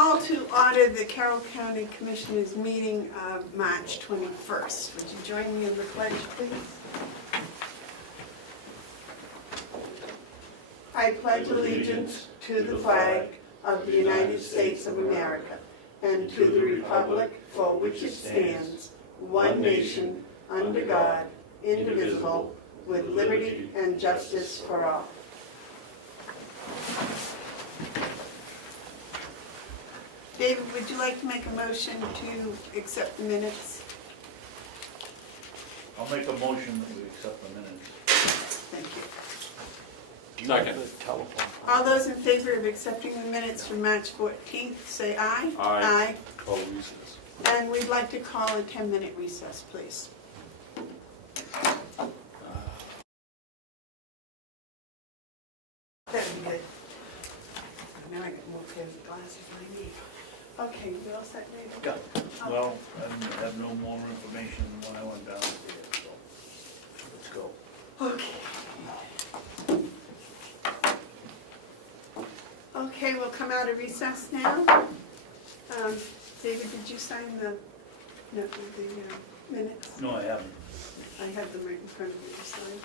Call to order the Carroll County Commissioners meeting of March 21st. Would you join me in the pledge, please? I pledge allegiance to the flag of the United States of America and to the republic for which it stands, one nation, under God, indivisible, with liberty and justice for all. David, would you like to make a motion to accept the minutes? I'll make a motion that we accept the minutes. Thank you. Second. All those in favor of accepting the minutes from March 14th, say aye. Aye. Call recess. And we'd like to call a 10-minute recess, please. That'd be good. Now I got more pairs of glasses than I need. Okay, you all set, David? Got it. Well, I have no more information than when I went downstairs, so let's go. Okay. Okay, we'll come out of recess now. David, did you sign the minutes? No, I haven't. I have them right in front of me to sign.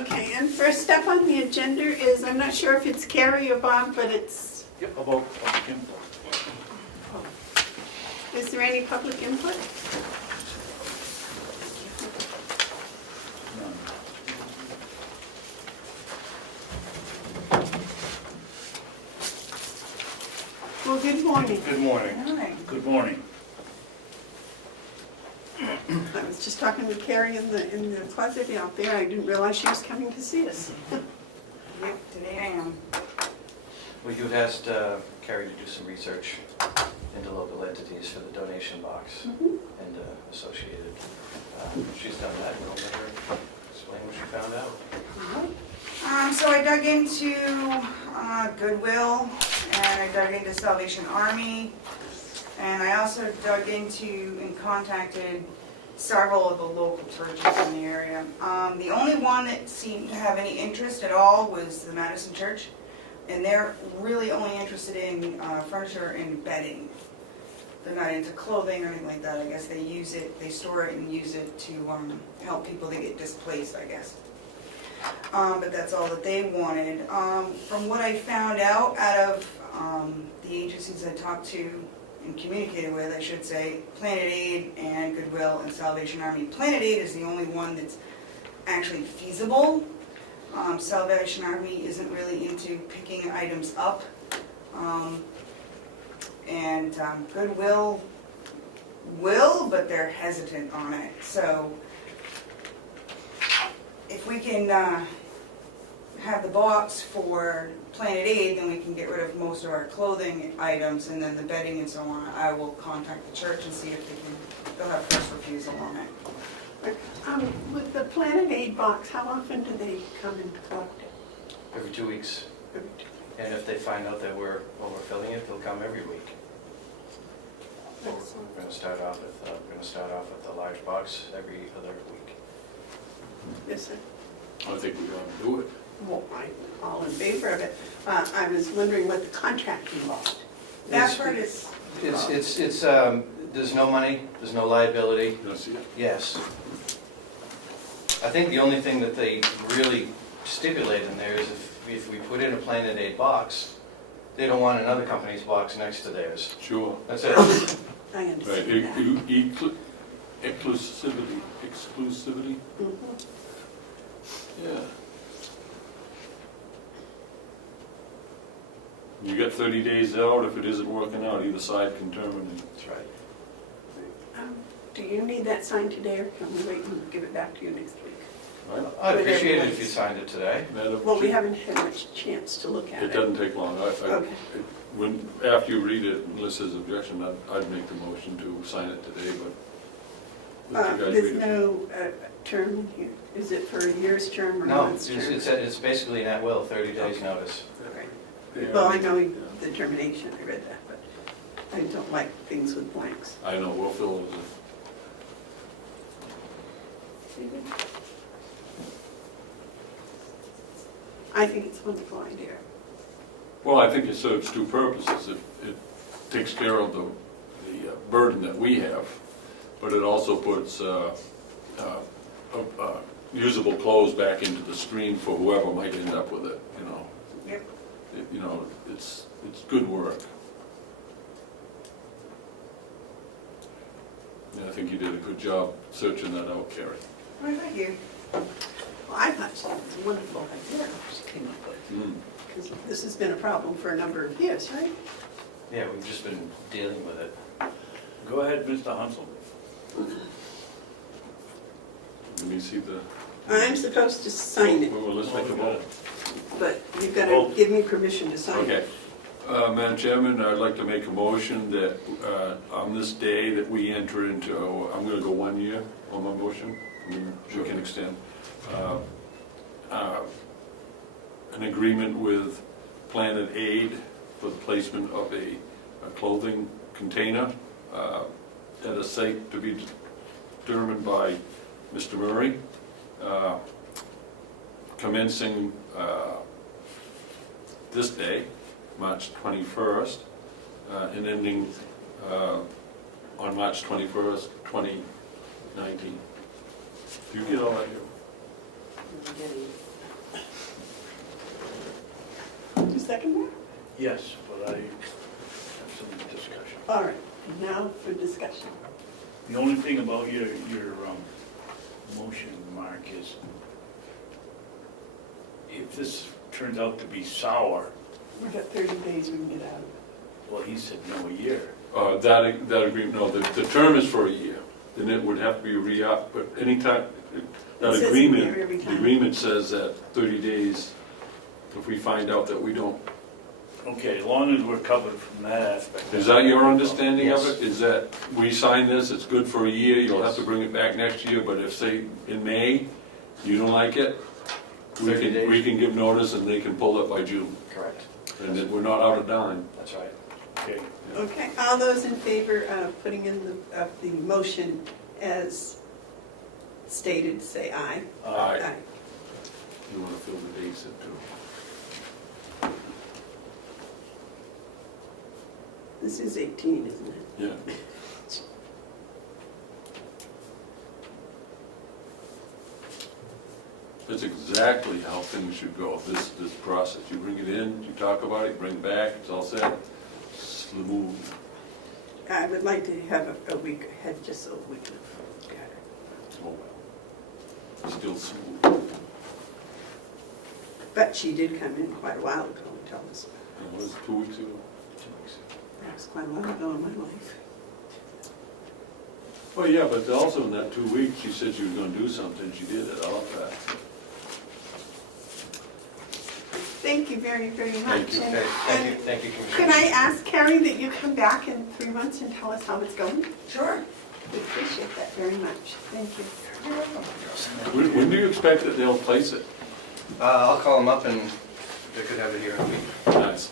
Okay, and first up on the agenda is, I'm not sure if it's Carrie or Bob, but it's, Yep, about public input. is there any public input? None. Well, good morning. Good morning. All right. Good morning. I was just talking with Carrie in the closet out there. I didn't realize she was coming to see us. Yep, today I am. Well, you had asked Carrie to do some research into local entities for the donation box and associated. She's done that. We'll let her explain what she found out. So I dug into Goodwill, and I dug into Salvation Army, and I also dug into and contacted several of the local churches in the area. The only one that seemed to have any interest at all was the Madison Church, and they're really only interested in furniture and bedding. They're not into clothing or anything like that. I guess they use it, they store it and use it to help people that get displaced, I guess. But that's all that they wanted. From what I found out of the agencies I talked to and communicated with, I should say, Planet Aid and Goodwill and Salvation Army. Planet Aid is the only one that's actually feasible. Salvation Army isn't really into picking items up. And Goodwill will, but they're hesitant on it. So if we can have the box for Planet Aid, then we can get rid of most of our clothing items, and then the bedding and so on. I will contact the church and see if they'll have first refusal on it. With the Planet Aid box, how often do they come and collect it? Every 2 weeks. Every 2 weeks. And if they find out that we're overfilling it, they'll come every week. We're going to start off with the large box every other week. Yes, sir. I think we ought to do it. Well, I'm all in favor of it. I was wondering what the contract involved. That part is. It's there's no money, there's no liability. You want to see it? Yes. I think the only thing that they really stipulate in there is if we put in a Planet Aid box, they don't want another company's box next to theirs. Sure. That's it. I Right. understand that. Exclusivity. Yeah. You got 30 days out. If it isn't working out, either side can terminate. That's right. Do you need that signed today, or can we wait and give it back to you next week? Right? I'd appreciate it if you signed it today. Well, we haven't had much chance to look at It it. doesn't take long. Okay. After you read it, unless there's objection, I'd make the motion to sign it today, but let you guys There's read it. no term here. Is it for a year's term or a No, month's term? it's basically an at-will, 30 days Okay. notice. Okay. Well, I know the termination, I read that, but I don't like things with blanks. I know, we'll fill it in. I think it's a wonderful idea. Well, I think it serves two purposes. It takes care of the burden that we have, but it also puts usable clothes back into the screen for whoever might end up with it, you know. Yep. You know, it's good work. And I think you did a good job searching that out, Carrie. Well, thank you. Well, I thought it was a wonderful idea she came up with, because this has been a problem for a number of years, right? Yeah, we've just been dealing with it. Go ahead, Mr. Hounsell. Let me see the... I'm supposed to sign it, Well, let's make a vote. but you've got to give me permission to sign Okay. it. Madam Chairman, I'd like to make a motion that on this day that we enter into, I'm going to go 1 year on my motion. We can extend. An agreement with Planet Aid for the placement of a clothing container at a site to be determined by Mr. Murray, commencing this day, March 21st, and ending on March 21st, 2019. Do you get all that here? You second that? Yes, but I have some discussion. All right, now for discussion. The only thing about your motion, Mark, is if this turns out to be sour, We've got 30 days we can get out of it. well, he said no, a year. That agreement, no, the term is for a year, then it would have to be re-upped, but anytime, that It says agreement, a year every the time. agreement says that 30 days, if we find out that we don't. Okay, as long as we're covered from that aspect. Is that your understanding of Yes. it? Is that we sign this, it's good for a year, you'll have to bring it back next year, but if, say, in May, you don't like it, we 30 days. can give notice and they can pull it by June, Correct. and then we're not out of dime. That's right. Okay, Okay, all those in favor of putting in the motion as stated, say aye. Aye. You want to fill the dates in too? This is 18, isn't it? Yeah. That's exactly how things should go, this process. You bring it in, you talk about it, bring it back, it's all set, smooth. I would like to have a week ahead, just so we can. Oh, well. Still smooth. But she did come in quite a while ago and tell us. And what is it, 2 weeks ago? 2 weeks. That was quite a while ago in my life. Well, yeah, but also in that 2 weeks, she said she was gonna do something, she did it, all that. Thank you very, very much. Thank you. And- Okay, thank you, and thank you, Commissioner. Could I ask, Carrie, that you come back in 3 months and tell us how it's going? Sure. We appreciate that very much. Thank you. When do you expect that they'll place it? I'll call them up and they could have it here in a week. Nice.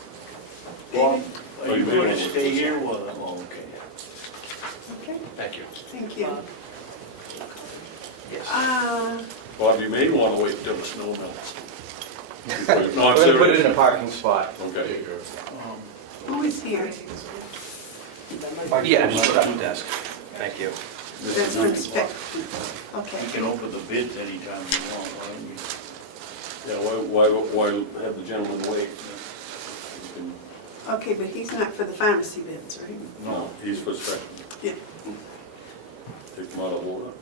well, Oh, are you you may going to want to- stay here? Well, okay. Okay, Thank you. thank you. Yes. Bob, you may want to wait till the snow melts. No, I'm We're gonna put it serious. in a parking spot. Okay. Who is here? Yeah, just put it on the desk. Thank you. That's for inspection. You Okay. can open the bids anytime you want, why don't you? Yeah, why have the gentleman wait? You can- Okay, but he's not for the pharmacy bids, right? No, he's for special. Yeah. Take them out of order.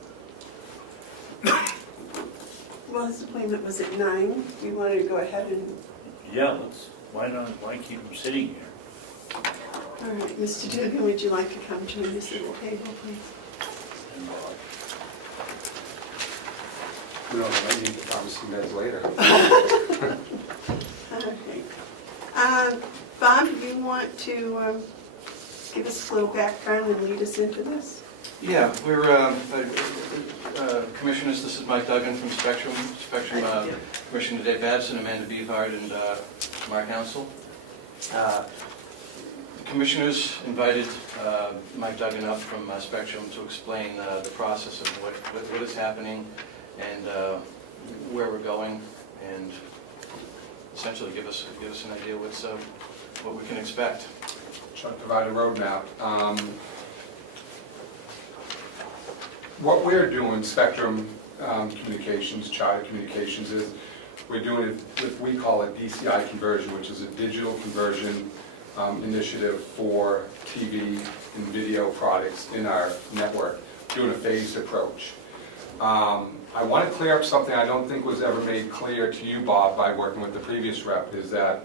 Well, his appointment was at 9. You wanted to go ahead and, Yeah, why not, why keep them sitting here? all right, Mr. Dugan, would you like to come join us at the table, please? And, We don't have any pharmacy meds later. All right. Bob, you want to give us a little background and lead us into this? Yeah, we're, Commissioners, this is Mike Duggan from Spectrum, Commissioner Dave Babson, Amanda Bevard, and Mark Hounsell. The Commissioners invited Mike Duggan up from Spectrum to explain the process of what is happening and where we're going, and essentially give us an idea what we can expect. Try to provide a roadmap. What we're doing, Spectrum Communications, Charter Communications, is we're doing what we call a DCI conversion, which is a digital conversion initiative for TV and video products in our network, doing a phased approach. I want to clear up something I don't think was ever made clear to you, Bob, by working with the previous rep, is that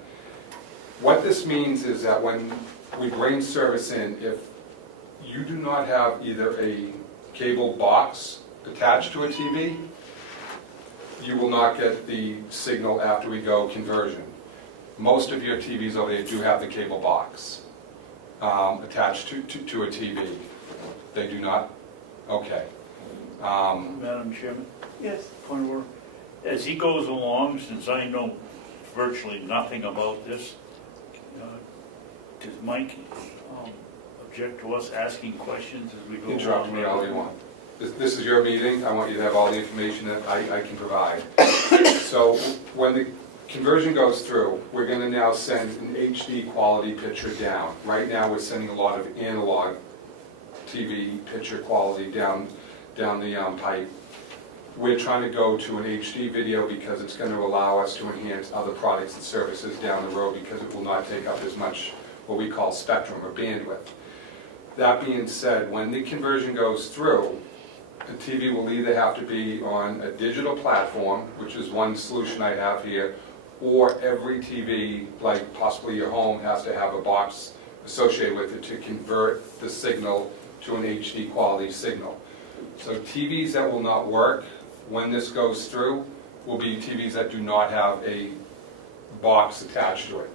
what this means is that when we bring service in, if you do not have either a cable box attached to a TV, you will not get the signal after we go conversion. Most of your TVs over there do have the cable box attached to a TV. They do not? Okay. Madam Chairman, Yes. point of order. As he goes along, since I know virtually nothing about this, does Mike object to us asking questions as we go along? Interrupt me all you want. This is your meeting. I want you to have all the information that I can provide. So when the conversion goes through, we're going to now send an HD quality picture down. Right now, we're sending a lot of analog TV picture quality down the pipe. We're trying to go to an HD video because it's going to allow us to enhance other products and services down the road, because it will not take up as much what we call spectrum or bandwidth. That being said, when the conversion goes through, the TV will either have to be on a digital platform, which is one solution I have here, or every TV, like possibly your home, has to have a box associated with it to convert the signal to an HD quality signal. So TVs that will not work when this goes through will be TVs that do not have a box attached to it.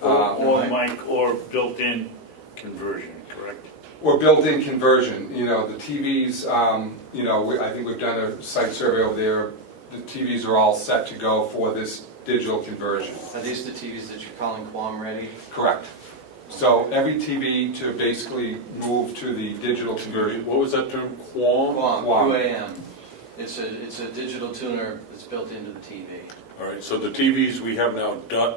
Or built-in conversion, correct? Or built-in conversion. You know, the TVs, I think we've done a site survey over there. The TVs are all set to go for this digital conversion. Are these the TVs that you're calling QAM ready? Correct. So every TV to basically move to the digital conversion. What was that term? Quam? QAM, QAM. It's a digital tuner that's built into the TV. All right, so the TVs we have now done,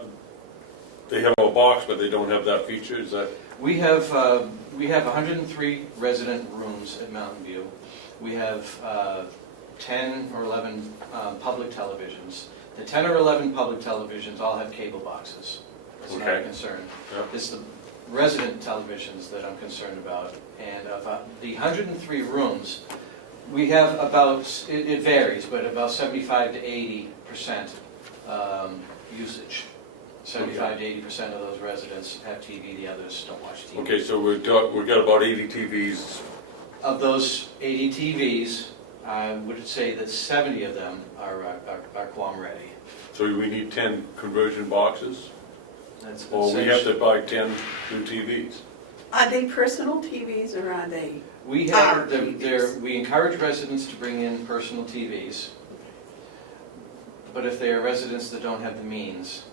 they have a box, but they don't have that feature, is that? We have 103 resident rooms at Mountain View. We have 10 or 11 public televisions. The 10 or 11 public televisions all have cable boxes. That's not a Okay. concern. Yep. It's the resident televisions that I'm concerned about. And of the 103 rooms, we have about, it varies, but about 75 to 80% usage. 75 to 80% of those residents have TV, the others don't watch TV. Okay, so we've got about 80 TVs. Of those 80 TVs, I would say that 70 of them are QAM ready. So we need 10 conversion boxes? That's Or we have to buy 10 new TVs? Are they personal TVs or are they? We have, Our TVs. we encourage residents to bring in personal TVs, but if they are residents that don't have the means,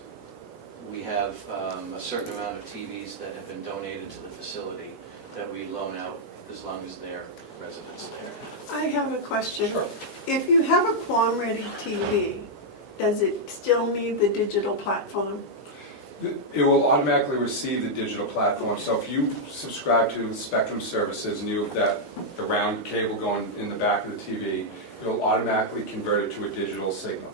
we have a certain amount of TVs that have been donated to the facility that we loan out as long as they're residents there. I have a question. Sure. If you have a QAM-ready TV, does it still need the digital platform? It will automatically receive the digital platform. So if you subscribe to Spectrum services and you have the round cable going in the back of the TV, it will automatically convert it to a digital signal.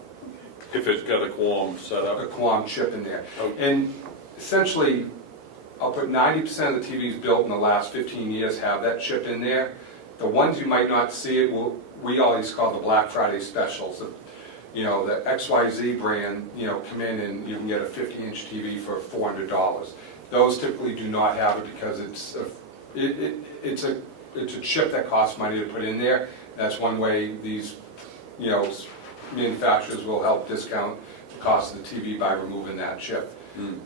If it's got a Quam set A up? QAM chip in there. Okay. And essentially, I'll put 90% of the TVs built in the last 15 years have that chip in there. The ones you might not see it, we always call the Black Friday specials. The XYZ brand, come in and you can get a 50-inch TV for $400. Those typically do not have it because it's a chip that costs money to put in there. That's one way these, manufacturers will help discount the cost of the TV by removing that chip.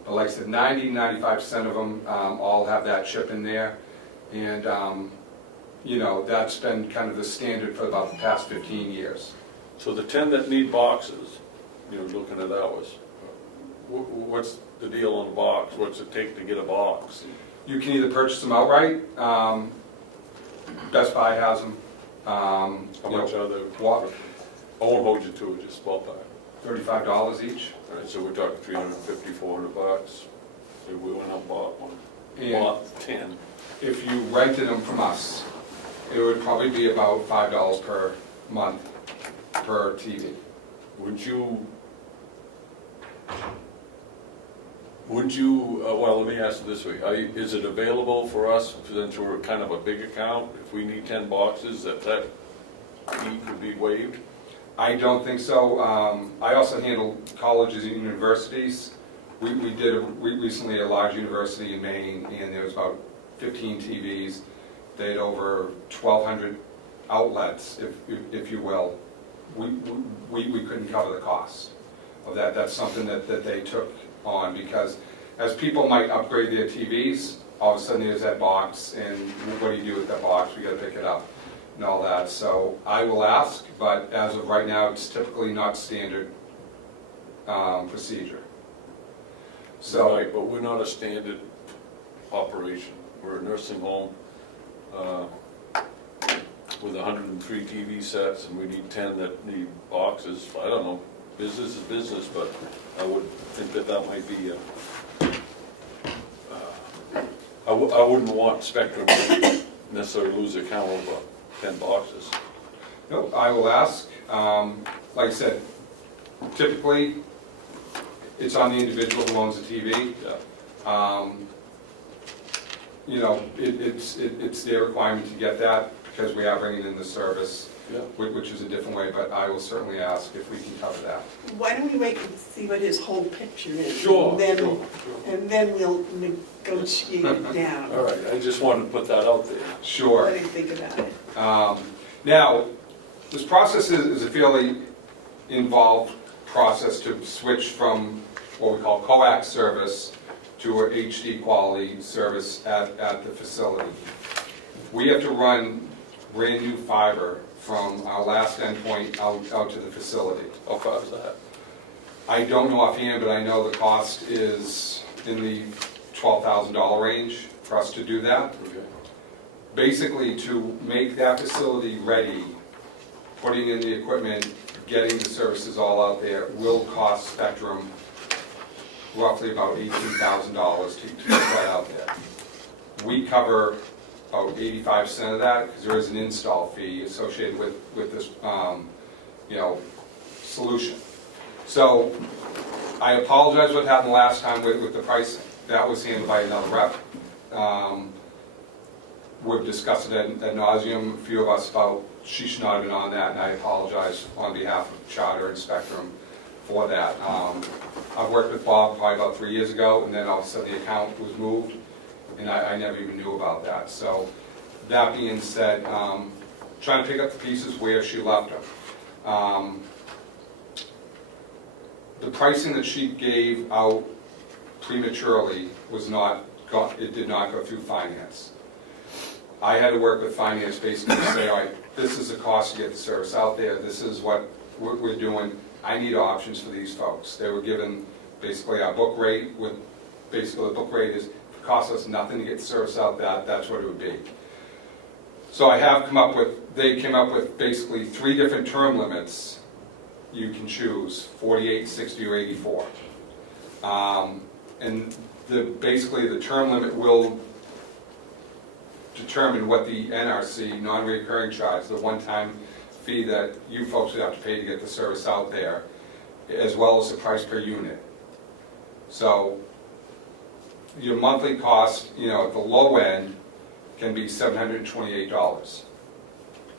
But like I said, 95% of them all have that chip in there. And, that's been kind of the standard for about the past 15 years. So the 10 that need boxes, looking at ours, what's the deal on the box? What's it take to get a box? You can either purchase them outright, Best Buy has them. How much are they? What, I won't hold you to it, just ballpark. $35 each? All right, so we're talking 350, 400 bucks. So we went out and bought one. And Bought 10. if you rented them from us, it would probably be about $5 per month per TV. Would you, well, let me ask it this way. Is it available for us, since we're kind of a big account, if we need 10 boxes, that fee could be waived? I don't think so. I also handle colleges and universities. We did recently a large university in Maine, and there was about 15 TVs. They had over 1,200 outlets, if you will. We couldn't cover the cost of that. That's something that they took on, because as people might upgrade their TVs, all of a sudden there's that box, and what do you do with that box? We gotta pick it up and all that. So I will ask, but as of right now, it's typically not standard procedure. So, Right, but we're not a standard operation. We're a nursing home with 103 TV sets, and we need 10 that need boxes. I don't know, business is business, but I would think that might be, I wouldn't want Spectrum to necessarily lose their count over 10 boxes. no, I will ask. Like I said, typically, it's on the individual who owns the TV. Yeah. You know, it's their requirement to get that, because we are bringing in the service, Yeah. which is a different way, but I will certainly ask if we can cover that. Why don't we wait and see what his whole picture is? Sure, And then, sure. and then we'll negotiate it down. All right, I just wanted to put that out there. Sure. What do you think about it? Now, this process is a fairly involved process to switch from what we call coax service to an HD quality service at the facility. We have to run brand new fiber from our last endpoint out to the facility. How far is that? I don't know offhand, but I know the cost is in the $12,000 range for us to do that. Okay. Basically, to make that facility ready, putting in the equipment, getting the services all out there, will cost Spectrum roughly about $18,000 to get that out there. We cover about 85% of that, because there is an install fee associated with this, solution. So I apologize what happened last time with the pricing. That was handled by another rep. We've discussed it ad nauseum, a few of us about she should not have been on that, and I apologize on behalf of Charter and Spectrum for that. I've worked with Bob probably about 3 years ago, and then all of a sudden the account was moved, and I never even knew about that. So that being said, trying to pick up the pieces where she left them. The pricing that she gave out prematurely was not, it did not go through finance. I had to work with finance basically to say, all right, this is the cost to get the service out there, this is what we're doing, I need options for these folks. They were given basically our book rate, with basically the book rate is, if it costs us nothing to get the service out, that's what it would be. So I have come up with, they came up with basically 3 different term limits you can choose, 48, 60, or 84. And basically the term limit will determine what the NRC, non-recurring charge, the one-time fee that you folks would have to pay to get the service out there, as well as the price per unit. So your monthly cost, at the low end, can be $728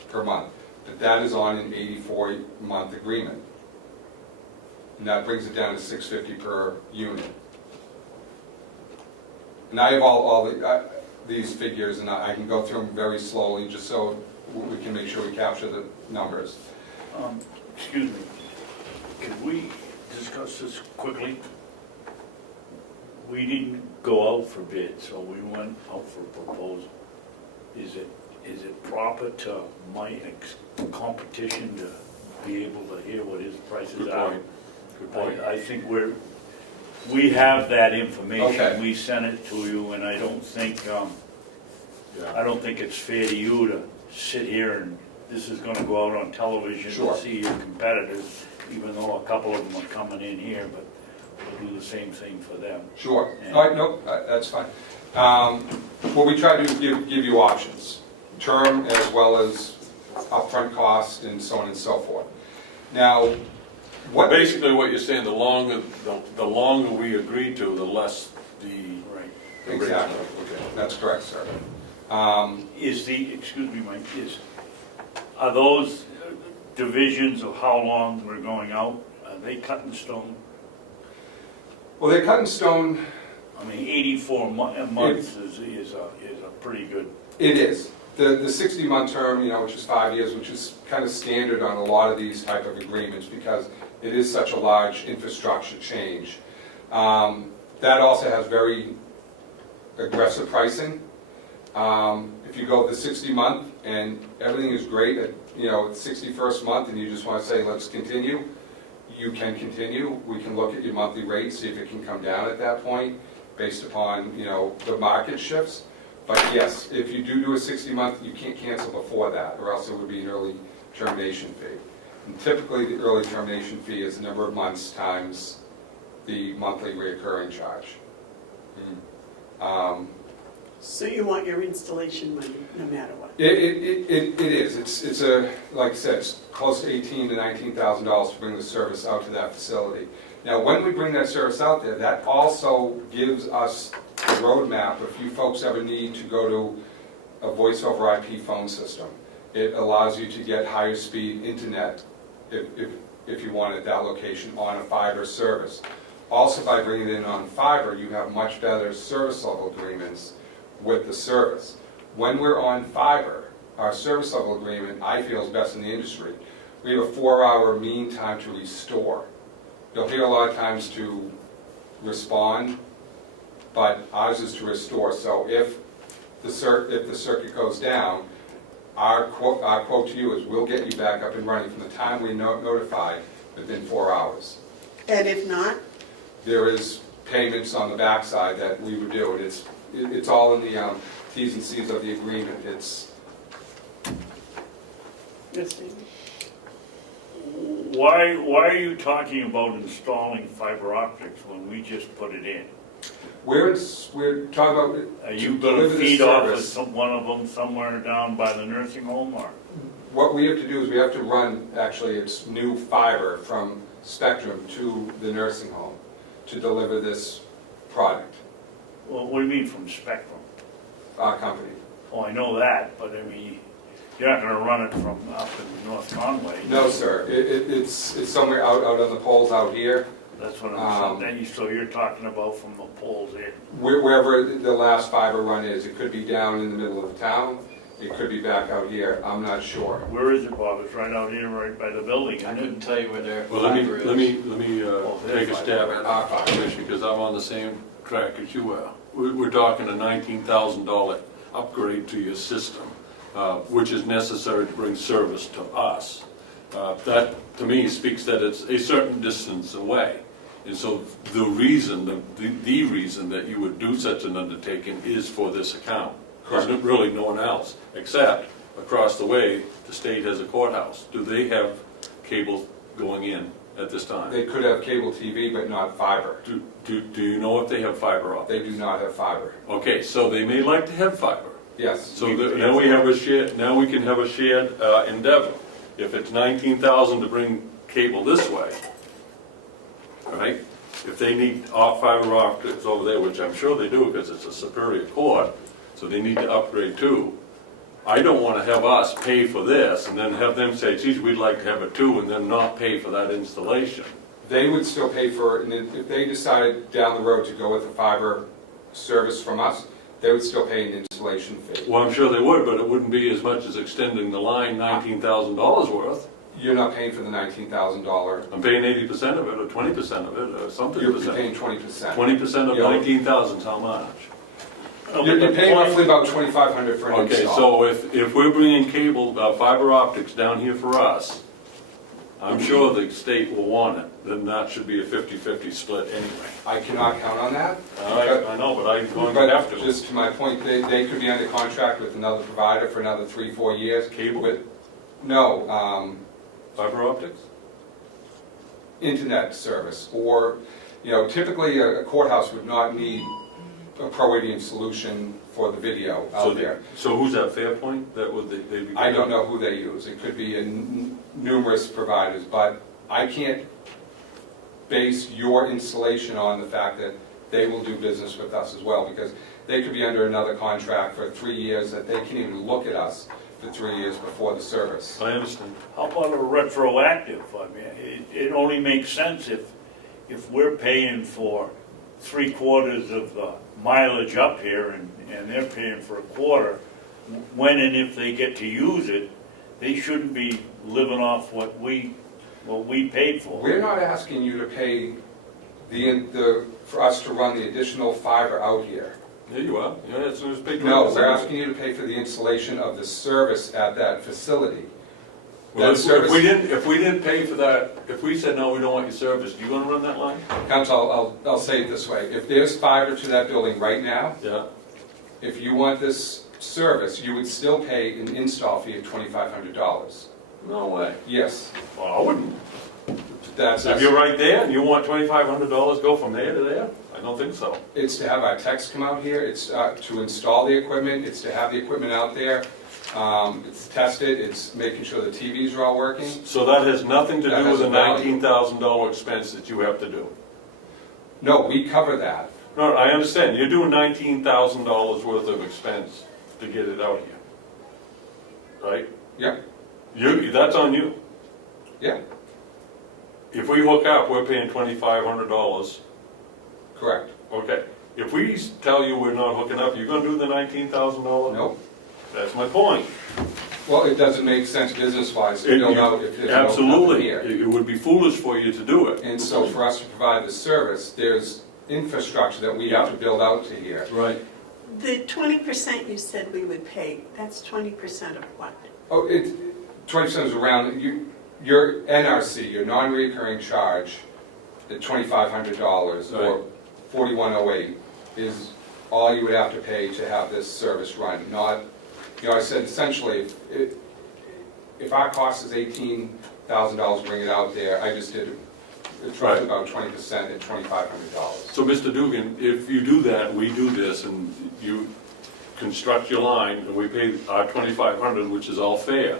per month. But that is on an 84-month agreement. And that brings it down to $650 per unit. And I have all these figures, and I can go through them very slowly, just so we can make sure we capture the numbers. Excuse me, could we discuss this quickly? We didn't go out for bid, so we went out for proposal. Is it proper to my competition to be able to hear what his prices Good are? point. Good point. I think we're, We have that Okay. information, we sent it to you, and I don't think, it's fair to you to sit here and this is gonna go out on television Sure. to see your competitors, even though a couple of them are coming in here, but we'll do the same thing for them. Sure. Yeah. All right, no, that's fine. What we try to do is give you options, term as well as upfront cost and so on and so forth. Now, what... Basically, what you're saying, the longer we agree to, the less the... Right. the rate's Exactly, gonna be. that's correct, sir. Excuse me, Mike, are those divisions of how long we're going out, are they cut in stone? Well, they're cut in stone, I mean, 84 months is a pretty good, it is. The 60-month term, which is 5 years, which is kind of standard on a lot of these type of agreements because it is such a large infrastructure change. That also has very aggressive pricing. If you go the 60-month and everything is great at, the 61st month and you just want to say, let's continue, you can continue. We can look at your monthly rate, see if it can come down at that point based upon, the market shifts. But yes, if you do a 60-month, you can't cancel before that, or else it would be an early termination fee. And typically, the early termination fee is the number of months times the monthly recurring charge. So you want your installation money, no matter what? It is. It's like I said, it's close to $18,000 to $19,000 to bring the service out to that facility. Now, when we bring that service out there, that also gives us a roadmap if you folks ever need to go to a voice over IP phone system. It allows you to get higher speed internet if you want at that location on a fiber service. Also, by bringing it in on fiber, you have much better service level agreements with the service. When we're on fiber, our service level agreement, I feel, is best in the industry. We have a 4-hour mean time to restore. You'll hear a lot of times to respond, but ours is to restore. So if the circuit goes down, our quote to you is we'll get you back up and running from the time we notify within 4 hours. And if not? There is payments on the backside that we would do, and it's all in the T's and C's of the agreement. Yes, David. why are you talking about installing fiber optics when we just put it in? We're talking about Are to you deliver gonna the feed off of service. one of them somewhere down by the nursing home, or? What we have to do is we have to run, actually, it's new fiber from Spectrum to the nursing home to deliver this product, Well, what do you mean from Spectrum? our company. Oh, I know that, but I mean, you're not gonna run it from up in North Conway. No, sir, it's somewhere out on the poles out here, That's what I'm saying, so you're talking about from the poles in. wherever the last fiber run is. It could be down in the middle of the town, it could be back out here, I'm not sure. Where is it, Bob? It's right out here, right by the building, I isn't couldn't it? tell you where their Well, let fiber is. me there's take a stab at Our fiber. it, because I'm on the same track as you are. We're talking a $19,000 upgrade to your system, which is necessary to bring service to us. That, to me, speaks that it's a certain distance away. And so the reason that you would do such an undertaking is for this account. There's really no one else, except across the way, the state has a courthouse. Do they have cable going in at this time? They could have cable TV, but not fiber. Do you know if they have fiber optics? They do not have fiber. Okay, so they may like to have fiber. Yes. So now we have a shared, now we can have a shared endeavor. If it's 19,000 to bring cable this way, right? If they need fiber optics over there, which I'm sure they do because it's a superior cord, so they need to upgrade too. I don't want to have us pay for this and then have them say, geez, we'd like to have it too, and then not pay for that installation. They would still pay for it, and if they decided down the road to go with a fiber service from us, they would still pay an installation fee. Well, I'm sure they would, but it wouldn't be as much as extending the line $19,000 worth. You're not paying for the $19,000. I'm paying 80% of it, or 20% of it, or something. You're paying 20%. 20% of Yeah. 19,000 is how much? You're paying roughly about $2,500 for an Okay, install. so if we're bringing cable, fiber optics down here for us, I'm sure the state will want it. then that should be a 50-50 split anyway. I cannot count on that. I know, but I'm going to have But to. just to my point, they could be under contract with another provider for another 3-4 years. Cable? No, Fiber optics? internet service, or, typically a courthouse would not need a pro-ADM solution for the video out there. So who's that, Fairpoint? That would they be? I don't know who they use. It could be numerous providers, but I can't base your installation on the fact that they will do business with us as well, because they could be under another contract for 3 years that they can't even look at us for 3 years before the service. I understand. How about a retroactive? I mean, it only makes sense if we're paying for 3/4 of the mileage up here and they're paying for 1/4. When and if they get to use it, they shouldn't be living off what we paid for. We're not asking you to pay for us to run the additional fiber out here. There you are. Yeah, it's big. No, we're asking you to pay for the installation of the service at that facility. Well, That if service- we didn't pay for that, if we said, no, we don't want your service, you gonna run that line? Council, I'll say it this way. If there's fiber to that building right now, Yeah. if you want this service, you would still pay an install fee of $2,500. No way. Yes, Well, I wouldn't. that's, If you're right there and you want $2,500, go from there to there? I don't think so. it's to have our techs come out here, it's to install the equipment, it's to have the equipment out there, it's tested, it's making sure the TVs are all working. So that has nothing to That do has with a the value. $19,000 expense that you have to do? No, we cover that. No, I understand. You're doing $19,000 worth of expense to get it out here. Right? Yeah, That's on you. yeah, If we hook up, we're paying $2,500. correct. Okay. If we tell you we're not hooking up, you're gonna do the $19,000? Nope. That's my point. Well, it doesn't make sense business-wise to build out if there's no nothing Absolutely. here. It would be foolish for you to do it. And so for us to provide the service, there's infrastructure that we have to build out to here. Right. The 20% you said we would pay, that's 20% of what? Oh, 20% is around, your NRC, your non-recurring charge, at $2,500 or Right. $4,108 is all you would have to pay to have this service run, not, I said essentially, if our cost is $18,000 to bring it out there, I just did, it's roughly about 20% at $2,500. So, Mr. Dugan, if you do that, we do this, and you construct your line, and we pay our $2,500, which is all fair,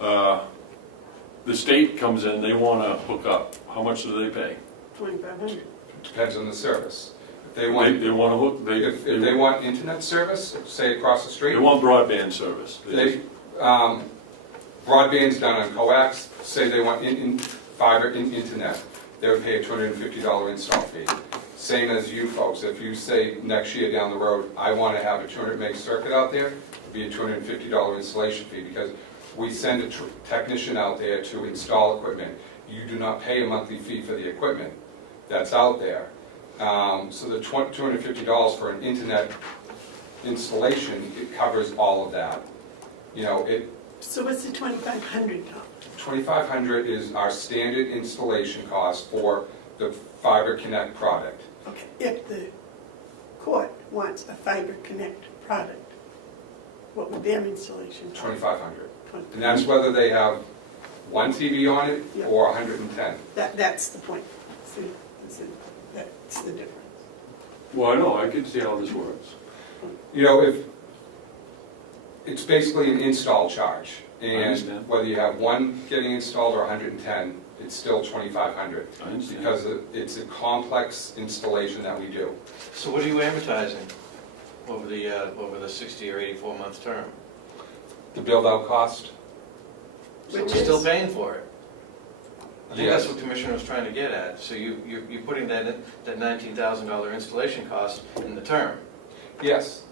the state comes in, they want to hook up. How much do they pay? 2,500. Depends on the service. If they They want, want to hook, if they want internet service, say across the street, they want broadband service. they, broadband's done on coax, say they want fiber in internet, they would pay a $250 install fee. Same as you folks, if you say next year down the road, I want to have a 200 meg circuit out there, it'd be a $250 installation fee, because we send a technician out there to install equipment. You do not pay a monthly fee for the equipment that's out there. So the $250 for an internet installation, it covers all of that. So what's the $2,500? $2,500 is our standard installation cost for the Fiber Connect product. Okay, if the court wants a Fiber Connect product, what would their installation cost? $2,500. And that's whether they have one TV on it Yeah. or 110. That's the point. See, that's the difference. Well, I know, I can see how this works. If it's basically an install charge. I And understand. whether you have one getting installed or 110, it's still $2,500. I understand. Because it's a complex installation that we do. So what are you amortizing over the 60 or 84 month term? The build-out cost, So Which we're still is- paying for it. I think that's Yes. what Commissioner was trying to get at. So you're putting that $19,000 installation cost in the term. yes.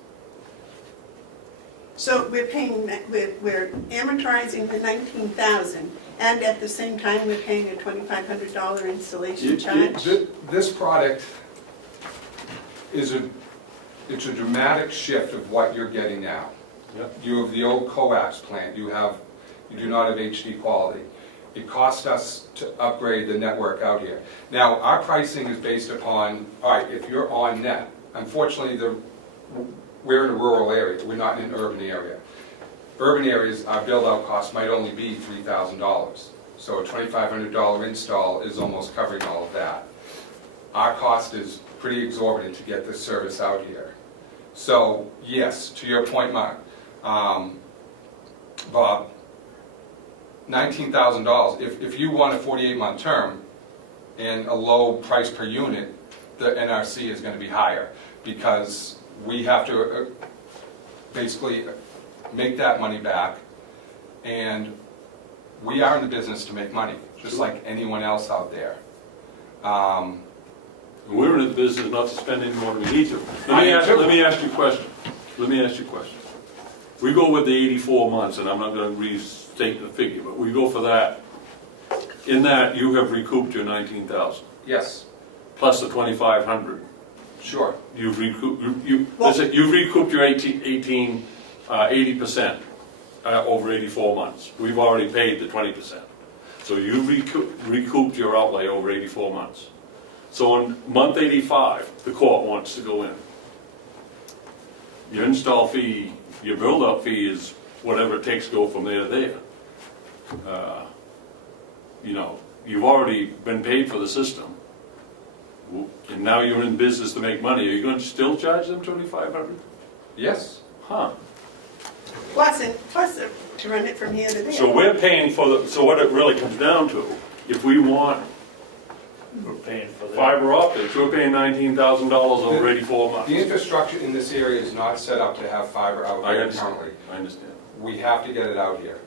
So we're paying, we're amortizing the $19,000, and at the same time, we're paying a $2,500 installation charge? This product is it's a dramatic shift of what you're getting now. Yep. You have the old coax plant, you do not have HD quality. it cost us to upgrade the network out here. Now, our pricing is based upon, all right, if you're on net, unfortunately, we're in a rural area, we're not in an urban area. Urban areas, our build-out cost might only be $3,000. So a $2,500 install is almost covering all of that. Our cost is pretty exorbitant to get this service out here. So, yes, to your point, Mark, Bob, $19,000, if you want a 48-month term and a low price per unit, the NRC is going to be higher because we have to basically make that money back, and we are in the business to make money, just like anyone else out there. We're in the business not to spend any more than we need to. Let me ask you a question. We go with the 84 months, and I'm not going to restate the figure, but we go for that. In that, you have recouped your 19,000 Yes, plus the 2,500. sure. You've recouped you've recouped your 80% over 84 months. We've already paid the 20%. So you've recouped your outlay over 84 months. So on month 85, the court wants to go in. Your install fee, your build-up fee is whatever it takes to go from there to there. You know, you've already been paid for the system. And now you're in business to make money. Are you going to still charge them $2,500? Yes. Huh. Plus to run it from here to there. So we're paying for so what it really comes down to, if we want We're paying for that. fiber optics, we're paying $19,000 over 84 months. The infrastructure in this area is not set up to have fiber out I here understand. currently. I understand. We have to get it out here.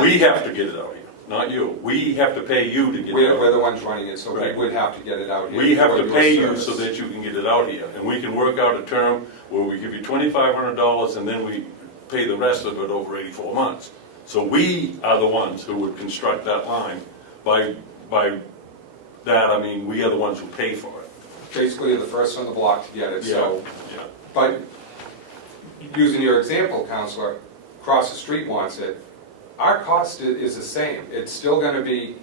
We have to get it out here, not you. We have to pay you to get it We're out the ones running it, so we Right. would have to get it out here. We have for to your pay you service. so that you can get it out here. And we can work out a term where we give you $2,500 and then we pay the rest of it over 84 months. So we are the ones who would construct that line. By that, I mean, we are the ones who pay for it. Basically, the first on the block to get it, so. Yeah. But using your example, Counselor, across the street wants it, our cost is the same. It's still going to be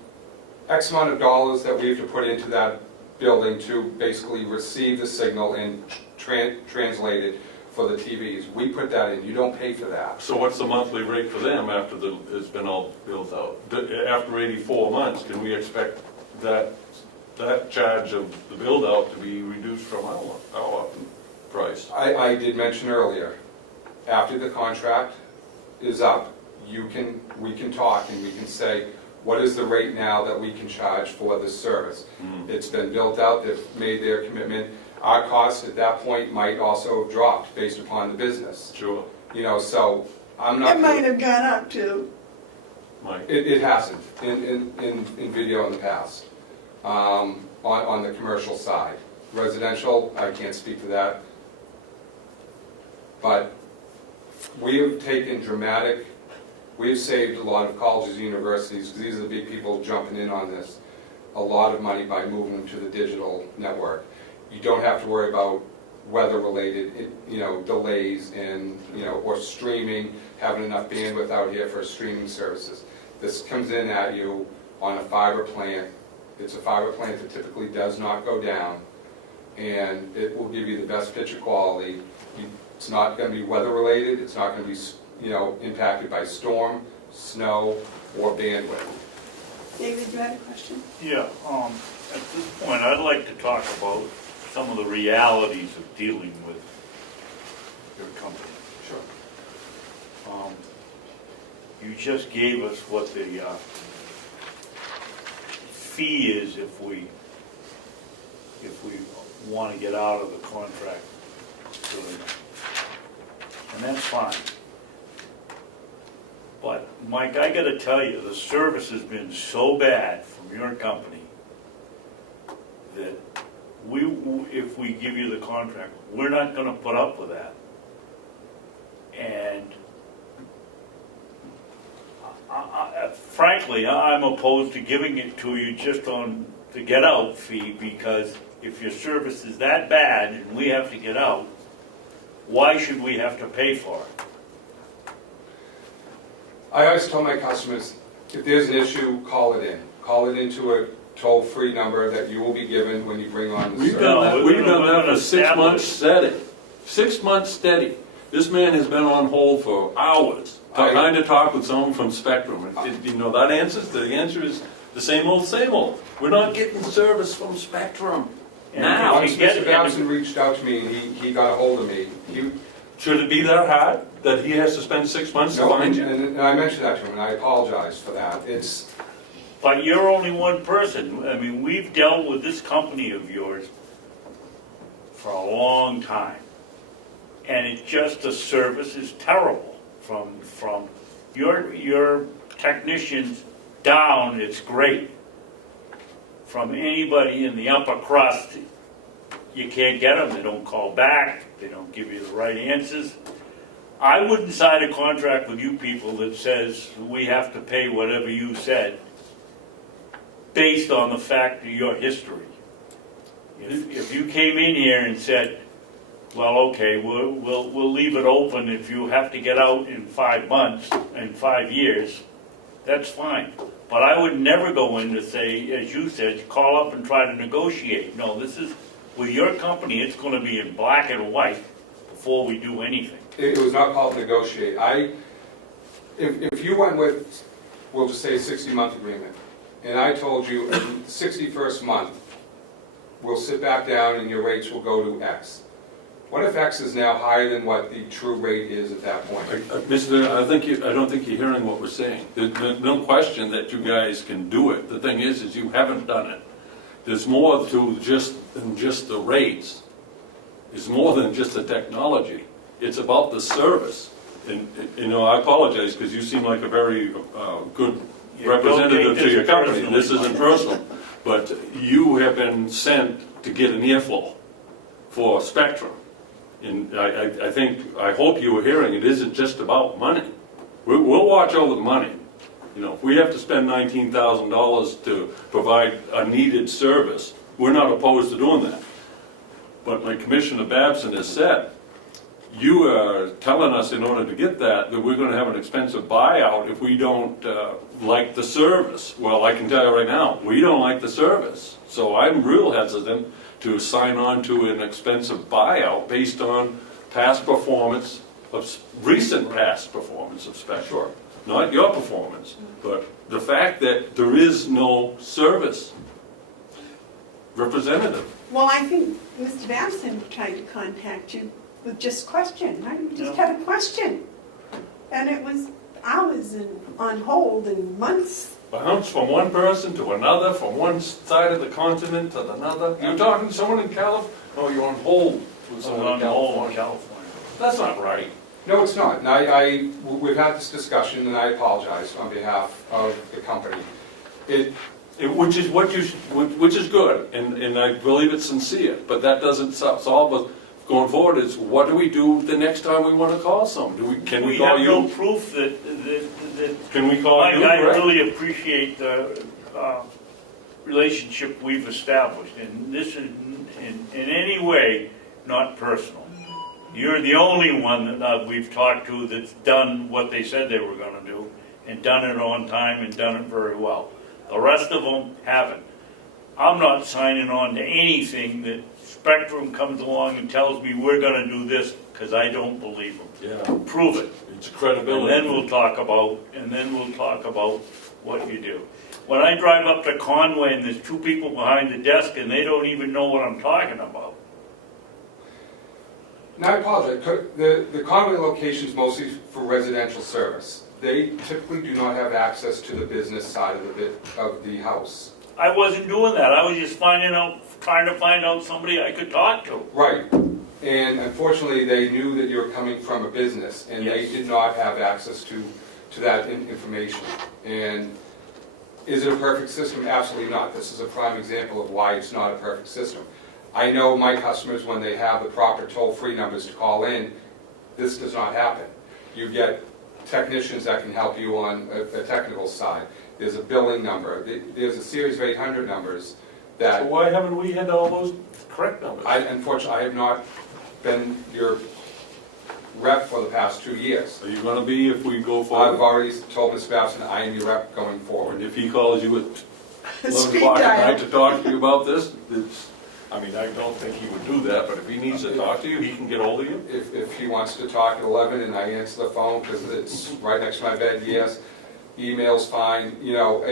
X amount of dollars that we have to put into that building to basically receive the signal and translate it for the TVs. We put that in, you don't pay for that. So what's the monthly rate for them after it's been all built out? After 84 months, can we expect that charge of the build-out to be reduced from our price? I did mention earlier, after the contract is up, we can talk and we can say, what is the rate now that we can charge for this service? It's been built out, they've made their commitment. Our cost at that point might also have dropped based upon the business. Sure. You know, so I'm not. It might have gone up too. Mike? It hasn't in video in the past, on the commercial side. Residential, I can't speak to that. But we have taken we've saved a lot of colleges and universities, because these are the big people jumping in on this, a lot of money by moving them to the digital network. You don't have to worry about weather-related, delays and, or streaming, having enough bandwidth out here for streaming services. This comes in at you on a fiber plant. It's a fiber plant that typically does not go down, and it will give you the best picture quality. It's not going to be weather-related. It's not going to be, impacted by storm, snow, or bandwidth. David, you had a question? Yeah, at this point, I'd like to talk about some of the realities of dealing with your company. Sure. You just gave us what the fee is if we want to get out of the contract. And that's fine. But Mike, I gotta tell you, the service has been so bad from your company that if we give you the contract, we're not gonna put up with that. And frankly, I'm opposed to giving it to you just on the get out fee, because if your service is that bad and we have to get out, why should we have to pay for it? I always tell my customers, If there's an issue, call it in. Call it into a toll-free number that you will be given when you bring on the We've service. done that, we've we're done that gonna for 6 months steady. 6 months steady. This man has been on hold for hours, trying to talk with someone from Spectrum. You know, that answers, the answer is the same old, same old. We're not getting service from Spectrum. And Now, if Once you get Mr. it- Babson reached out to me and he got a hold of me, should it be that hard, that he has to spend 6 months to no, find you? and I mentioned that to him, and I apologize for that. But you're only one person. I mean, we've dealt with this company of yours for a long time. And it's just, the service is terrible. From your technicians down, it's great. From anybody in the upper crust, you can't get them. They don't call back. They don't give you the right answers. I wouldn't sign a contract with you people that says we have to pay whatever you said based on the fact of your history. If you came in here and said, well, okay, we'll leave it open if you have to get out in 5 months, in 5 years, that's fine. But I would never go in to say, as you said, call up and try to negotiate. No, this is, with your company, it's gonna be in black and white before we do anything. It was not called negotiate. If you went with, we'll just say a 60-month agreement, and I told you in the 61st month, we'll sit back down and your rates will go to X. What if X is now higher than what the true rate is at that point? Mister, I don't think you're hearing what we're saying. There's no question that you guys can do it. The thing is you haven't done it. There's more to than just the rates. It's more than just the technology. It's about the service. And, you know, I apologize because you seem like a very good Yeah, representative don't take to your this company. personally. This isn't personal. But you have been sent to get an earful for Spectrum. And I hope you were hearing, it isn't just about money. We'll watch over the money. You know, if we have to spend $19,000 to provide a needed service, we're not opposed to doing that. But like Commissioner Babson has said, you are telling us in order to get that we're going to have an expensive buyout if we don't like the service. Well, I can tell you right now, we don't like the service. So I'm real hesitant to sign on to an expensive buyout based on past performance, recent past performance of Spectrum. Sure. Not your performance, but the fact that there is no service representative. Well, I think Mr. Babson tried to contact you with just question. I just had a question. And it was hours and on hold and months. Bounce from one person to another, from one side of the continent to another. You're talking to someone in California, no, you're on hold with someone in On hold in California. California. That's not right. No, it's not. And we've had this discussion, and I apologize on behalf of the company. Which is good, and I believe it's sincere, but that doesn't solve us. Going forward, is what do we do the next time we want to call someone? Can we call have no you? proof that Can we call you? I Greg? really appreciate the relationship we've established, and this is in any way not personal. You're the only one that we've talked to that's done what they said they were going to do, and done it on time and done it very well. The rest of them haven't. I'm not signing on to anything that Spectrum comes along and tells me we're going to do this, because I don't believe them. Yeah, Prove it. it's credibility. And then we'll talk about what you do. When I drive up to Conway and there's two people behind the desk and they don't even know what I'm talking about. Now, I apologize. The Conway location is mostly for residential service. They typically do not have access to the business side of the house. I wasn't doing that. I was just trying to find out somebody I could talk to. Right. And unfortunately, they knew that you were coming from a business, and they Yes. did not have access to that information. And is it a perfect system? Absolutely not. This is a prime example of why it's not a perfect system. I know my customers, when they have the proper toll-free numbers to call in, this does not happen. You get technicians that can help you on a technical side. There's a billing number. There's a series of 800 numbers So that, why haven't we had all those correct numbers? unfortunately, I have not been your rep for the past 2 years. Are you gonna be if we go I've forward? already told Ms. Babson I am your rep going And forward. if he calls you at 11 Speed o'clock at dial. night to talk to you about this, it's, I mean, I don't think he would do that, but if he needs to talk to you, he can get hold of you. If he wants to talk at 11 and I answer the phone because it's right next to my bed, yes. Email's fine, you know,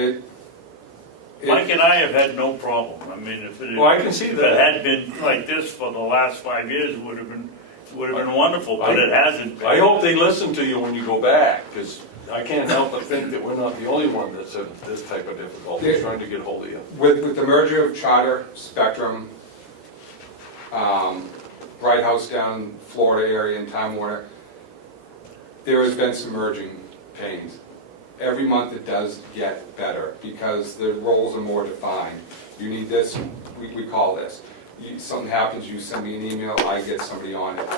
Mike and I have had no problem. I mean, if it Well, I can see if that. it had been like this for the last 5 years, it would have been wonderful, but it hasn't been. I hope they listen to you when you go back, because I can't help but think that we're not the only one that's in this type of difficulty, trying to get hold of you. with the merger of Charter, Spectrum, Bright House down in Florida area and Time Warner, there has been some merging pains. Every month it does get better because the roles are more defined. You need this, we call this. Something happens, you send me an email, I get somebody on it.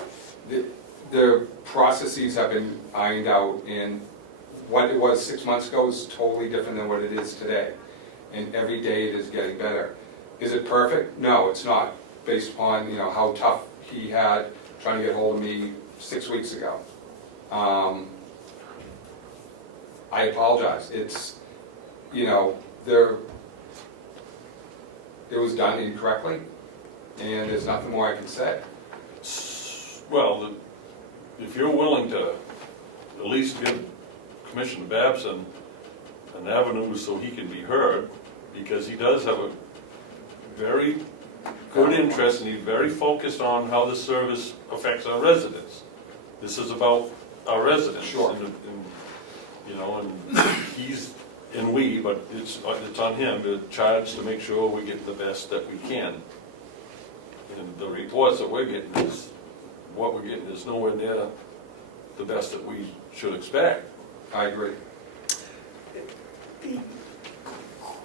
The processes have been ironed out, and what it was 6 months ago is totally different than what it is today. And every day it is getting better. Is it perfect? No, it's not, based upon, you know, how tough he had trying to get hold of me 6 weeks ago. I apologize. It's, you know, it was done incorrectly, and there's nothing more I can say. Well, if you're willing to at least give Commissioner Babson an avenue so he can be heard, because he does have a very good interest and he's very focused on how the service affects our residents. This is about our residents. Sure. And, you know, and he's, and we, but it's on him to charge to make sure we get the best that we can. And the reports that we're getting is, what we're getting is nowhere near the best that we should expect. I agree. The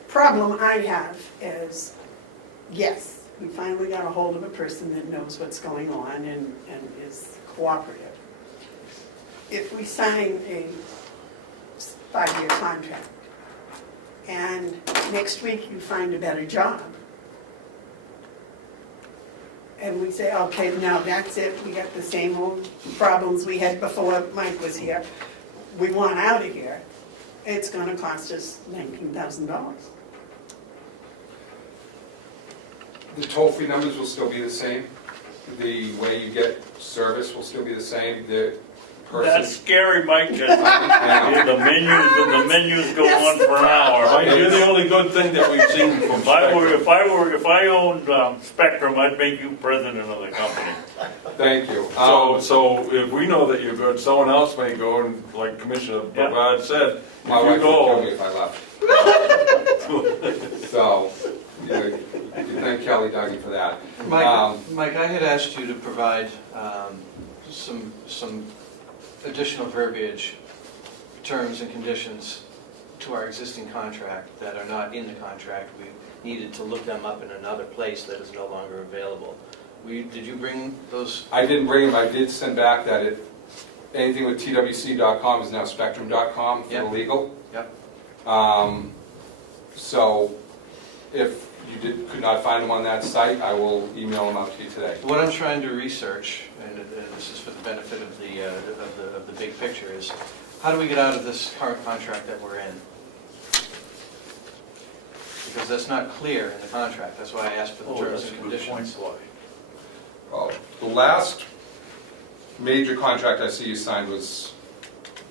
problem I have is, yes, we finally got a hold of a person that knows what's going on and is cooperative. If we sign a 5-year contract and next week you find a better job, and we say, okay, now that's it, we got the same old problems we had before Mike was here, we want out of here, it's gonna cost us $19,000. The toll-free numbers will still be the same. The way you get service will still be the same. The That's person. scary, Mike, 'cause the menus go on for an hour. Mike, you're the only good thing that we've seen from Spectrum. If I owned Spectrum, I'd make you president of the company. Thank you. So if we know that you're good, someone else may go, and like Commissioner Yeah. Bevard said, My if wife you would kill me go, if I left. So, you thank Kelly Duggan for that. Mike, I had asked you to provide some additional verbiage, terms and conditions to our existing contract that are not in the contract. We needed to look them up in another place that is no longer available. Did you bring those? I didn't bring them, I did send back that anything with twc.com is now spectrum.com for the Yep. legal. Yep. So if you could not find them on that site, I will email them out to you today. What I'm trying to research, and this is for the benefit of the big picture, is how do we get out of this current contract that we're in? Because that's not clear in the contract. That's why I asked for the Oh, terms that's a and good point, conditions. Claude. The last major contract I see you signed was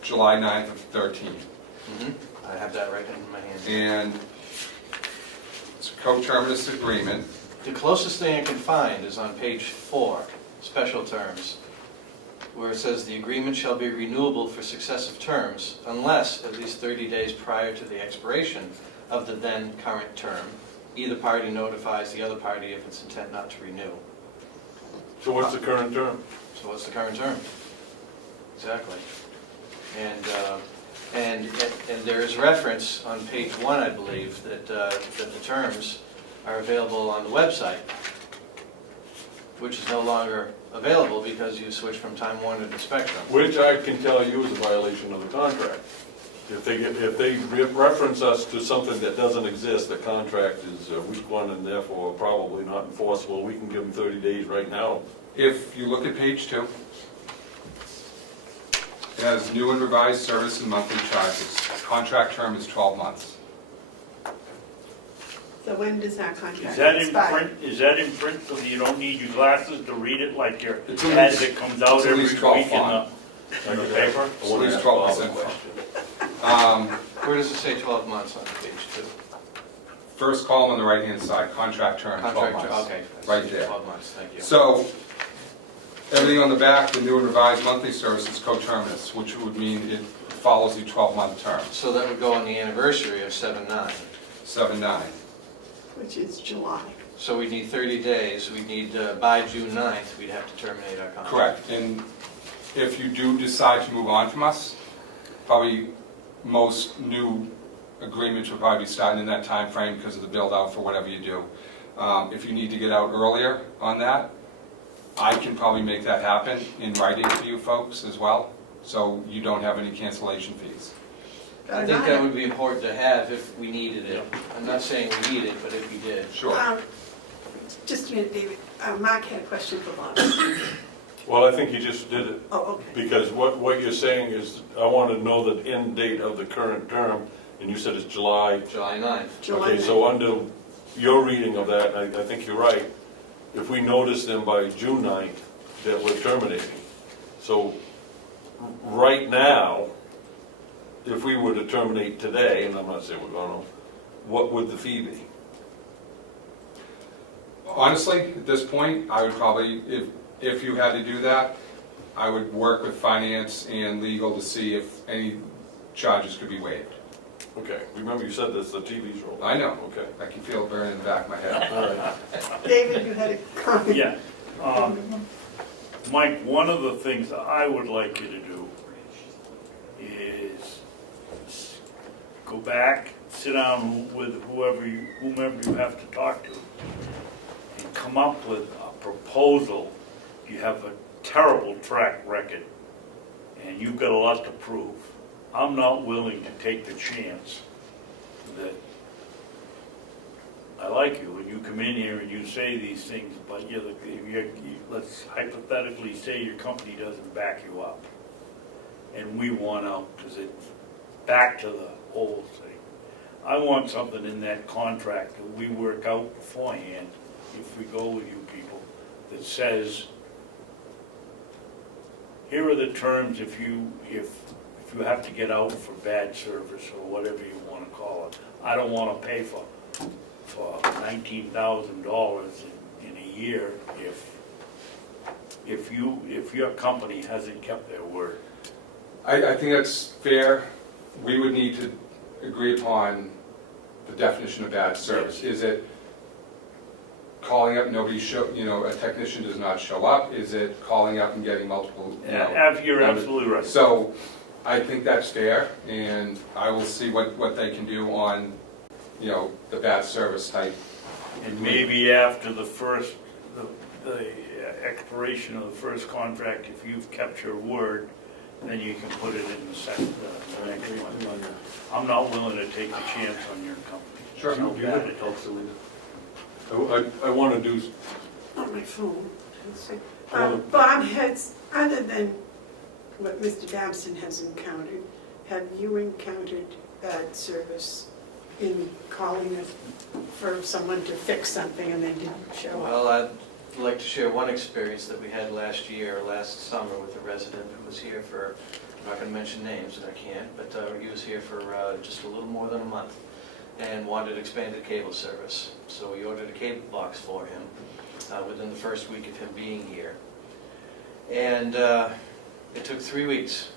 July 9th of 13. Mhm. I have that right in my hand. And it's a coterminous agreement. The closest thing I can find is on page 4, special terms, where it says the agreement shall be renewable for successive terms unless at least 30 days prior to the expiration of the then current term, either party notifies the other party of its intent not to renew. so what's the current term? So what's the current term? Exactly. And there is reference on page 1, I believe, that the terms are available on the website, which is no longer available because you switched from Time Warner to Spectrum. Which I can tell you is a violation of the contract. If they reference us to something that doesn't exist, the contract is weak one and therefore probably not enforceable, we can give them 30 days right now. If you look at page 2, It has new and revised service and monthly charges. Contract term is 12 months. So when does our contract Is that in expire? print, is that in print so you don't need your glasses to read it like your, It's at as least- it comes out it's at every least week 12 in font. the paper? At least 12%. Where does it say 12 months on page 2? First column on the right-hand side, contract term, 12 Contract, months. okay. Right there. 12 months, thank you. So, everything on the back, the new and revised monthly service is coterminous, which would mean it follows the 12-month term, So that would go on the anniversary of 7/9. 7/9. Which is July. So we'd need 30 days, we'd need, by June 9th, we'd have to terminate our contract. Correct, and if you do decide to move on from us, probably most new agreements will probably be starting in that time frame because of the build-out for whatever you do. If you need to get out earlier on that, I can probably make that happen in writing for you folks as well, so you don't have any cancellation fees. I think that would be important to have if we needed it. I'm not saying we need it, but if we did. Sure. Just a minute, David. Mark had a question for Bob. Well, I think you just did it, Oh, okay. because what you're saying is, I want to know the end date of the current term, and you said it's July. July 9th. July Okay, 9th. so under your reading of that, I think you're right, if we notice them by June 9th, that we're terminating. So, right now, if we were to terminate today, and I'm not saying we're gonna, what would the fee be? Honestly, at this point, I would probably, if you had to do that, I would work with finance and legal to see if any charges could be waived. Okay, remember you said this, the TV's rolling. I know. Okay. I can feel it burning in the back of my head. All right. David, you had a comment? Yeah. Mike, one of the things I would like you to do is go back, sit down with whomever you have to talk to, and come up with a proposal. You have a terrible track record, and you've got a lot to prove. I'm not willing to take the chance that I like you, and you come in here and you say these things, but let's hypothetically say your company doesn't back you up, and we want out, because it's back to the whole thing. I want something in that contract that we work out beforehand, if we go with you people, that says, here are the terms if you have to get out for bad service, or whatever you want to call it. I don't want to pay for $19,000 in a year if your company hasn't kept their word. I think that's fair. We would need to agree upon the definition of bad service. Is it calling up, a technician does not show up? Is it calling up and getting multiple, You're absolutely right. So I think that's fair, and I will see what they can do on, the bad service type. And maybe after the expiration of the first contract, if you've kept your word, then you can put it in the next one. I'm not willing to take a chance on your company. Sure. How You bad would it talk is. to me. I want to do, On my phone. Bob, other than what Mr. Babson has encountered, have you encountered bad service in calling for someone to fix something and they didn't show up? Well, I'd like to share one experience that we had last summer with a resident who was here for, I'm not going to mention names, and I can't, but he was here for just a little more than a month and wanted expanded cable service. So we ordered a cable box for him within the first week of him being here. And it took 3 weeks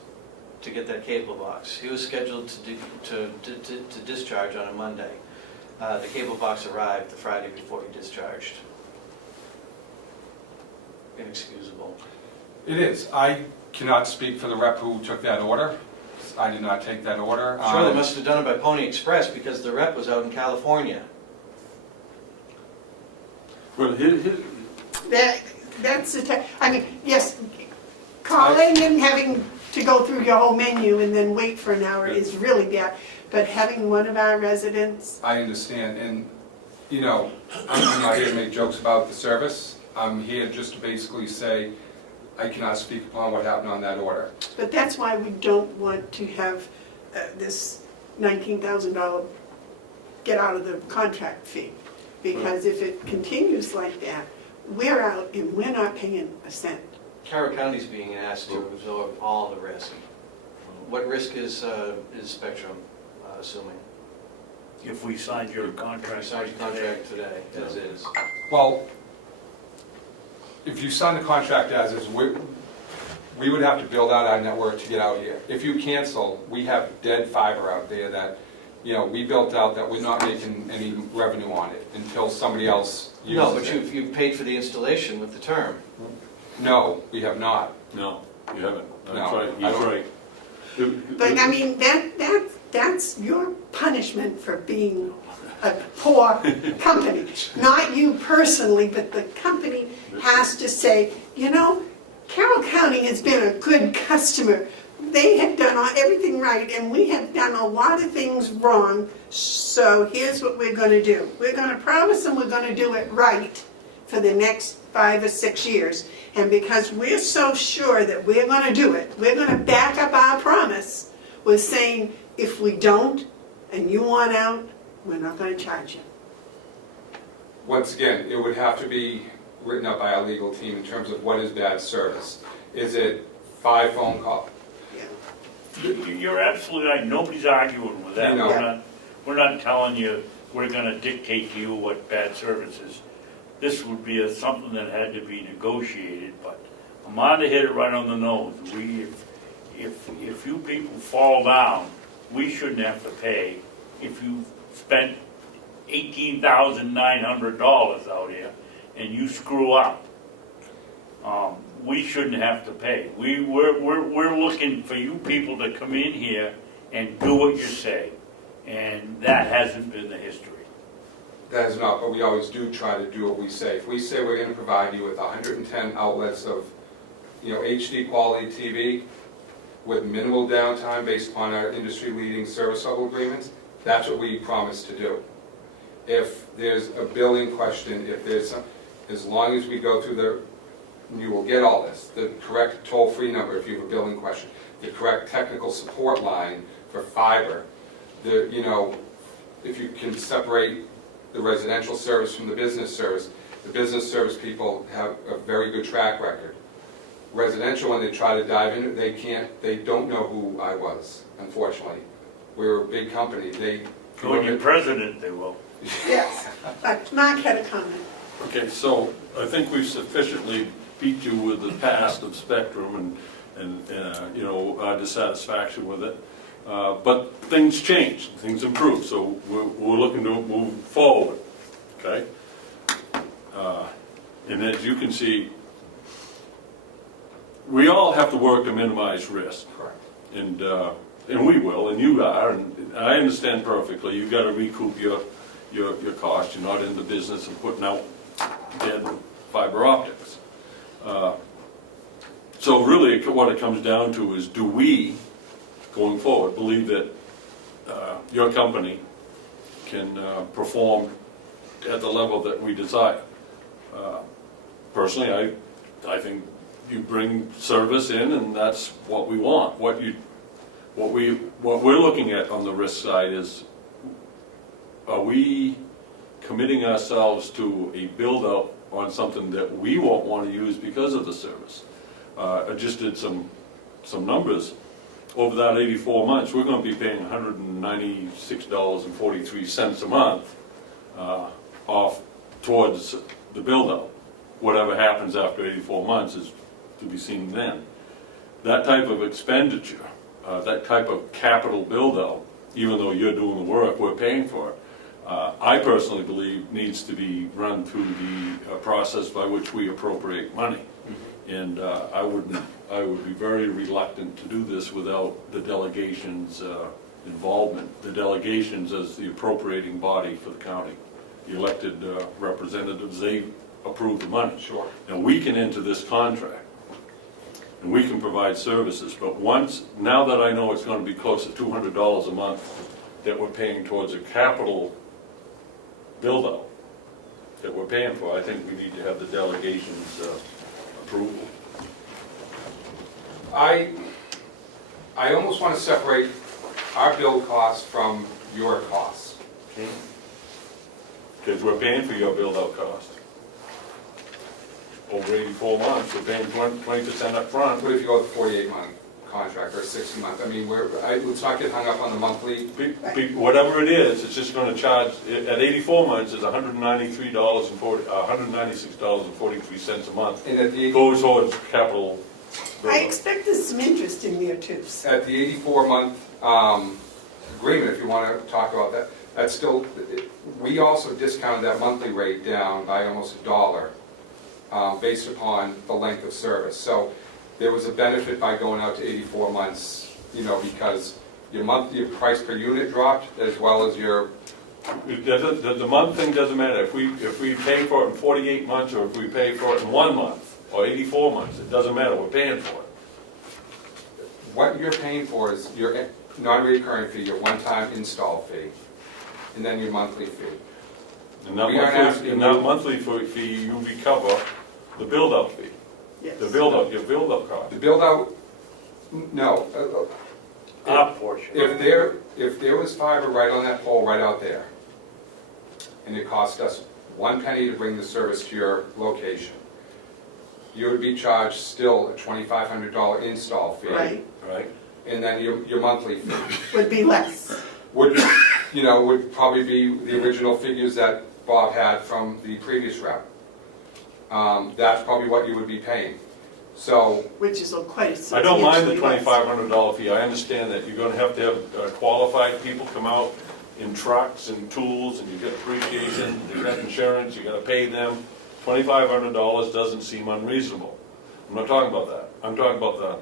to get that cable box. He was scheduled to discharge on a Monday. The cable box arrived the Friday before he discharged. Inexcusable. It is. I cannot speak for the rep who took that order. I did not take that order. Sure, they must have done it by Pony Express because the rep was out in California. well, That's yes, calling and having to go through your whole menu and then wait for an hour is really bad. But having one of our residents, I understand, and, I'm not here to make jokes about the service. I'm here just to basically say, I cannot speak upon what happened on that order. But that's why we don't want to have this $19,000 get out of the contract fee. Because if it continues like that, we're out and we're not paying a cent. Carroll County's being asked to absorb all the risk. What risk is Spectrum assuming? If we signed your If you contract. signed your contract today, as is. Well, if you sign the contract as is, we would have to build out our network to get out here. If you cancel, we have dead fiber out there that, we built out that we're not making any revenue on it until somebody else uses it. No, but you've paid for the installation with the term. No, we have not. No, you haven't. That's No, right, I he's don't- right. But I mean, that's your punishment for being a poor company. Not you personally, but the company has to say, Carroll County has been a good customer. They have done everything right, and we have done a lot of things wrong, so here's what we're going to do. We're going to promise them we're going to do it right for the next 5 or 6 years. And because we're so sure that we're going to do it, we're going to back up our promise with saying, if we don't and you want out, we're not going to charge you. Once again, it would have to be written up by our legal team in terms of what is bad service. Is it 5 phone calls? You're absolutely right, nobody's arguing with that. I know. We're not telling you, we're gonna dictate to you what bad service is. This would be something that had to be negotiated, but Amanda hit it right on the nose. If you people fall down, we shouldn't have to pay. If you spent $18,900 out here and you screw up, we shouldn't have to pay. We're looking for you people to come in here and do what you say, and that hasn't been the history. That is not, but we always do try to do what we say. If we say we're going to provide you with 110 outlets of, HD quality TV with minimal downtime based upon our industry-leading service level agreements, that's what we promise to do. If there's a billing question, as long as we go through you will get all this, the correct toll-free number if you have a billing question, the correct technical support line for fiber, if you can separate the residential service from the business service people have a very good track record. Residential, when they try to dive into it, they don't know who I was, unfortunately. We're a big company. When you're president, they will. Yes, but Mark had a comment. Okay, so I think we've sufficiently beat you with the past of Spectrum and our dissatisfaction with it. But things change, things improve, so we're looking to move forward, okay? And as you can see, we all have to work to minimize risk. Correct. And we will, and you are, and I understand perfectly, you've got to recoup your costs. You're not in the business of putting out dead fiber optics. So really what it comes down to is, do we, going forward, believe that your company can perform at the level that we desire? Personally, I think you bring service in, and that's what we want. What we're looking at on the risk side is, are we committing ourselves to a build-out on something that we won't want to use because of the service? I just did some numbers. Over that 84 months, we're going to be paying $196.43 a month off towards the build-out. Whatever happens after 84 months is to be seen then. That type of expenditure, that type of capital build-out, even though you're doing the work, we're paying for it, I personally believe needs to be run through the process by which we appropriate money. And I would be very reluctant to do this without the delegation's involvement. The delegations as the appropriating body for the county. The elected representatives, they approve the money. Sure. And we can enter this contract, and we can provide services. But now that I know it's going to be close to $200 a month that we're paying towards a capital build-out that we're paying for, I think we need to have the delegation's approval. I almost want to separate our build costs from your costs. Because we're paying for your build-out cost. Over 84 months, we're paying 20% up front. What if you go with a 48-month contract or a 60-month? I mean, let's not get hung up on the monthly. Whatever it is, it's just gonna charge, at 84 months, it's $196.43 a month. And at the Goes towards capital. I expect there's some interest in there too. At the 84-month agreement, if you want to talk about that, that's still, we also discounted that monthly rate down by almost $1 based upon the length of service. So there was a benefit by going out to 84 months, because your price per unit dropped as well as your, The month thing doesn't matter. If we pay for it in 48 months, or if we pay for it in 1 month, or 84 months, it doesn't matter, we're paying for it. what you're paying for is your non-recurring fee, your one-time install fee, and then your monthly fee. And that We aren't asking monthly fee, you recover the build-out fee. Yes. Your build-up cost. The build-out, no. Our portion. If there was fiber right on that pole right out there, and it cost us 1 penny to bring the service to your location, you would be charged still a $2,500 install fee. Right, Right? And then your monthly fee would be less. would probably be the original figures that Bob had from the previous rep. That's probably what you would be paying. So, Which is quite I substantially don't mind the less. $2,500 fee. I understand that you're gonna have qualified people come out in trucks and tools, and you get appreciation, you got insurance, you gotta pay them. $2,500 doesn't seem unreasonable. I'm not talking about that. I'm talking about the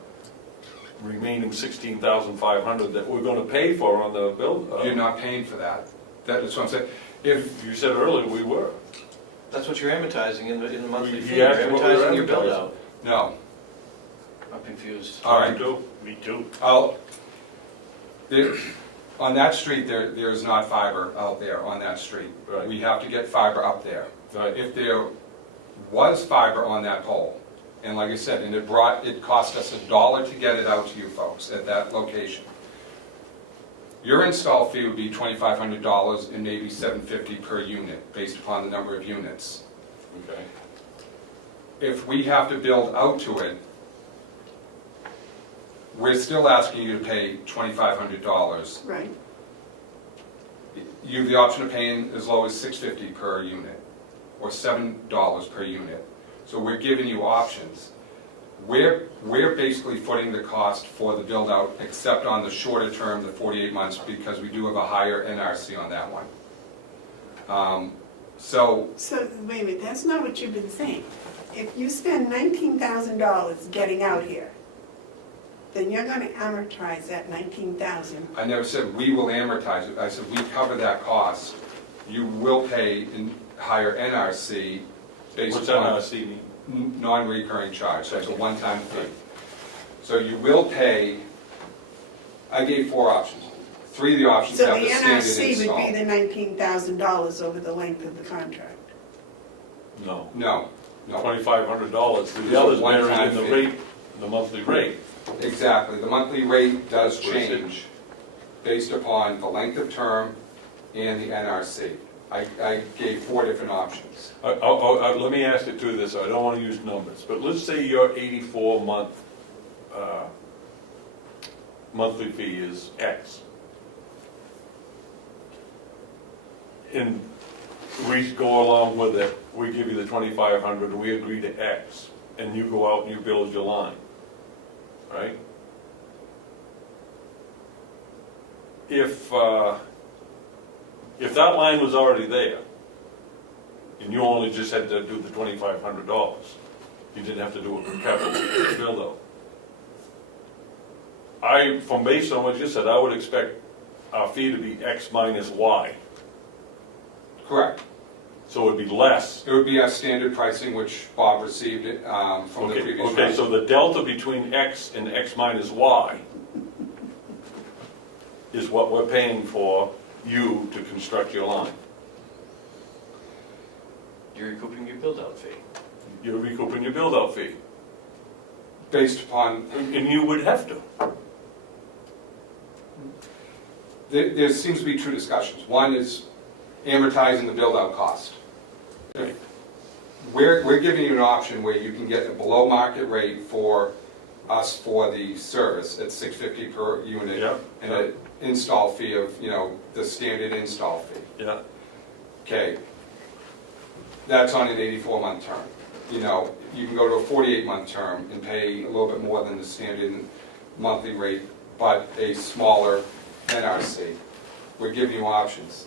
remaining $16,500 that we're gonna pay for on the bill. you're not paying for that. That's what I'm saying. If, You said earlier we were. That's what you're amortizing in the monthly He fee. You're asked what we were amortizing your build amortizing. out. no, I'm confused. all right. Me too. On that street, there is not fiber out there on that street. Right. We have to get fiber up there. Right. If there was fiber on that pole, and like I said, and it cost us $1 to get it out to you folks at that location, your install fee would be $2,500 and maybe $750 per unit, based upon the number of units. Okay. If we have to build out to it, we're still asking you to pay $2,500. Right, You have the option of paying as low as $650 per unit, or $7 per unit. So we're giving you options. We're basically footing the cost for the build-out, except on the shorter term, the 48 months, because we do have a higher NRC on that one. so wait a minute, that's not what you've been saying. If you spend $19,000 getting out here, then you're gonna amortize that $19,000. I never said we will amortize it. I said we cover that cost. You will pay in higher NRC based What's upon NRC mean? non-recurring charge, so it's a one-time fee. So you will pay, I gave 4 options. 3 of the options So have the the standard NRC would install. be the $19,000 over the length of the contract. No. No, no, $2,500. The It's a others one-time buried in the fee. rate, the monthly rate. exactly. The monthly rate does What is it? change based upon the length of term and the NRC. I gave 4 different options. Let me ask it through this, I don't want to use numbers, but let's say your 84-month monthly fee is X. And we go along with it, we give you the $2,500, and we agree to X, and you go out and you build your line, right? If that line was already there, and you only just had to do the $2,500, you didn't have to do a capital build out. From based on what you said, I would expect our fee to be X minus Y, Correct. so it would be less. It would be our standard pricing, which Bob received it from the previous Okay, rep. so the delta between X and X minus Y is what we're paying for you to construct your line. You're recouping your build out fee. You're recouping your build-out fee. based upon, And you would have to. there seems to be two discussions. One is amortizing the build-out cost. Right. We're giving you an option where you can get a below market rate for us for the service at $650 per unit. Yeah. And an install fee of, the standard install fee. Yeah. Okay. That's on an 84-month term. You can go to a 48-month term and pay a little bit more than the standard monthly rate, but a smaller NRC. We're giving you options.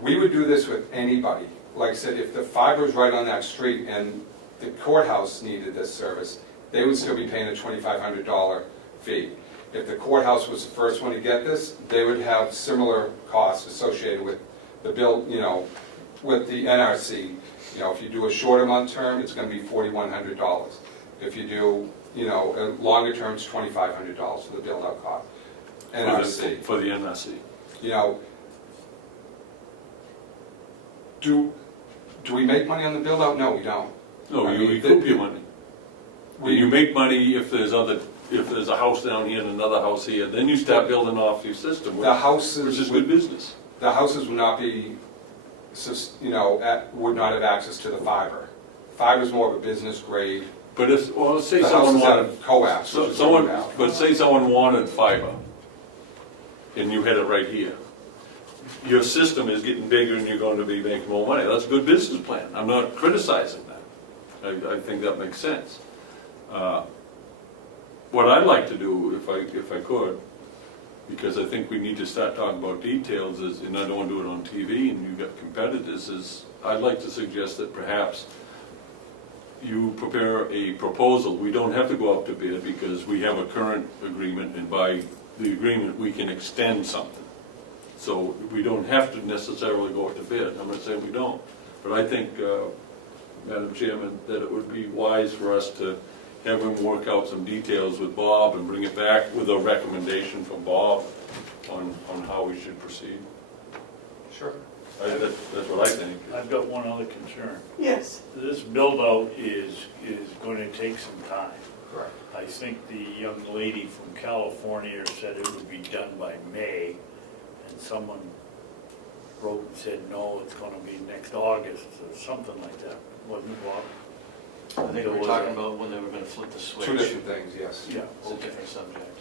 We would do this with anybody. Like I said, if the fiber was right on that street and the courthouse needed this service, they would still be paying a $2,500 fee. If the courthouse was the first one to get this, they would have similar costs associated with the bill, with the NRC. If you do a shorter month term, it's going to be $4,100. If you do, a longer term, it's $2,500 for the build-out cost. NRC. For the NRC. Do we make money on the build-out? No, we don't. No, I you mean, recoup your money. We- You make money if there's a house down here and another house here, then you start building off your system, The which houses, is good business. the houses would not be, would not have access to the fiber. Fiber's more of a business grade. But if, well, let's say The someone houses out wanted, of coax. so- which is what we someone, have. but say someone wanted fiber, and you had it right here. Your system is getting bigger and you're going to be making more money. That's a good business plan. I'm not criticizing that. I think that makes sense. What I'd like to do, if I could, because I think we need to start talking about details, is, and I don't want to do it on TV and you've got competitors, is I'd like to suggest that perhaps you prepare a proposal. We don't have to go out to bid because we have a current agreement, and by the agreement we can extend something. So we don't have to necessarily go out to bid. I'm not saying we don't. But I think, Madam Chairman, that it would be wise for us to have him work out some details with Bob and bring it back with a recommendation from Bob on how we should proceed. Sure. That's what I think. I've got one other concern. Yes. This build-out is going to take some time. Correct. I think the young lady from California said it would be done by May, and someone wrote and said, no, it's gonna be next August, or something like that, wasn't it, Bob? I think we were talking about when they were gonna flip the switch. Two different things, yes. Yeah, It's a okay. different subject.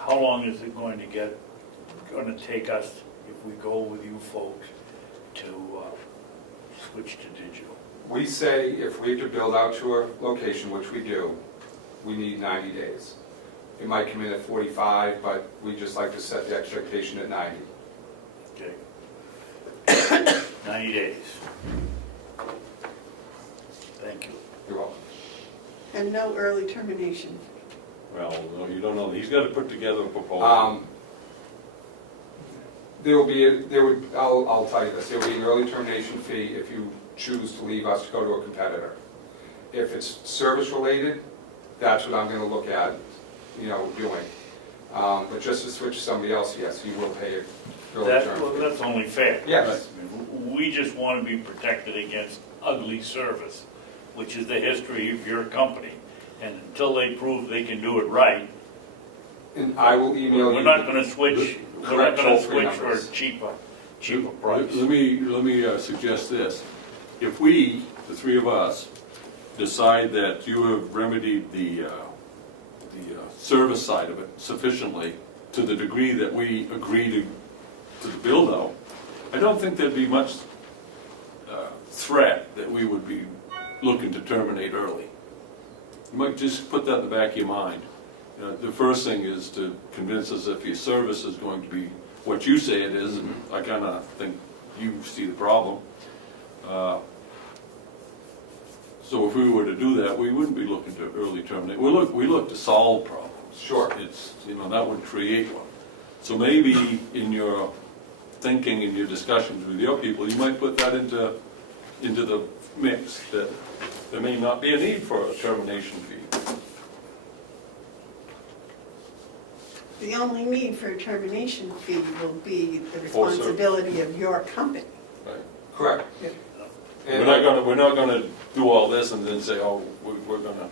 How long is it going to take us, if we go with you folks, to switch to digital? We say if we have to build out to a location, which we do, we need 90 days. It might come in at 45, but we just like to set the expectation at 90. Okay. 90 days. Thank you. You're welcome. And no early termination. Well, no, you don't know. He's got to put together a proposal. I'll tell you this, there will be an early termination fee if you choose to leave us to go to a competitor. If it's service related, that's what I'm gonna look at, doing. But just to switch to somebody else, yes, you will pay an early term Well, fee. that's only fair. Yes. I mean, we just want to be protected against ugly service, which is the history of your company. And until they prove they can do it right, And I will email you. we're not going to switch, we're not correct going to toll-free switch for numbers. a cheaper price. Let me suggest this. If we, the three of us, decide that you have remedied the service side of it sufficiently to the degree that we agree to the build-out, I don't think there'd be much threat that we would be looking to terminate early. You might just put that in the back of your mind. The first thing is to convince us if your service is going to be what you say it is, and I kind of think you see the problem. So if we were to do that, we wouldn't be looking to early terminate. We look to solve problems. Sure. It's, that would create one. So maybe in your thinking, in your discussions with your people, you might put that into the mix, that there may not be a need for a termination fee. The only need for a termination fee will be the For service. responsibility of your company. Right? Correct. Yeah. And We're not gonna do all this and then say, oh, we're gonna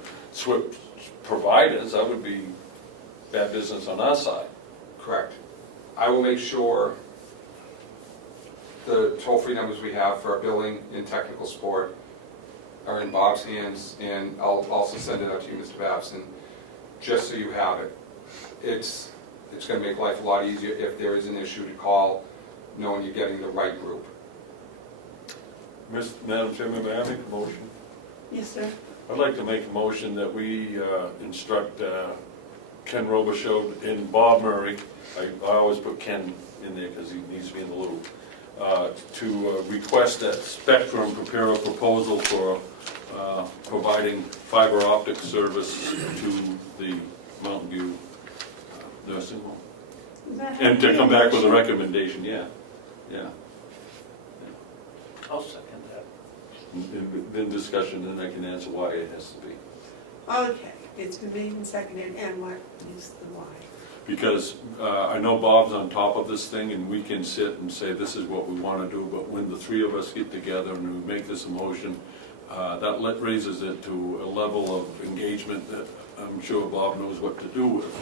providers, that would be bad business on our side. Correct. I will make sure the toll-free numbers we have for our billing and technical support are in Bob's hands, and I'll also send it out to you, Mr. Babson, just so you have it. It's going to make life a lot easier if there is an issue to call, knowing you're getting the right group. Madam Chairman, may I make a motion? Yes, sir. I'd like to make a motion that we instruct Ken Robichaud and Bob Murray, I always put Ken in there because he needs to be in the loop, to request that Spectrum prepare a proposal for providing fiber optic service to the Mountain View nursing home. Is that And to how come you back with a motion? recommendation, yeah. I'll second that. And then discussion, then I can answer why it has to be. Okay, it's been made and seconded, and what is the why? Because I know Bob's on top of this thing, and we can sit and say, this is what we want to do, but when the three of us get together and we make this a motion, that raises it to a level of engagement that I'm sure Bob knows what to do with.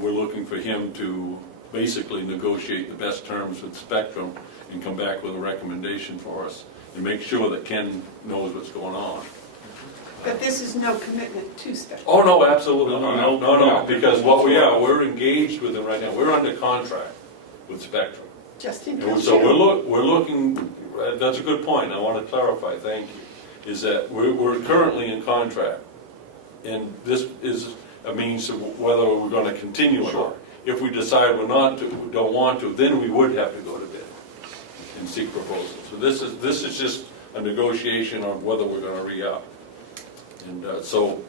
We're looking for him to basically negotiate the best terms with Spectrum and come back with a recommendation for us, and make sure that Ken knows what's going on. But this is no commitment to Spectrum. Oh, no, absolutely No, not. no, No, because what we are, we're engaged with them right now. We're under contract with Spectrum. Just in And case. so we're looking, that's a good point, I want to clarify, thank you, is that we're currently in contract. And this is a means of whether we're going to continue or not. If we decide we don't want to, then we would have to go to bid and seek proposals. So this is just a negotiation on whether we're going to re-up. And so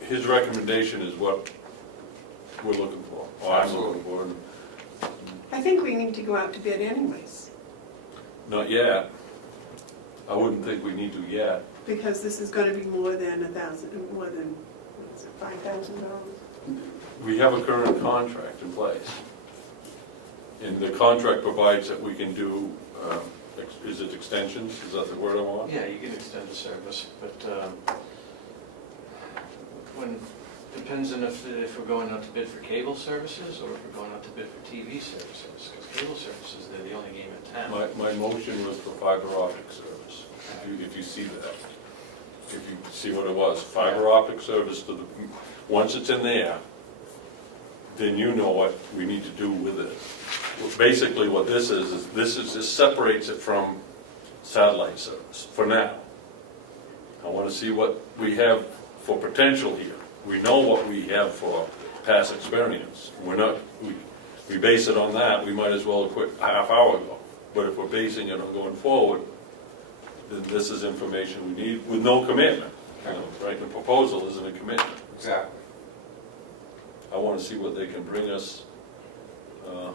his recommendation is what we're looking for, or I'm looking for. I think we need to go out to bid anyways, Not yet. I wouldn't think we need to yet. because this is going to be more than more than, what is it, $5,000? We have a current contract in place. And the contract provides that we can do, is it extensions? Is that the word I want? Yeah, you can extend the service, but depends on if we're going out to bid for cable services or if we're going out to bid for TV services, because cable services, they're the only game in town. My motion was for fiber optic service, if you see that. If you see what it was, fiber optic service to the, once it's in there, then you know what we need to do with it. Basically what this separates it from satellite service, for now. I want to see what we have for potential here. We know what we have for past experience. We base it on that, we might as well have quit a half hour ago. But if we're basing it on going forward, then this is information we need with no commitment. Right, the proposal isn't a commitment. Exactly. I want to see what they can bring us to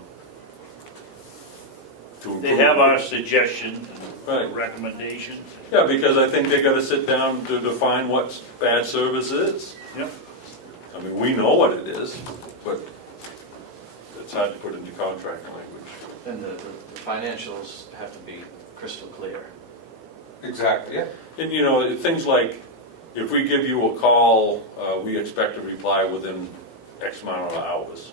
improve. They have our suggestions Right. and recommendations. Yeah, because I think they got to sit down to define what bad service is. Yep. I mean, we know what it is, but it's hard to put into contract language. And the financials have to be crystal clear. Exactly, yeah. And you know, things like, if we give you a call, we expect a reply within X amount of hours.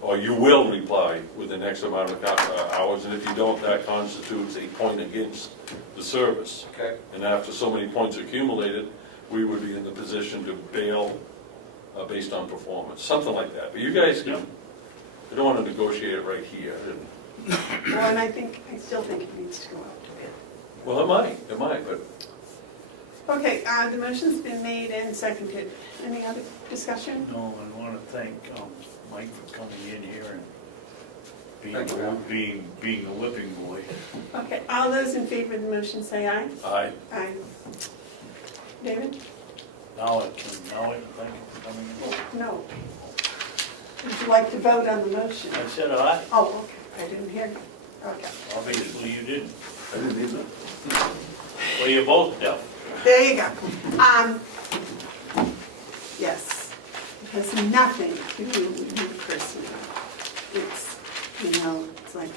Or you will reply within X amount of hours, and if you don't, that constitutes a point against the service. Okay. And after so many points accumulated, we would be in the position to bail based on performance, something like that. But you guys can, you don't want to negotiate it right here. Well, and I still think it needs to go out to bid. Well, it might, but Okay, the motion's been made and seconded. Any other discussion? No, I want to thank Mike for coming in here Thank you, Al. and being a whipping boy. Okay, all those in favor of the motion say aye. I, Aye. David? Now I can thank you for coming in. No. Would you like to vote on the motion? I said aye. Oh, okay, I didn't hear you. Okay, Obviously you didn't. I didn't either. Well, you're both deaf. there you go. Yes, it has nothing to do with you personally. It's, it's like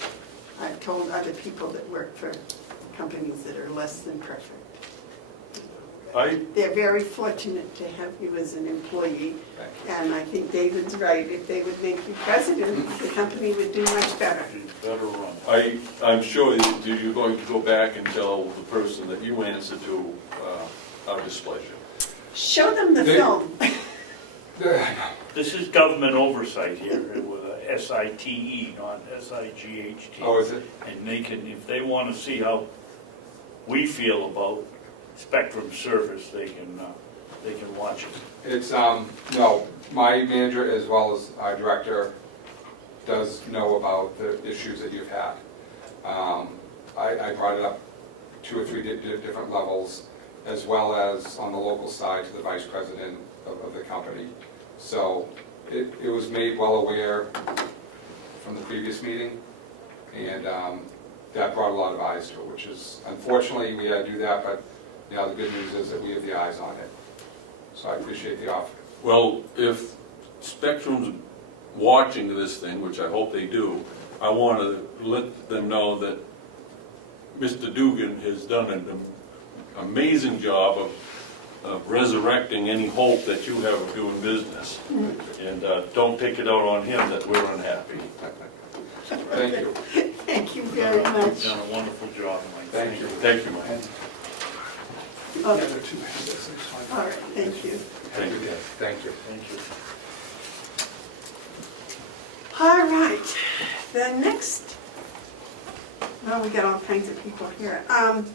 I've told other people that work for companies that are less than perfect. they're very fortunate to have you as an employee. Thank you. And I think David's right, if they would make you president, the company would do much better. It's better run. I'm sure that you're going to go back and tell the person that you answer to our displeasure. Show them the They- film. This is government oversight here with a S-I-T-E, not S-I-G-H-T. Oh, is it? And they can, if they want to see how we feel about Spectrum service, they can watch it. It's, no, my manager as well as our director does know about the issues that you've had. I brought it up 2 or 3 different levels, as well as on the local side to the vice president of the company. So it was made well aware from the previous meeting, and that brought a lot of eyes to it, which is, unfortunately, we had to do that, but now the good news is that we have the eyes on it. So I appreciate the offer. Well, if Spectrum's watching this thing, which I hope they do, I want to let them know that Mr. Dugan has done an amazing job of resurrecting any hope that you have of doing business. And don't take it out on him that we're unhappy. Thank you. Thank you very much. You've done a wonderful job, Mike. Thank you. Thank you, Mike. Oh, The other 2 have this, it's fine. all right, thank you. Thank you. Thank you. Thank you. All right, the next, well, we got all kinds of people here. Back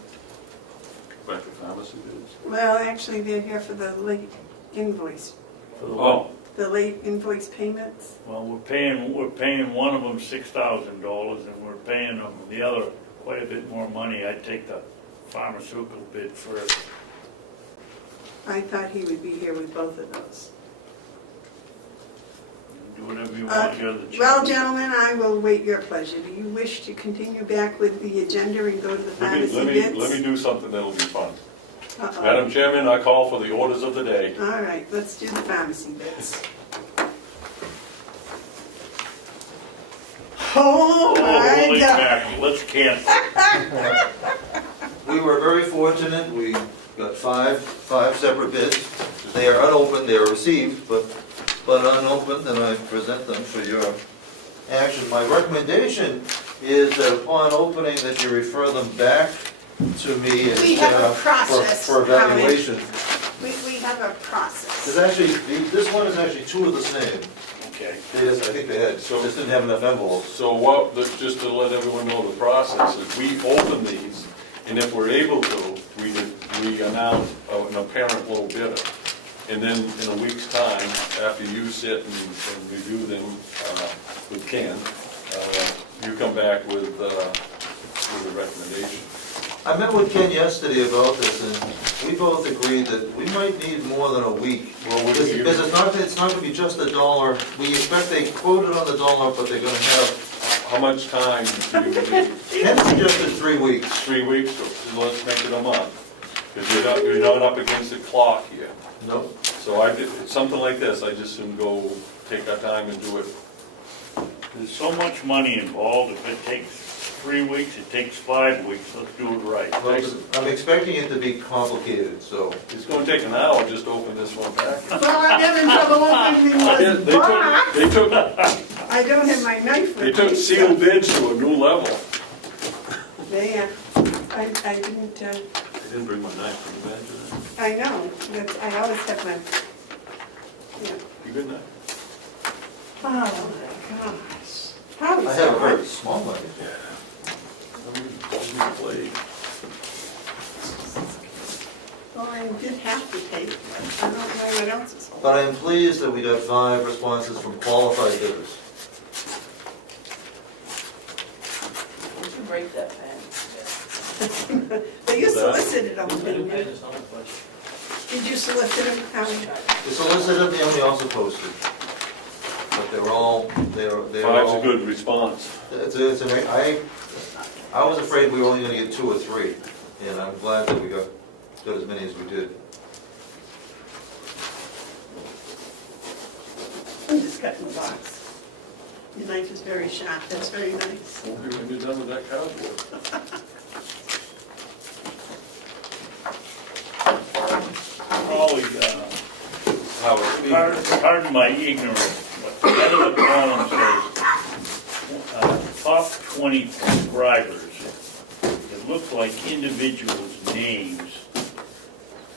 to pharmacy bids. Well, actually, they're here for the late invoice, Oh, the late invoice payments. Well, we're paying one of them $6,000, and we're paying them the other quite a bit more money. I'd take the pharmaceutical bid first. I thought he would be here with both of those. Do whatever you want, you're the Well, chairman. gentlemen, I will wait your pleasure. Do you wish to continue back with the agenda and go to the pharmacy bids? let me do something that'll be fun. Uh-oh. Madam Chairman, I call for the orders of the day. All right, let's do the pharmacy bids. Oh, my Holy God. mackerel, let's cancel. We were very fortunate, we got five separate bids. They are unopened, they are received, but unopened, and I present them for your action. My recommendation is that upon opening, that you refer them back to me We have a process, for evaluation. We have a process. There's actually, this one is actually 2 of the same. Okay. I think they had, just didn't have enough envelopes. So just to let everyone know the process is we open these, and if we're able to, we announce an apparent low bidder. And then in a week's time, after you sit and review them with Ken, you come back with a recommendation. I met with Ken yesterday about this, and we both agreed that we might need more than a week. Because it's not gonna be just $1. We expect they quoted on the dollar, but they're gonna have, How much time do you need? Ken suggested 3 weeks. 3 weeks, so let's make it a month. Because you're not up against the clock here. Nope. So I did, something like this, I just soon go take our time and do it. There's so much money involved. If it takes 3 weeks, it takes 5 weeks. Let's do it right. Well, I'm expecting it to be complicated, so. It's gonna take an hour just to open this one package. Well, I'm having trouble opening this box. They took I don't have my knife with me. They took sealed bids to a new level. They, I didn't, I didn't bring my knife, can you imagine that? I know, I always have my, yeah. You good knife? Oh, my gosh. How I is have a that? very small money. Let me play. Well, I did have to take, but I don't know what else is holding. But I am pleased that we got 5 responses from qualified bidders. You should break that pen. But you That- solicited them, didn't you? Did you solicit them, Howard? We solicited them, we also posted. But they're all. Five's a good response. I was afraid we were only gonna get 2 or 3, and I'm glad that we got as many as we did. I'm just cutting the box. Your knife is very sharp, that's very nice. Won't be when you're done with that cardboard. Molly, pardon my ignorance, but the head of the column says, top 20 subscribers. It looks like individuals' names.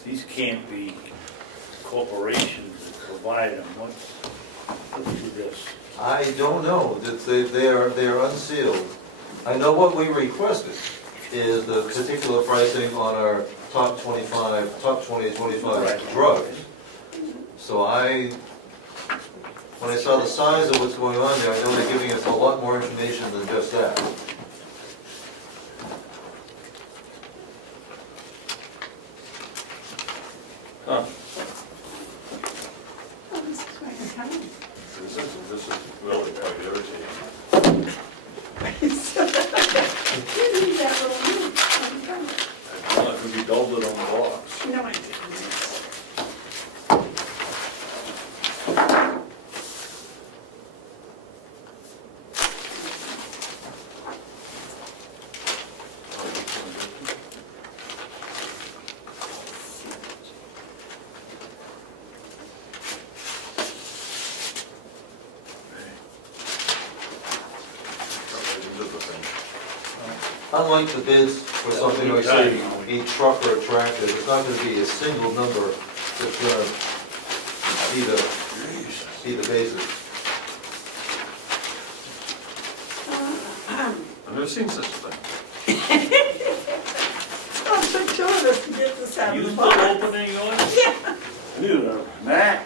These can't be corporations that provide them. Let's do this. I don't know, that they're unsealed. I know what we requested is the particular pricing on our top 20 to 25 drugs. So when I saw the size of what's going on there, I know they're giving us a lot more information than just that. Huh, Oh, this is why I'm coming. this is really quite irritating. You need that little move. I'm coming. Well, it could be doubled on the box. No, I didn't. Unlike the bids for something like, say, a truck or a tractor, there's not gonna be a single number that's gonna be the basis. I've never seen such a thing. Oh, so two of us can get this out You of the still box. opening yours? Matt?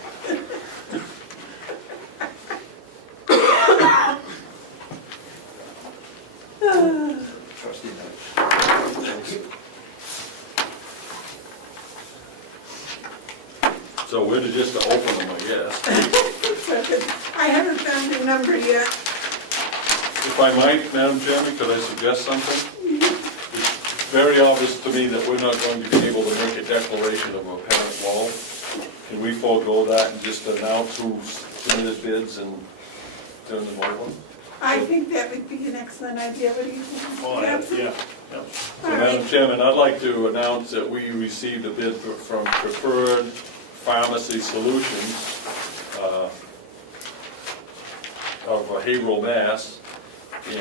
Trustee notes. So we're just to open them, I guess. I haven't found your number yet. If I might, Madam Chairman, could I suggest something? It's very obvious to me that we're not going to be able to make a declaration of apparent wall. Can we forego that and just announce who submitted bids and turn them over? I think that would be an excellent idea. What do you think? Oh, Babson? yeah. All So, Madam right. Chairman, I'd like to announce that we received a bid from Preferred Pharmacy Solutions of Haverhill, Mass. And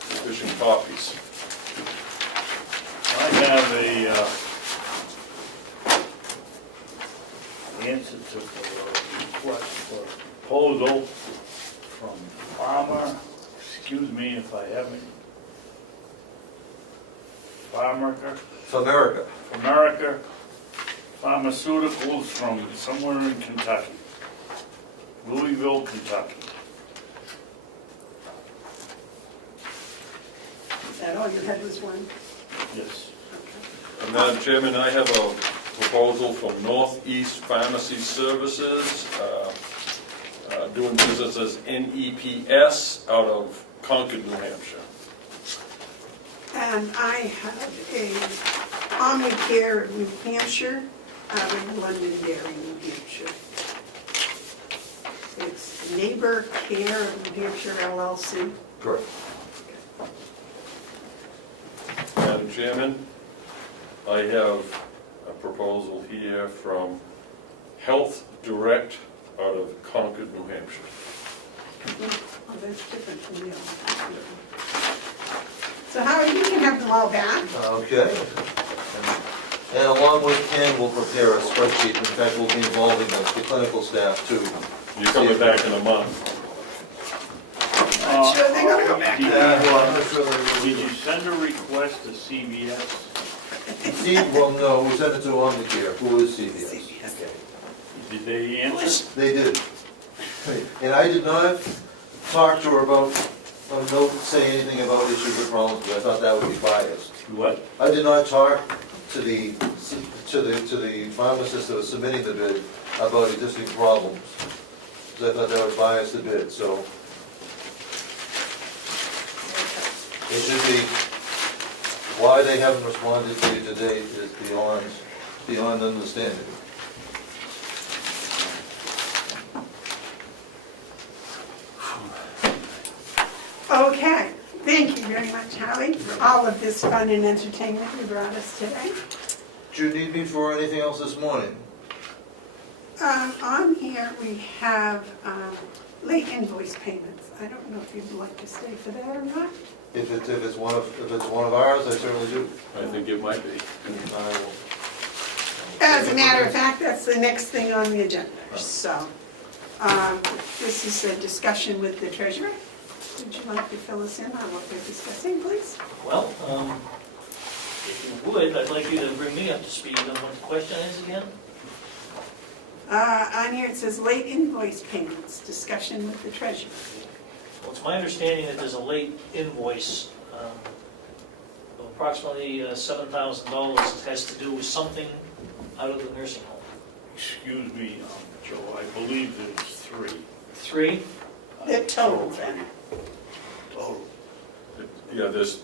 sufficient copies. I have a answer to the request for proposal from Farmer, excuse me if I haven't. America Pharmaceuticals from somewhere in Kentucky, Louisville, Kentucky. Is that all you had was one? Yes. And Madam Chairman, I have a proposal from Northeast Pharmacy Services, doing business as NEPS out of Concord, New Hampshire. And I have a Omnicare of New Hampshire out of Londonderry, New Hampshire. It's Neighbor Care of New Hampshire LLC. Correct. Madam Chairman, I have a proposal here from Health Direct out of Concord, New Hampshire. Oh, that's different from the other. So Howard, you can have them all back. Okay. And along with Ken, we'll prepare a spreadsheet. In fact, we'll be involving the clinical staff too. You're coming back in a month. I'm sure they're gonna go back. Well, I'm not sure. Did you send a request to CVS? Well, no, we sent it to Omnicare, who is CVS. Did they answer? They did. And I did not talk to her about, don't say anything about issues or problems, because I thought that would be biased. What? I did not talk to the pharmacist that was submitting the bid about existing problems, because I thought that would bias the bid, so. It should be, why they haven't responded to you today is beyond understanding. Okay, thank you very much, Howie, for all of this fun and entertainment you brought us today. Do you need me for anything else this morning? On here, we have late invoice payments. I don't know if you'd like to stay for that or not. If it's one of ours, I certainly do. I think it might be. I will. As a matter of fact, that's the next thing on the agenda. So, this is a discussion with the treasurer. Would you like to fill us in on what we're discussing, please? Well, if you would, I'd like you to bring me up to speed on what the question is again. On here it says late invoice payments, discussion with the treasurer. Well, it's my understanding that there's a late invoice of approximately $7,000 that has to do with something out of the nursing home. Excuse me, Joe, I believe there's 3. 3? The total then. Total. Yeah, this,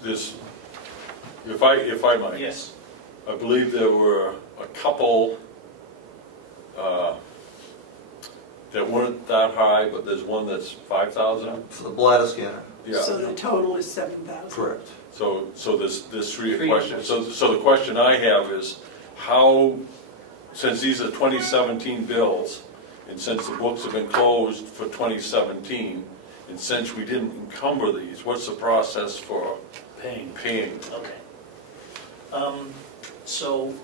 if I might. Yes. I believe there were a couple that weren't that high, but there's one that's 5,000. For the bladder scanner. Yeah. So the total is 7,000. Correct. So there's 3 Three questions. So the question I have is, how, since these are 2017 bills, and since the books have been closed for 2017, and since we didn't encumber these, what's the process for Paying. paying? Okay. So,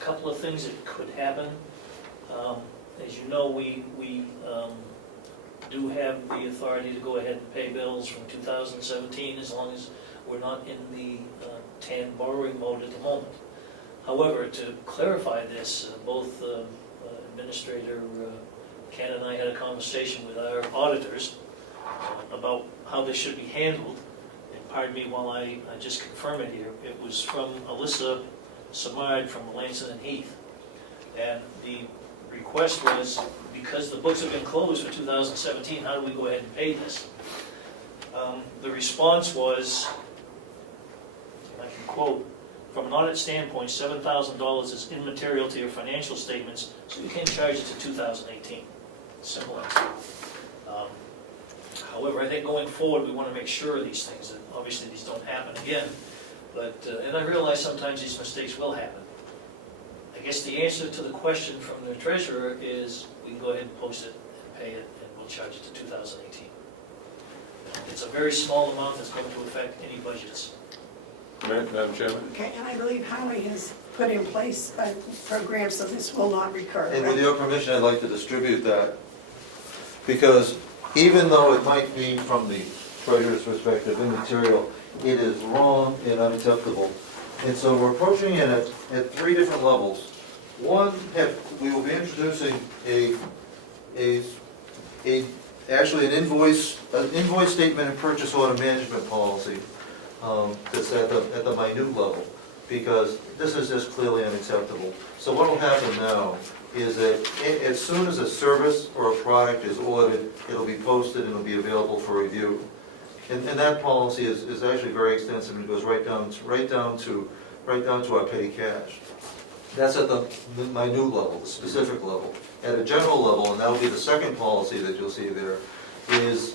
a couple of things that could happen. As you know, we do have the authority to go ahead and pay bills from 2017 as long as we're not in the TAN borrowing mode at the moment. However, to clarify this, both Administrator Ken and I had a conversation with our auditors about how this should be handled. And pardon me while I just confirm it here. It was from Alyssa Samard from Lansing and Heath. And the request was, because the books have been closed for 2017, how do we go ahead and pay this? The response was, I can quote, "From an audit standpoint, $7,000 is immaterial to your financial statements, so you can't charge it to 2018. Simple answer. However, I think going forward, we want to make sure of these things, and obviously these don't happen again. But, and I realize sometimes these mistakes will happen. I guess the answer to the question from the treasurer is, we can go ahead and post it and pay it, and we'll charge it to 2018. It's a very small amount that's going to affect any budgets. Madam Chairman? Okay, and I believe Howie has put in place a program so this will not recur. And with right? your permission, I'd like to distribute that, because even though it might be, from the treasurer's perspective, immaterial, it is wrong and unacceptable. And so we're approaching it at 3 different levels. One, we will be introducing actually an invoice statement and purchase order management policy that's at the minute level, because this is just clearly unacceptable. So what will happen now is that as soon as a service or a product is ordered, it'll be posted and it'll be available for review. And that policy is actually very extensive, and it goes right down to our petty cash. That's at the minute level, the specific level. At a general level, and that'll be the second policy that you'll see there, is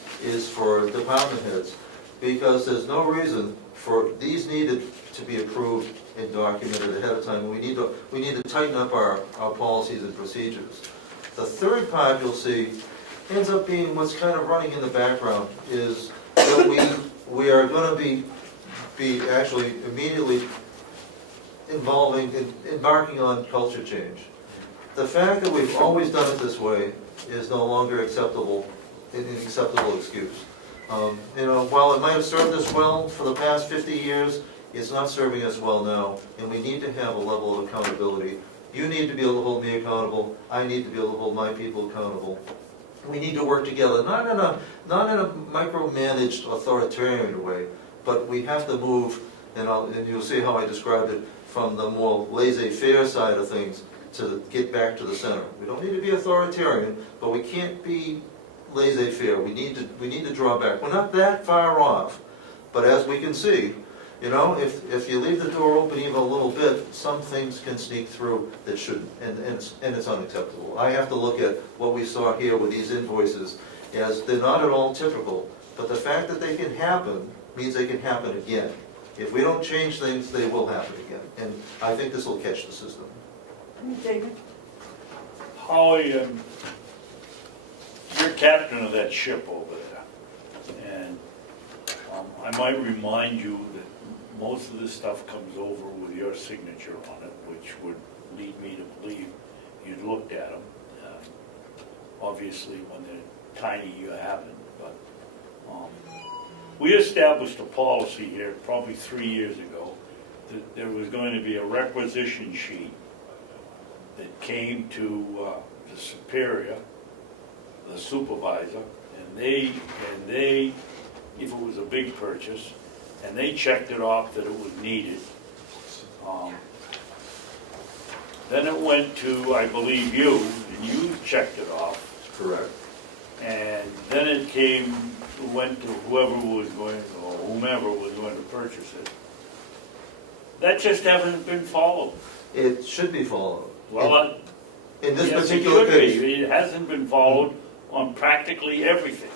for department heads, because there's no reason for these needed to be approved and documented ahead of time. We need to tighten up our policies and procedures. The third part you'll see ends up being what's kind of running in the background, is that we are going to be actually immediately embarking on culture change. The fact that we've always done it this way is no longer acceptable, an acceptable excuse. While it might have served us well for the past 50 years, it's not serving us well now, and we need to have a level of accountability. You need to be able to hold me accountable. I need to be able to hold my people accountable. We need to work together, not in a micromanaged authoritarian way, but we have to move, and you'll see how I described it, from the more laissez-faire side of things to get back to the center. We don't need to be authoritarian, but we can't be laissez-faire. We need to draw back. We're not that far off, but as we can see, if you leave the door open even a little bit, some things can sneak through that shouldn't, and it's unacceptable. I have to look at what we saw here with these invoices as they're not at all typical, but the fact that they can happen means they can happen again. If we don't change things, they will happen again. And I think this will catch the system. David? Holly, you're captain of that ship over there. And I might remind you that most of this stuff comes over with your signature on it, which would lead me to believe you'd looked at them. Obviously, when they're tiny, you haven't, but we established a policy here probably 3 years ago that there was going to be a requisition sheet that came to the superior, the supervisor, and they, if it was a big purchase, and they checked it off that it was needed. Then it went to, I believe, you, and you checked it off. Correct. And then it went to whoever was going, or whomever was going to purchase it. That just hasn't been followed. It should be followed. Well, In this yes, particular it should case, be. It hasn't been followed on practically everything.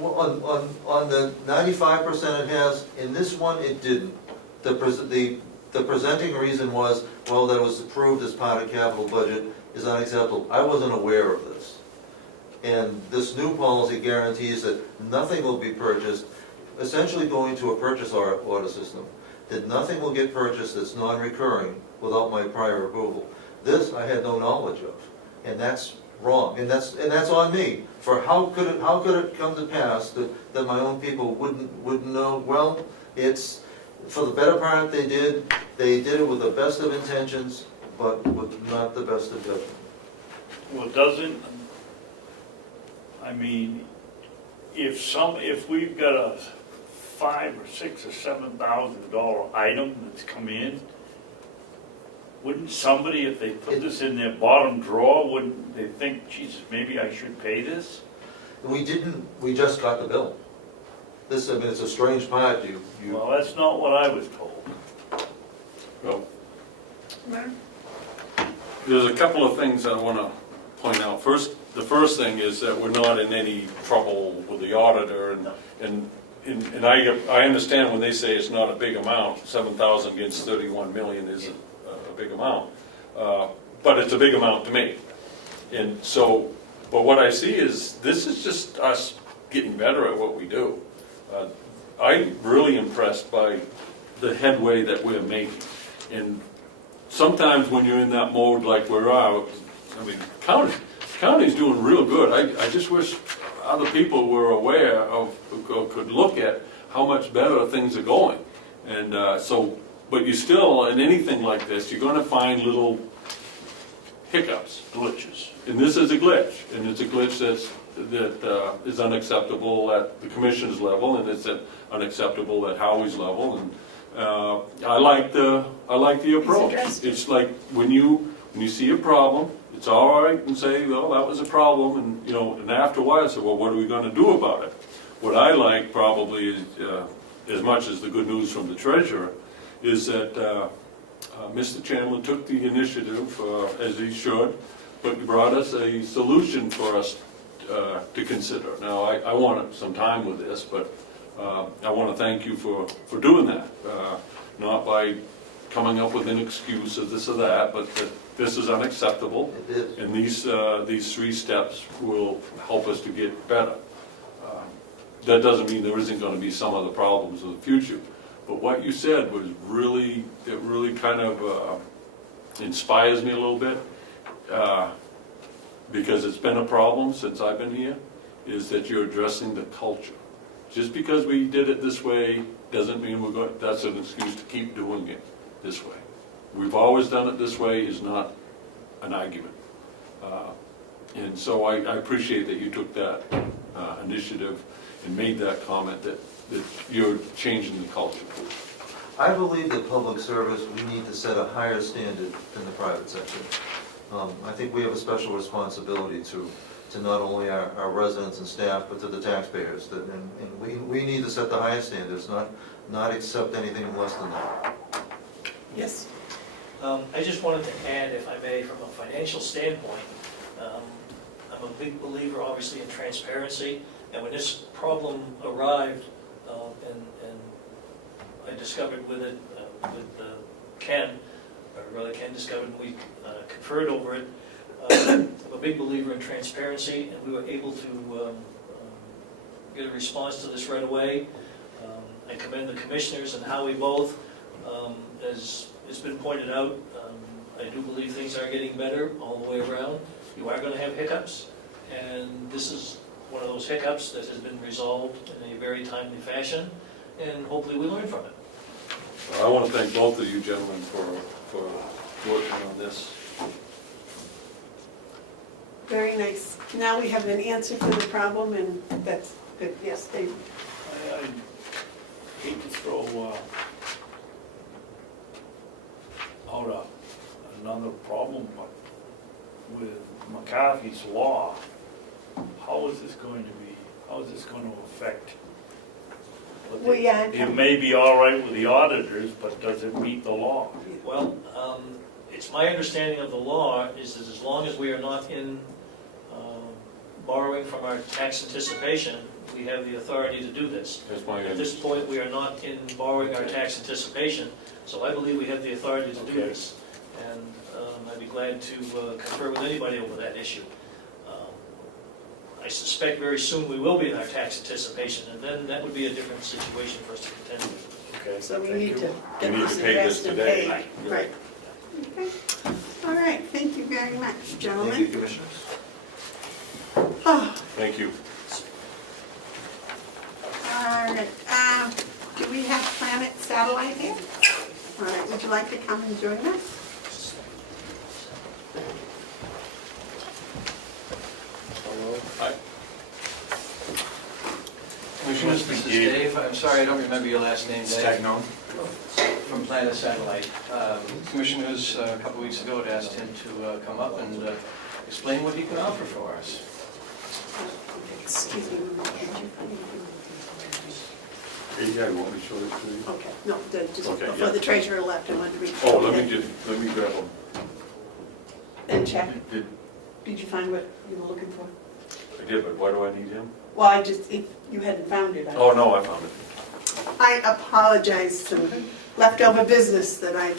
on the 95% it has, in this one it didn't. The presenting reason was, well, that was approved as part of capital budget is unacceptable. I wasn't aware of this. And this new policy guarantees that nothing will be purchased, essentially going to a purchase order system, that nothing will get purchased that's non-recurring without my prior approval. This I had no knowledge of, and that's wrong, and that's on me. For how could it come to pass that my own people wouldn't know? Well, it's, for the better part they did it with the best of intentions, but with not the best of judgment. Well, if we've got a $5,000 or $6,000 or $7,000 item that's come in, wouldn't somebody, if they put this in their bottom drawer, wouldn't they think, Jesus, maybe I should pay this? We didn't, we just got the bill. This, I mean, it's a strange part, Well, that's not what I was told. Well, Mark? there's a couple of things I want to point out. The first thing is that we're not in any trouble with the auditor, and I understand when they say it's not a big amount, 7,000 against 31 million is a big amount, but it's a big amount to me. And so, but what I see is this is just us getting better at what we do. I'm really impressed by the headway that we're making. And sometimes when you're in that mode like we're at, I mean, county's doing real good. I just wish other people were aware of, could look at how much better things are going. And but you still, in anything like this, you're gonna find little hiccups. Glitches. And this is a glitch, and it's a glitch that is unacceptable at the commission's level, and it's unacceptable at Howie's level. And I like the approach. It's like when you see a problem, it's all right and say, well, that was a problem, and and after a while, I say, well, what are we going to do about it? What I like probably is, as much as the good news from the treasurer, is that Mr. Chandler took the initiative, as he should, but brought us a solution for us to consider. Now, I want some time with this, but I want to thank you for doing that. Not by coming up with an excuse of this or that, but that this is unacceptable. It is. And these 3 steps will help us to get better. That doesn't mean there isn't going to be some other problems in the future. But what you said was really kind of inspires me a little bit, because it's been a problem since I've been here, is that you're addressing the culture. Just because we did it this way doesn't mean that's an excuse to keep doing it this way. We've always done it this way is not an argument. And so I appreciate that you took that initiative and made that comment that you're changing the culture. I believe that public service, we need to set a higher standard than the private sector. I think we have a special responsibility to not only our residents and staff, but to the taxpayers. And we need to set the highest standards, not accept anything less than that. Yes. I just wanted to add, if I may, from a financial standpoint, I'm a big believer, obviously, in transparency. And when this problem arrived, and I I discovered with it, with Ken, or rather Ken discovered, and we conferred over it. I'm a big believer in transparency, and we were able to get a response to this right away. I commend the commissioners and Howie both. As it's been pointed out, I do believe things are getting better all the way around. You are going to have hiccups, and this is one of those hiccups that has been resolved in a very timely fashion, and hopefully we learn from it. I want to thank both of you gentlemen for working on this. Very nice. Now we have an answer for the problem, and that's good. Yes, Dave? I hate to throw out another problem, but with McCarthy's law, how is this going to affect? It may be all right with the auditors, but does it meet the law? Well, it's my understanding of the law is that as long as we are not in borrowing from our tax anticipation, we have the authority to do this. That's my At this point, we are not in borrowing our tax anticipation, so I believe we have the authority to do this. And I'd be glad to confer with anybody over that issue. I suspect very soon we will be in our tax anticipation, and then that would be a different situation for us to contend with. Okay. So we thank need you. to get We need this to pay this addressed and today. paid. Right. Okay. All right, thank you very much, Thank you, gentlemen. Commissioners. Oh, Thank you. all right, do we have Planet Satellite here? All right, would you like to come and join us? Hi. Commissioners, this is Dave. I'm sorry, I don't remember your last name, Dave. From Planet Satellite. Commissioners, a couple weeks ago, had asked him to come up and explain what he can offer for us. Excuse me. Yeah, you want me to show this to you? Okay, no, just Okay, before yeah. the treasurer left, I wanted to read. Oh, let me grab them. And check, Did- did you find what you were looking for? I did, but why do I need him? Well, I just, if you hadn't found it, Oh, no, I found it. I apologize, some leftover business that I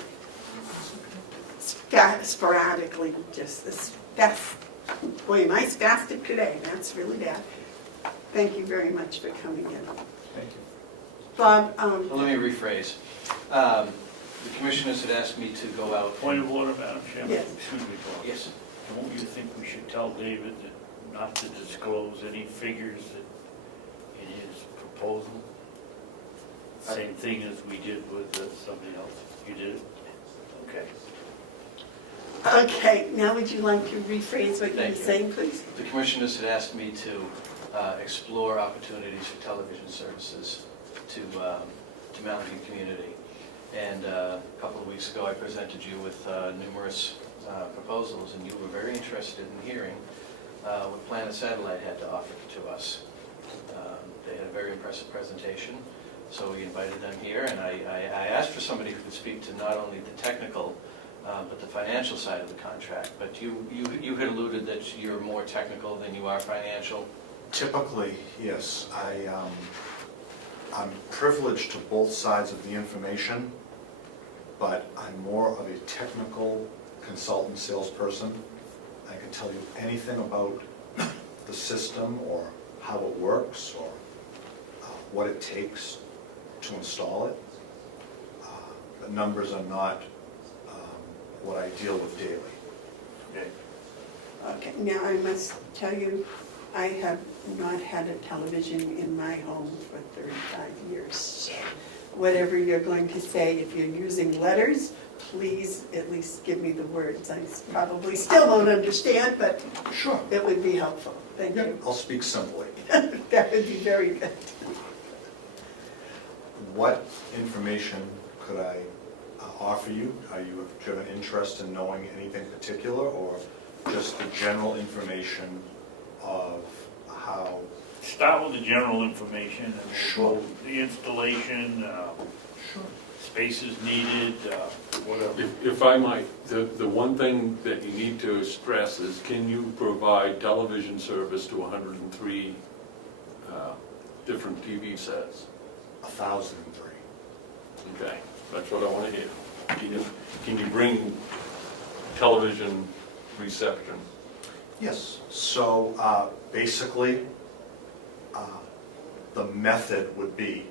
sporadically just, boy, am I spastic today, that's really bad. Thank you very much for coming in. Thank you. Bob, Well, let me rephrase. The commissioners had asked me to go out. Point of order, Madam Chairman? Yes. Excuse me, Bob. Yes. Don't you think we should tell David that not to disclose any figures that in his proposal? Same thing as we did with somebody else. You did it? Okay. okay, now would you like to rephrase what you were Thank you. saying, please? The commissioners had asked me to explore opportunities for television services to Mountain community. And a couple of weeks ago, I presented you with numerous proposals, and you were very interested in hearing what Planet Satellite had to offer to us. They had a very impressive presentation, so we invited them here, and I asked for somebody who could speak to not only the technical, but the financial side of the contract. But you had alluded that you're more technical than you are financial. Typically, yes. I'm privileged to both sides of the information, but I'm more of a technical consultant salesperson. I can tell you anything about the system or how it works or what it takes to install it. The numbers are not what I deal with daily. Okay. Okay, now I must tell you, I have not had a television in my home for 35 years. So whatever you're going to say, if you're using letters, please at least give me the words. I probably still won't understand, but Sure. it would be helpful. Thank you. I'll speak simply. That would be very good. What information could I offer you? Do you have an interest in knowing anything particular, or just the general information of how? Start with the general information, and we'll Sure. go the installation, spaces needed, whatever. If I might, the one thing that you need to stress is, can you provide television service to 103 different TV sets? 1,003. Okay, that's what I want to hear. Can you bring television reception? Yes, so basically, the method would be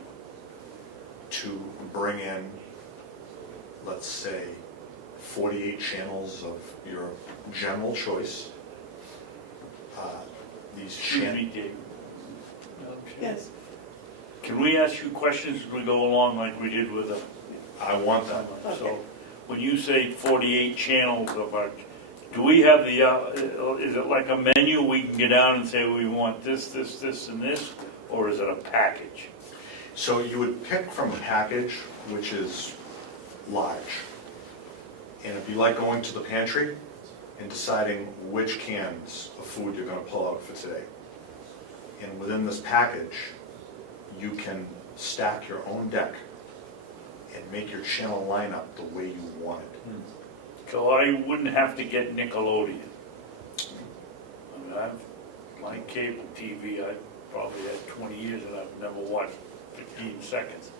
to bring in, let's say, 48 channels of your general choice. These Excuse channels. me, Dave. Yes. Can we ask you questions as we go along like we did with the... I want that. So, when you say 48 channels of our, do we have the, is it like a menu we can get down and say we want this, this, this, and this? Or is it a package? So you would pick from a package which is large. And it'd be like going to the pantry and deciding which cans of food you're going to pull out for today. And within this package, you can stack your own deck and make your channel lineup the way you want it. So I wouldn't have to get Nickelodeon. I mean, my cable TV, I probably had 20 years and I've never watched 15 seconds.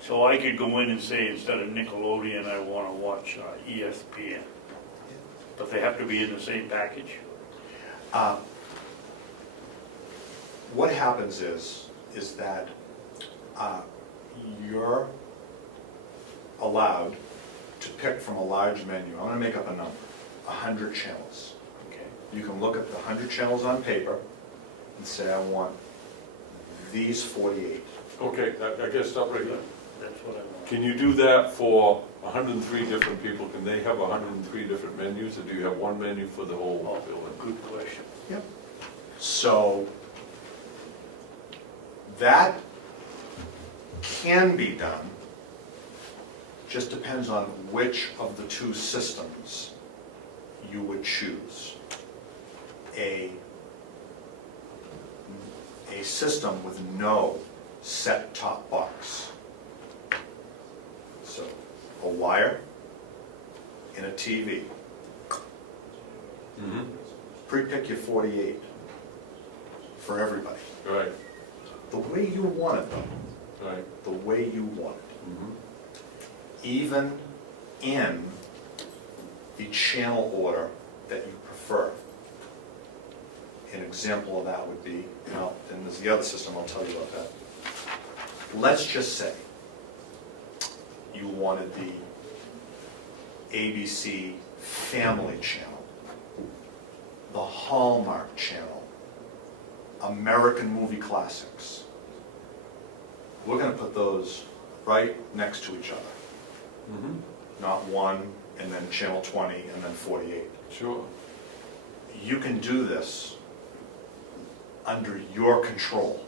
So I could go in and say, instead of Nickelodeon, I want to watch ESPN. But they have to be in the same package? What happens is that you're allowed to pick from a large menu. I'm going to make up a number, 100 channels. Okay. You can look at the 100 channels on paper and say, I want these 48. Okay, I guess stop right there. That's what I want. Can you do that for 103 different people? Can they have 103 different menus, or do you have one menu for the whole building? Good question. Yep. So that can be done, just depends on which of the two systems you would choose. A system with no set-top box. So a wire and a TV. Mm-hmm. Pre-pick your 48 for everybody. Right, The way you want it though, right. the way you want it. Mm-hmm. Even in the channel order that you prefer. An example of that would be, and there's the other system, I'll tell you about that. Let's just say you wanted the ABC Family Channel, the Hallmark Channel, American Movie Classics. We're going to put those right next to each other. Mm-hmm. Not one, and then channel 20, and then 48. Sure. You can do this under your control.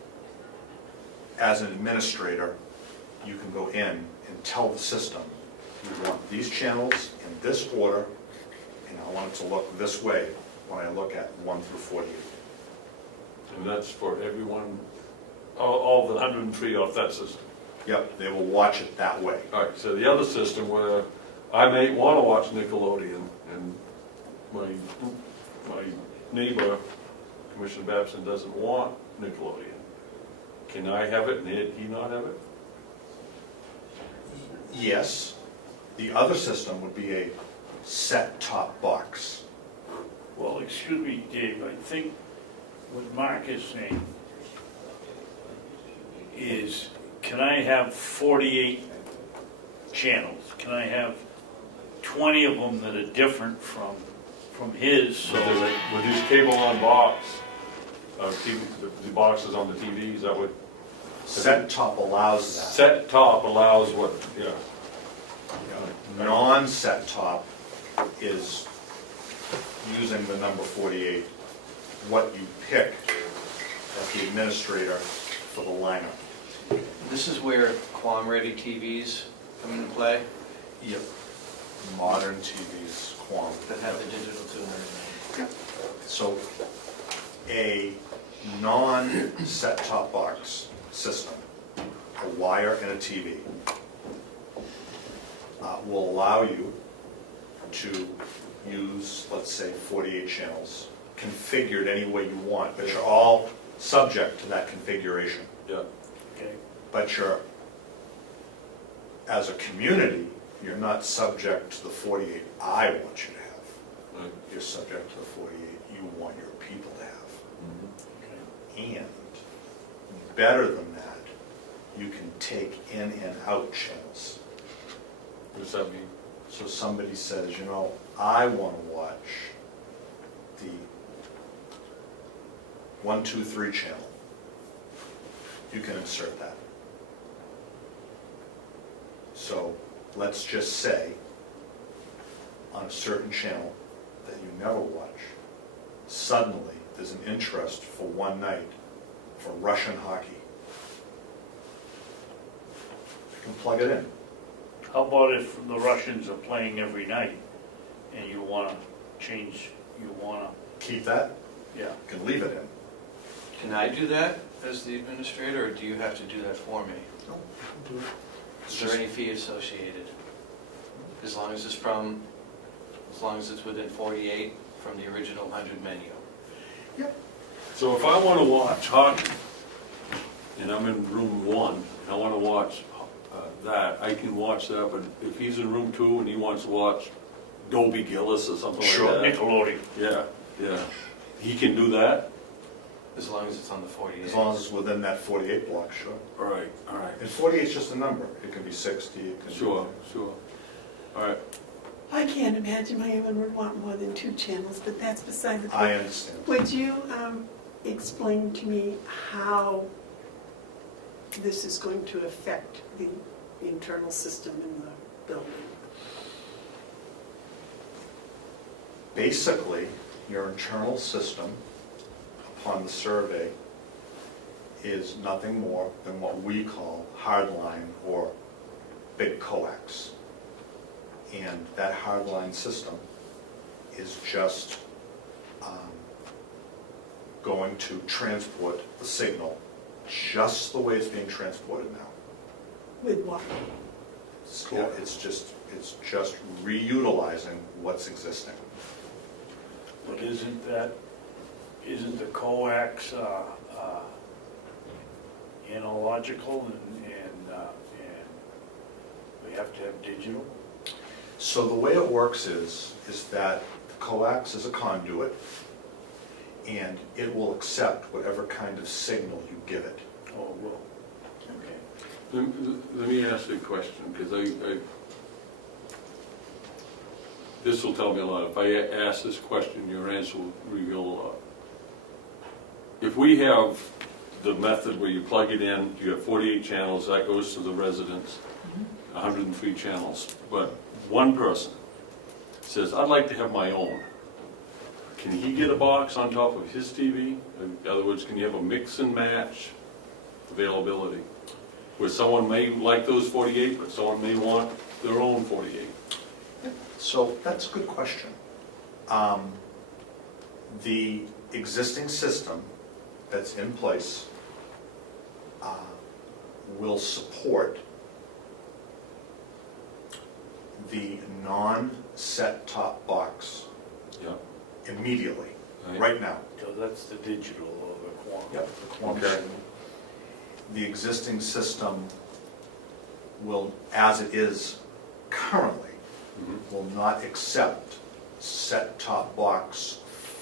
As an administrator, you can go in and tell the system, you want these channels in this order, and I want it to look this way when I look at 1 through 48. And that's for everyone, all the 103 off that system? Yep, they will watch it that way. All right, so the other system where I may want to watch Nickelodeon, and my neighbor, Commissioner Babson, doesn't want Nickelodeon. Can I have it and he not have it? Yes, the other system would be a set-top box. Well, excuse me, Dave, I think what Mark is saying is, can I have 48 channels? Can I have 20 of them that are different from his, so that... With these cable-on box, TV, the boxes on the TV, is that what? Set-top allows that. Set-top allows what, yeah. Non-set-top is using the number 48, what you pick as the administrator for the lineup. This is where QAM-ready TVs come into play, Yep. Modern TVs, Quam. that have the digital tune and everything. So a non-set-top box system, a wire and a TV, will allow you to use, let's say, 48 channels, configured any way you want, but you're all subject to that configuration. Yeah. Okay. But your as a community, you're not subject to the 48 I want you to have. Right. You're subject to the 48 you want your people to have. And better than that, you can take in and out channels. What does that mean? So somebody says, you know, I want to watch the 1, 2, 3 channel. You can insert that. So let's just say on a certain channel that you never watch, suddenly there's an interest for one night for Russian hockey. You can plug it in. How about if the Russians are playing every night and you want to change, you want to, Keep that, yeah. you can leave it in. Can I do that as the administrator, or do you have to do that for me? It's Is there just, any fee associated? As long as it's within 48 from the original 100 menu? So if I want to watch hockey, and I'm in room 1, and I want to watch that, I can watch that, but if he's in room 2 and he wants to watch Dobie Gillis or something Sure. like that. Nickelodeon. Yeah, yeah. He can do that? As long as it's on the 48. as long as it's within that 48 block, sure. All right, all right. And 48 is just a number. It can be 60, it can be... Sure, sure. All right. I can't imagine my anyone would want more than 2 channels, but that's beside the I point. understand. Would you explain to me how this is going to affect the internal system in the building? Basically, your internal system, upon the survey, is nothing more than what we call hardline or big coax. And that hardline system is just going to transport the signal just the way it's being transported now. With what? It's just reutilizing what's existing. But isn't the coax analogical and we have to have digital? So the way it works is that the coax is a conduit, and it will accept whatever kind of signal you give it. Oh, well, okay. Let me ask you a question, because this will tell me a lot. If I ask this question, your answer will reveal a lot. If we have the method where you plug it in, you have 48 channels, that goes to the residents, 103 channels, but one person says, I'd like to have my own. Can he get a box on top of his TV? In other words, can you have a mix and match availability? Where someone may like those 48, but someone may want their own 48. So that's a good question. The existing system that's in place will support the non-set-top box Yeah. immediately, right now. So that's the digital or the quantum. Yep, the quantum Okay. signal. The existing system will, as it is currently, will not accept set-top box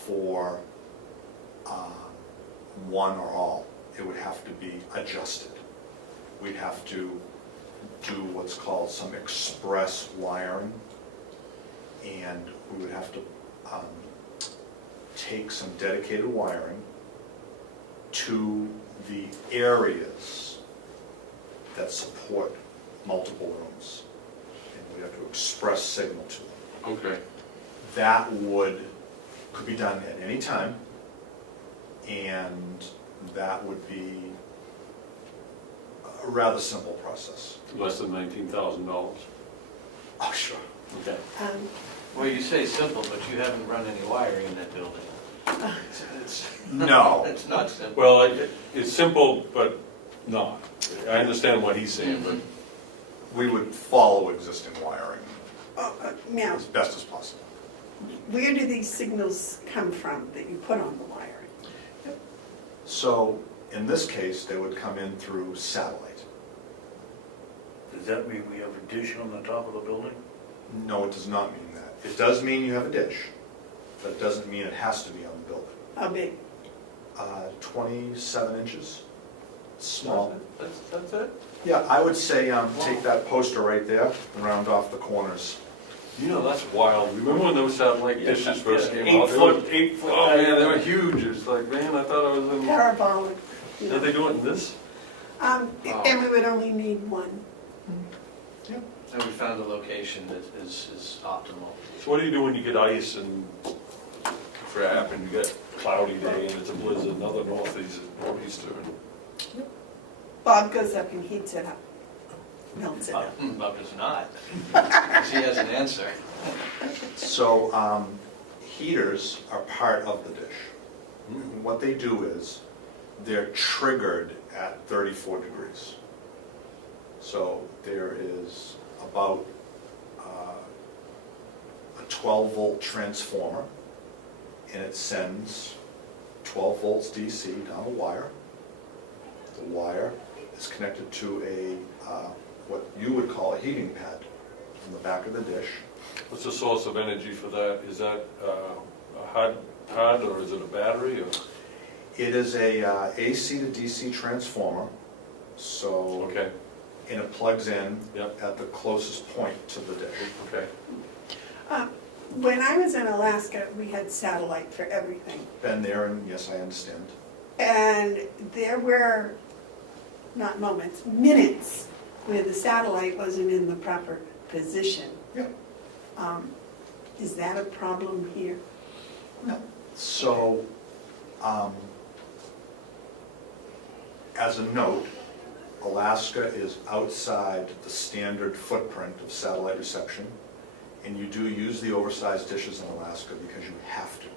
for one or all. It would have to be adjusted. We'd have to do what's called some express wiring, and we would have to take some dedicated wiring to the areas that support multiple rooms, and we have to express signal to them. Okay. That could be done at any time, and that would be a rather simple process. Less than $19,000. Oh, sure. Okay. Well, you say simple, but you haven't run any wiring in that building. No. It's not simple. Well, it's simple, but not. I understand what he's saying, but We would follow existing wiring Now, as best as possible. where do these signals come from that you put on the wiring? So in this case, they would come in through satellite. Does that mean we have a dish on the top of the building? No, it does not mean that. It does mean you have a dish, but it doesn't mean it has to be on the building. How big? 27 inches, small. That's it? Yeah, I would say take that poster right there and round off the corners. You know, that's wild. Remember when those satellite dishes first came out? 8 foot. Oh, man, they were huge. It's like, man, I thought I was in... Parabolic. you know. Did they do it in this? And we would only need one. And we found a location that is optimal. So what do you do when you get ice and crap and you get cloudy day and it's a blizzard, another northeaster? Bob goes up and heats it up, melts it up. Bob does not. She has an answer. So heaters are part of the dish. And what they do is they're triggered at 34 degrees. So there is about a 12 volt transformer, and it sends 12 volts DC down a wire. The wire is connected to a what you would call a heating pad on the back of the dish. What's the source of energy for that? Is that a hard or is it a battery? Or? It is a AC to DC transformer, so Okay, and it plugs in Yep. at the closest point to the dish. okay. When I was in Alaska, we had satellite for everything. Been there, and yes, I understand. And there were, not moments, minutes, where the satellite wasn't in the proper position. Yep. Is that a problem here? No. So, as a note, Alaska is outside the standard footprint of satellite reception, and you do use the oversized dishes in Alaska because you have to.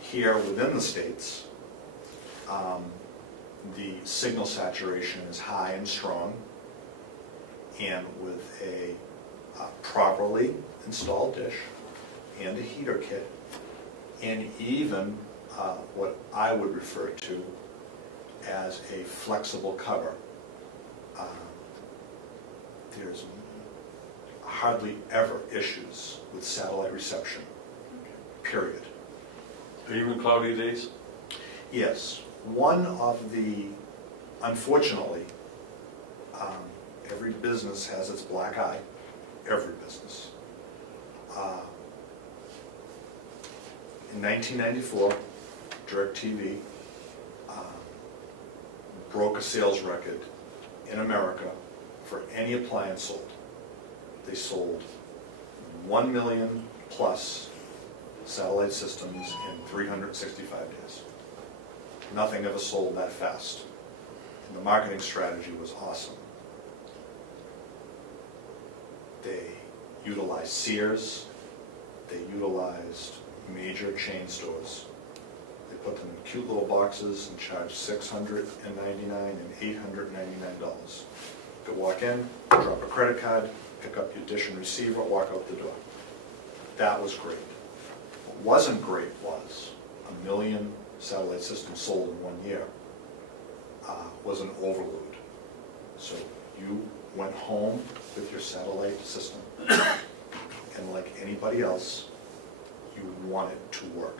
Here within the states, the signal saturation is high and strong, and with a properly installed dish and a heater kit, and even what I would refer to as a flexible cover, there's hardly ever issues with satellite reception, period. Even cloudy days? Yes, one of the, unfortunately, every business has its black eye, every business. In 1994, DirecTV broke a sales record in America for any appliance sold. They sold 1 million plus satellite systems in 365 days. Nothing ever sold that fast. And the marketing strategy was awesome. They utilized Sears, they utilized major chain stores. They put them in cute little boxes and charged $699 and $899. You could walk in, drop a credit card, pick up your dish and receiver, walk out the door. That was great. What wasn't great was 1 million satellite systems sold in 1 year was an overload. So you went home with your satellite system, and like anybody else, you would want it to work.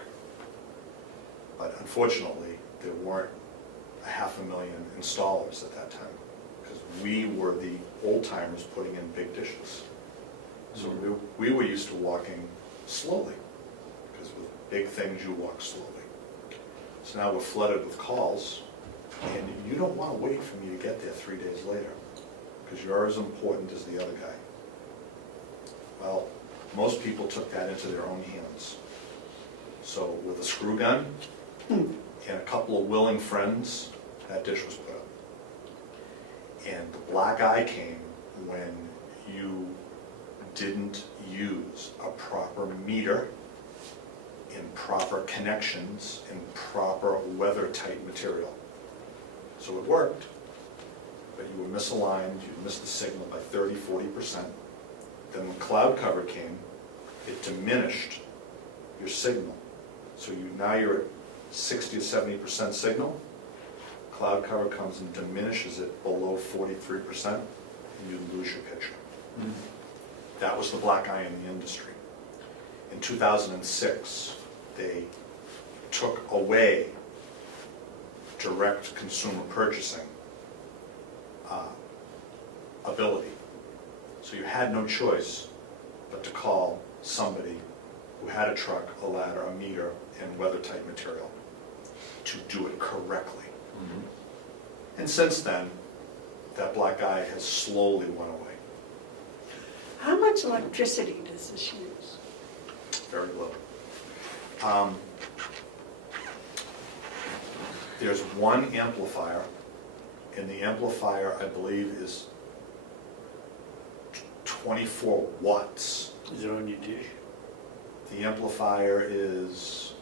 But unfortunately, there weren't 500,000 installers at that time, because we were the old timers putting in big dishes. So we were used to walking slowly, because with big things you walk slowly. So now we're flooded with calls, and you don't want to wait for me to get there 3 days later, because you're as important as the other guy. Well, most people took that into their own hands. So with a screw gun and a couple of willing friends, that dish was put up. And the black eye came when you didn't use a proper meter in proper connections in proper weather-tight material. So it worked, but you were misaligned, you missed the signal by 30–40%. Then when cloud cover came, it diminished your signal. So now you're at 60 to 70% signal. cloud cover comes and diminishes it below 43%, and you lose your picture. That was the black eye in the industry. In 2006, they took away direct consumer purchasing ability. So you had no choice but to call somebody who had a truck, a ladder, a meter, and weather-tight material to do it correctly. And since then, that black eye has slowly went away. How much electricity does this use? Very low. There's one amplifier, and the amplifier, I believe, is 24 watts. Is it on your dish? The amplifier is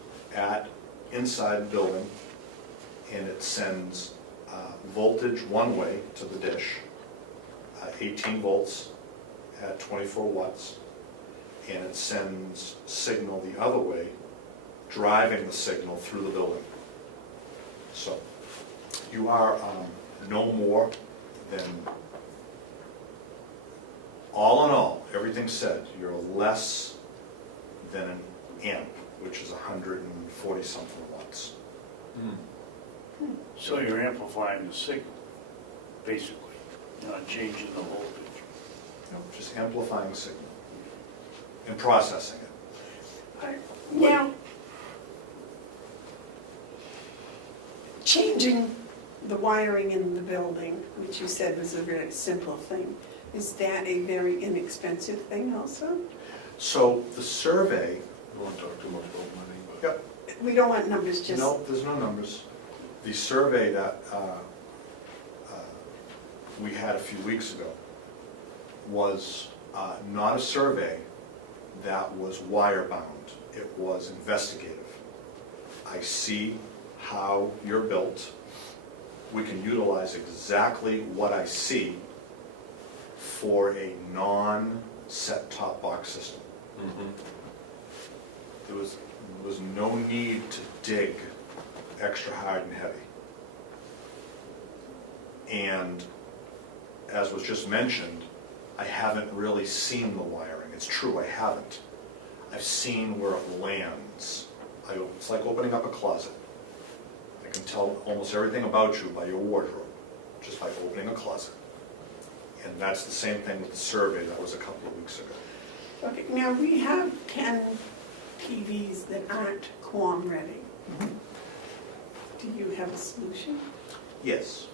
inside the building, and it sends voltage one way to the dish, 18 volts at 24 watts, and it sends signal the other way, driving the signal through the building. So you are no more than, all in all, everything said, you're less than an amp, which is 140 something watts. So you're amplifying the signal, basically, not changing the voltage. No, just amplifying the signal and processing it. Now, changing the wiring in the building, which you said was a very simple thing, is that a very inexpensive thing also? So the survey, I won't talk too much about money, but. yep, We don't want numbers, just... no, there's no numbers. The survey that we had a few weeks ago was not a survey that was wire-bound. It was investigative. I see how you're built. We can utilize exactly what I see for a non-set-top box system. There was no need to dig extra hard and heavy. And as was just mentioned, I haven't really seen the wiring. It's true, I haven't. I've seen where it lands. It's like opening up a closet. I can tell almost everything about you by your wardrobe, just by opening a closet. And that's the same thing with the survey that was a couple of weeks ago. Okay, now we have 10 TVs that aren't QAM ready. Do you have a solution? Yes.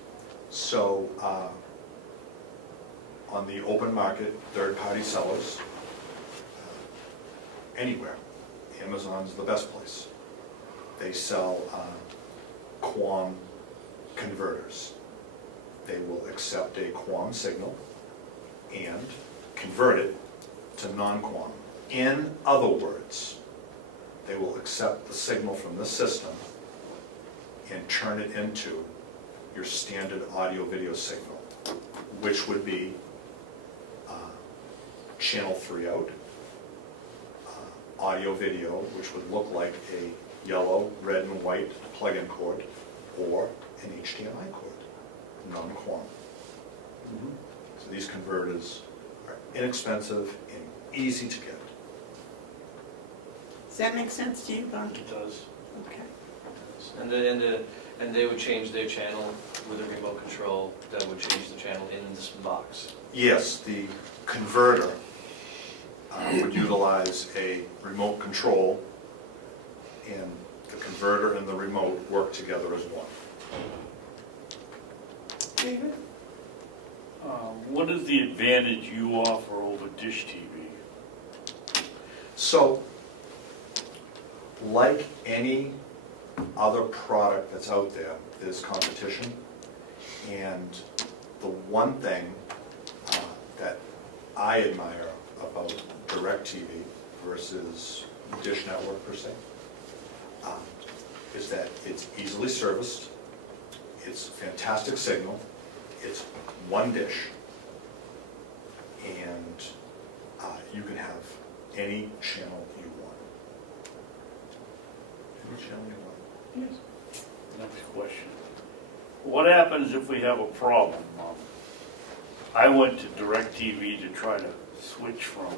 So, on the open market, third-party sellers, anywhere, Amazon's the best place. They sell QAM converters. They will accept a QAM signal and convert it to non-QAM. In other words, they will accept the signal from this system and turn it into your standard audio-video signal, which would be channel 3 out, audio-video, which would look like a yellow, red, and white plug-in cord, or an HDMI cord, non-QAM. So these converters are inexpensive and easy to get. Does that make sense to you, Bob? It does. Okay. And they would change their channel with a remote control that would change the channel in this box. Yes, the converter would utilize a remote control, and the converter and the remote work together as one. David? What is the advantage you offer over dish TV? So, like any other product that's out there, there's competition. And the one thing that I admire about DirecTV versus Dish Network per se, is that it's easily serviced, it's fantastic signal, it's one dish, and you can have any channel you want. Any channel you want. Yes. Next question. what happens if we have a problem? I went to DirecTV to try to switch from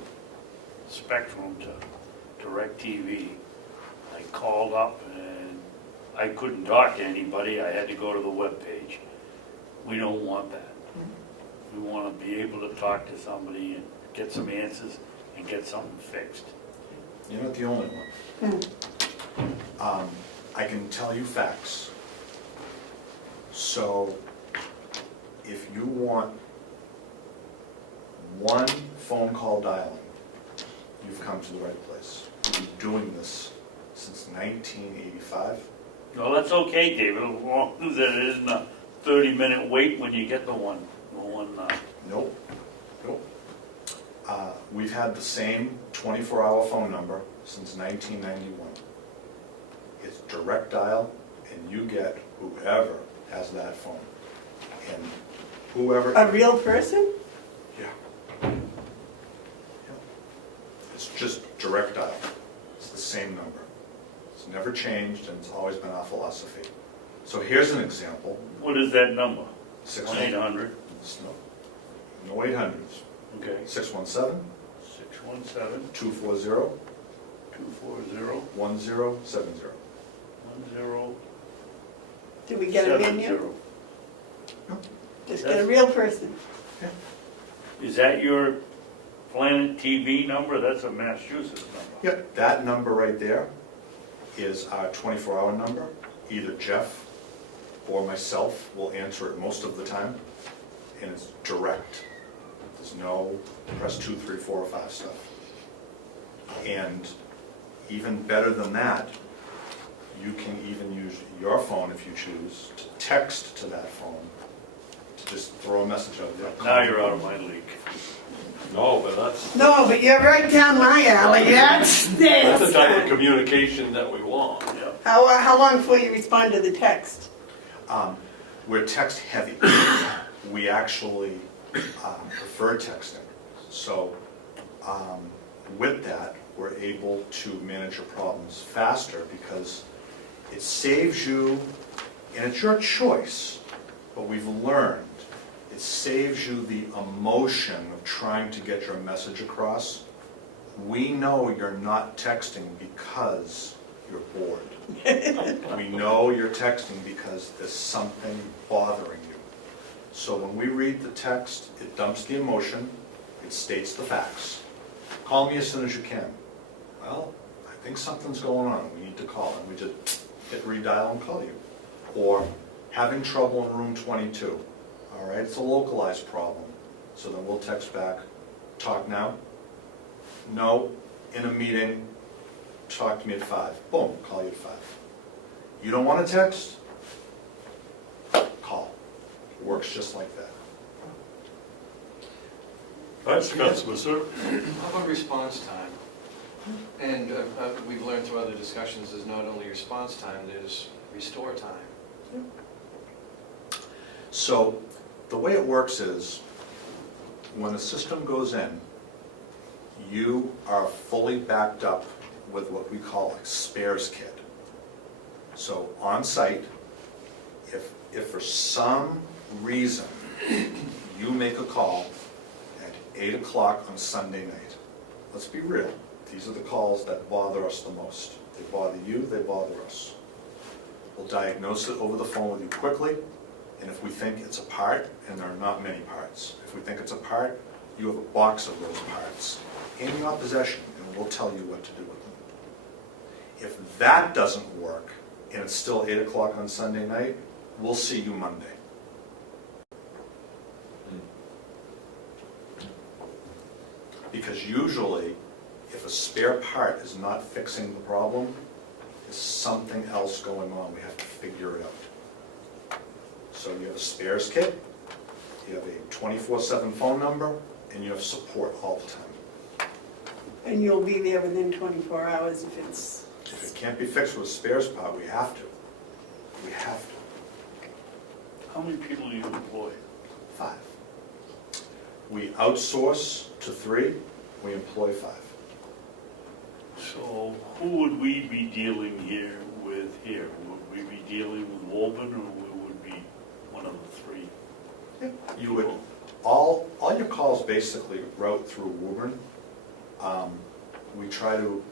Spectrum to DirecTV. I called up and I couldn't talk to anybody, I had to go to the webpage. We don't want that. We want to be able to talk to somebody and get some answers and get something fixed. You're not the only one. I can tell you facts. So, if you want one phone call dialing, you've come to the right place. We've been doing this since 1985. No, that's okay, David, as long as it isn't a 30-minute wait when you get the one. Nope, nope. We've had the same 24-hour phone number since 1991. It's direct dial, and you get whoever has that phone. And whoever... A real person? Yeah. Yeah. It's just direct dial. It's the same number. It's never changed, and it's always been our philosophy. So here's an example. What is that number? 600. 1-800? No 800s. Okay. 617 617 240 240 1070. 1070. Did we get a menu? Just get a real person. Is that your Planet TV number? That's a Massachusetts number. Yep, that number right there is our 24-hour number. Either Jeff or myself will answer it most of the time, and it's direct. There's no press 2, 3, 4, or 5 stuff. And even better than that, you can even use your phone if you choose to text to that phone, to just throw a message out there. Now you're out of my league. No, but that's No, but you're right down my alley, that's the type of communication that we want. Yeah. How long before you respond to the text? We're text heavy. We actually prefer texting. So with that, we're able to manage your problems faster because it saves you, and it's your choice, but we've learned, it saves you the emotion of trying to get your message across. We know you're not texting because you're bored. We know you're texting because there's something bothering you. So when we read the text, it dumps the emotion, it states the facts. Call me as soon as you can. Well, I think something's going on, we need to call, and we just hit redial and call you. Or having trouble in room 22. All right, it's a localized problem. So then we'll text back, talk now? No, in a meeting, talk to me at 5. Boom, call you at 5. You don't want to text? Call. It works just like that. That's customer service. How about response time? And we've learned through other discussions, there's not only response time, there's restore time. So the way it works is, when a system goes in, you are fully backed up with what we call a spares kit. So on site, if for some reason you make a call at 8 o'clock on Sunday night, let's be real, these are the calls that bother us the most. They bother you, they bother us. We'll diagnose it over the phone with you quickly, and if we think it's a part, and there are not many parts, if we think it's a part, you have a box of those parts in your possession, and we'll tell you what to do with them. If that doesn't work, and it's still 8 o'clock on Sunday night, we'll see you Monday. Because usually, if a spare part is not fixing the problem, there's something else going on. We have to figure it out. So you have a spares kit, you have a 24/7 phone number, and you have support all the time. And you'll be there within 24 hours if it's... If it can't be fixed with a spares part, we have to. We have to. How many people do you employ? 5. We outsource to 3, we employ 5. So who would we be dealing with here? Would we be dealing with Woburn, or we would be free. You would, all your calls basically route through Woburn. We try to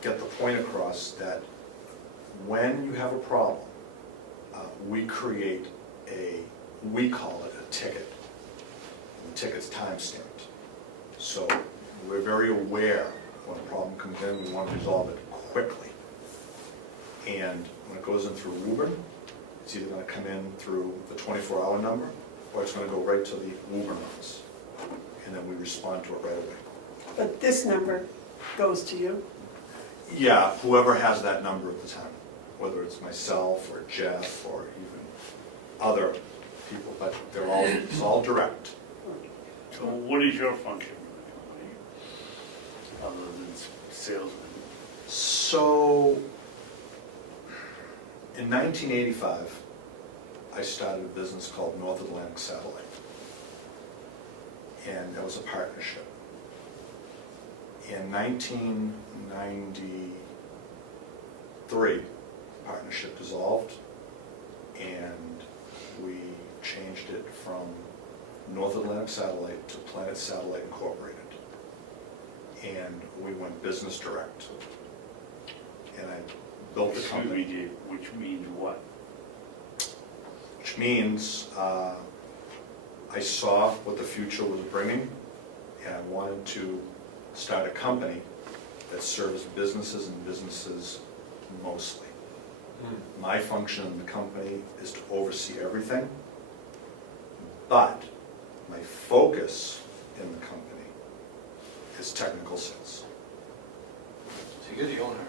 get the point across that when you have a problem, we create we call it a ticket. The ticket's time-stamped. So we're very aware when a problem comes in, we want to resolve it quickly. And when it goes in through Woburn, it's either going to come in through the 24-hour number, or it's going to go right to the Woburn office. And then we respond to it right away. But this number goes to you? Yeah, whoever has that number at the time, whether it's myself or Jeff or even other people, but it's all direct. So what is your function, other than salesman? So, in 1985, I started a business called North Atlantic Satellite. And that was a partnership. In 1993, the partnership dissolved, and we changed it from North Atlantic Satellite to Planet Satellite Incorporated. And we went business direct. And I built the company. Excuse me, Dave, which means what? Which means I saw what the future was bringing, and I wanted to start a company that serves businesses and businesses mostly. My function in the company is to oversee everything, but my focus in the company is technical sales. So you're the owner.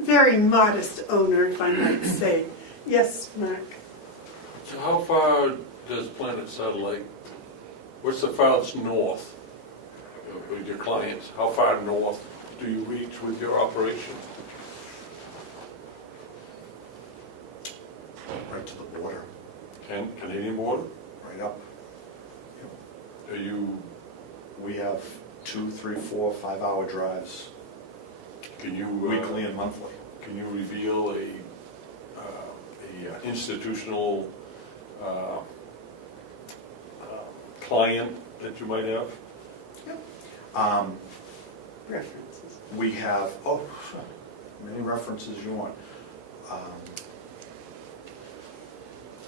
Very modest owner, if I might say. Yes, Mark? So how far does Planet Satellite, what's the farthest north with your clients? How far north do you reach with your operation? Right to the border, Canadian border? right up. Are you, We have 2, 3, 4, 5-hour drives can you? weekly and monthly. Can you reveal a institutional client that you might have? References. We have, many references you want.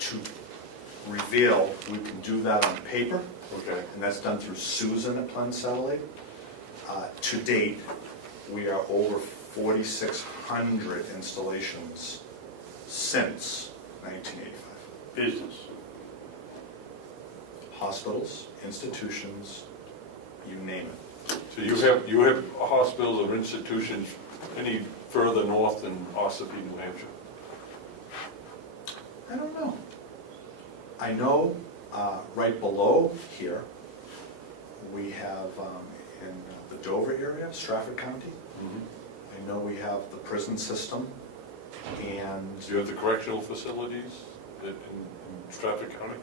To reveal, we can do that on paper, Okay. and that's done through Susan at Planet Satellite. To date, we are over 4,600 installations since 1985. Business. Hospitals, institutions, you name it. So you have hospitals or institutions any further north than Ossipee, New Hampshire? I don't know. I know right below here, we have in the Dover area, Stratford County, I know we have the prison system, and Do you have the correctional facilities in Stratford County?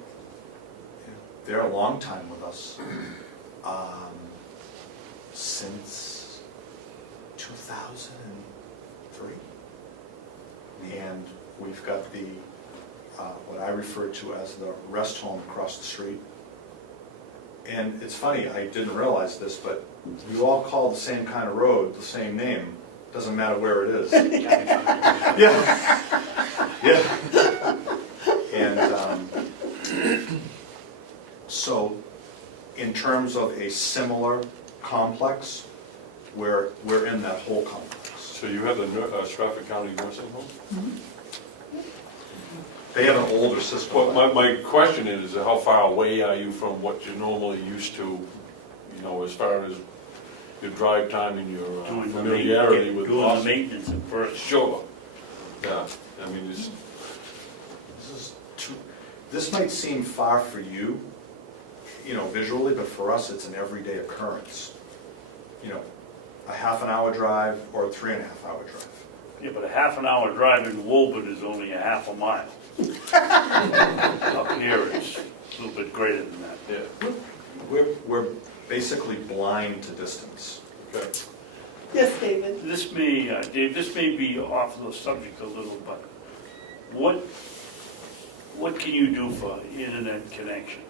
they're a long time with us, since 2003. And we've got the, what I refer to as the rest home across the street. And it's funny, I didn't realize this, but we all call the same kind of road the same name, doesn't matter where it is. Yeah. Yeah. And so, in terms of a similar complex, we're in that whole complex. So you have the Stratford County nursing home? They have an older system. Well, my question is, how far away are you from what you're normally used to, you know, as far as your drive time and your Doing familiarity the with maintenance at first. Sure. Yeah, I mean, it's, This might seem far for you, visually, but for us, it's an everyday occurrence. A half-an-hour drive or a 3.5-hour drive. Yeah, but a half-an-hour drive in Woburn is only a half a mile. Up here, it's a little bit greater than that. yeah, We're basically blind to distance. okay. Yes, David? This may, Dave, this may be off the subject a little, but what can you do for internet connection?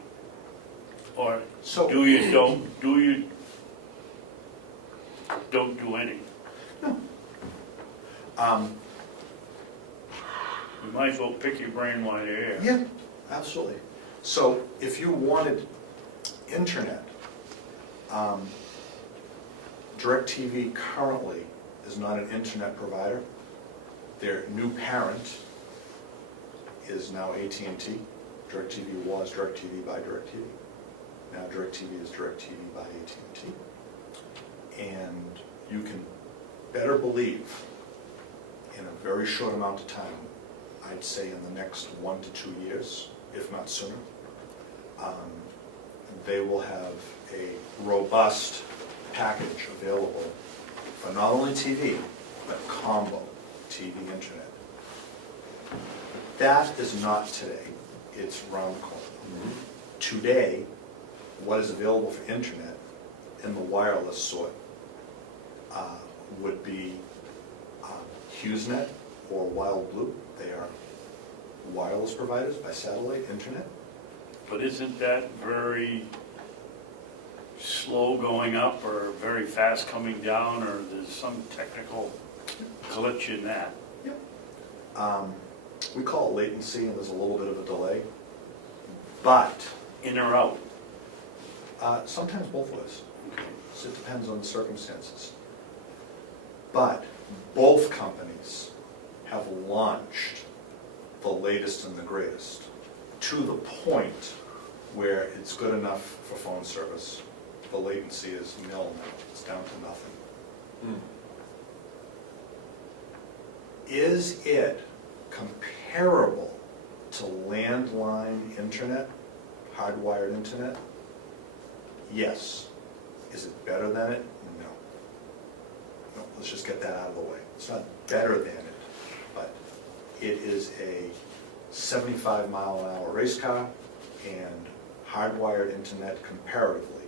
Or So, do you don't do any? You might as well pick your brain while you're here. yeah, absolutely. So if you wanted internet, DirecTV currently is not an internet provider. Their new parent is now AT&T. DirecTV was DirecTV by DirecTV. Now DirecTV is DirecTV by AT&T. And you can better believe in a very short amount of time, I'd say in the next 1 to 2 years, if not sooner, they will have a robust package available for not only TV, but combo TV internet. That is not today, it's round the corner. Today, what is available for internet in the wireless sort would be HughesNet or Wild Blue. They are wireless providers by satellite internet. But isn't that very slow going up or very fast coming down, or there's some technical glitch in that? We call it latency, and there's a little bit of a delay. But In or out? sometimes both ways. Okay. So it depends on the circumstances. But both companies have launched the latest and the greatest to the point where it's good enough for phone service. The latency is nil now, it's down to nothing. Is it comparable to landline internet, hardwired internet? Yes. Is it better than it? No. No, let's just get that out of the way. It's not better than it, but it is a 75-mile-an-hour race car, and hardwired internet comparatively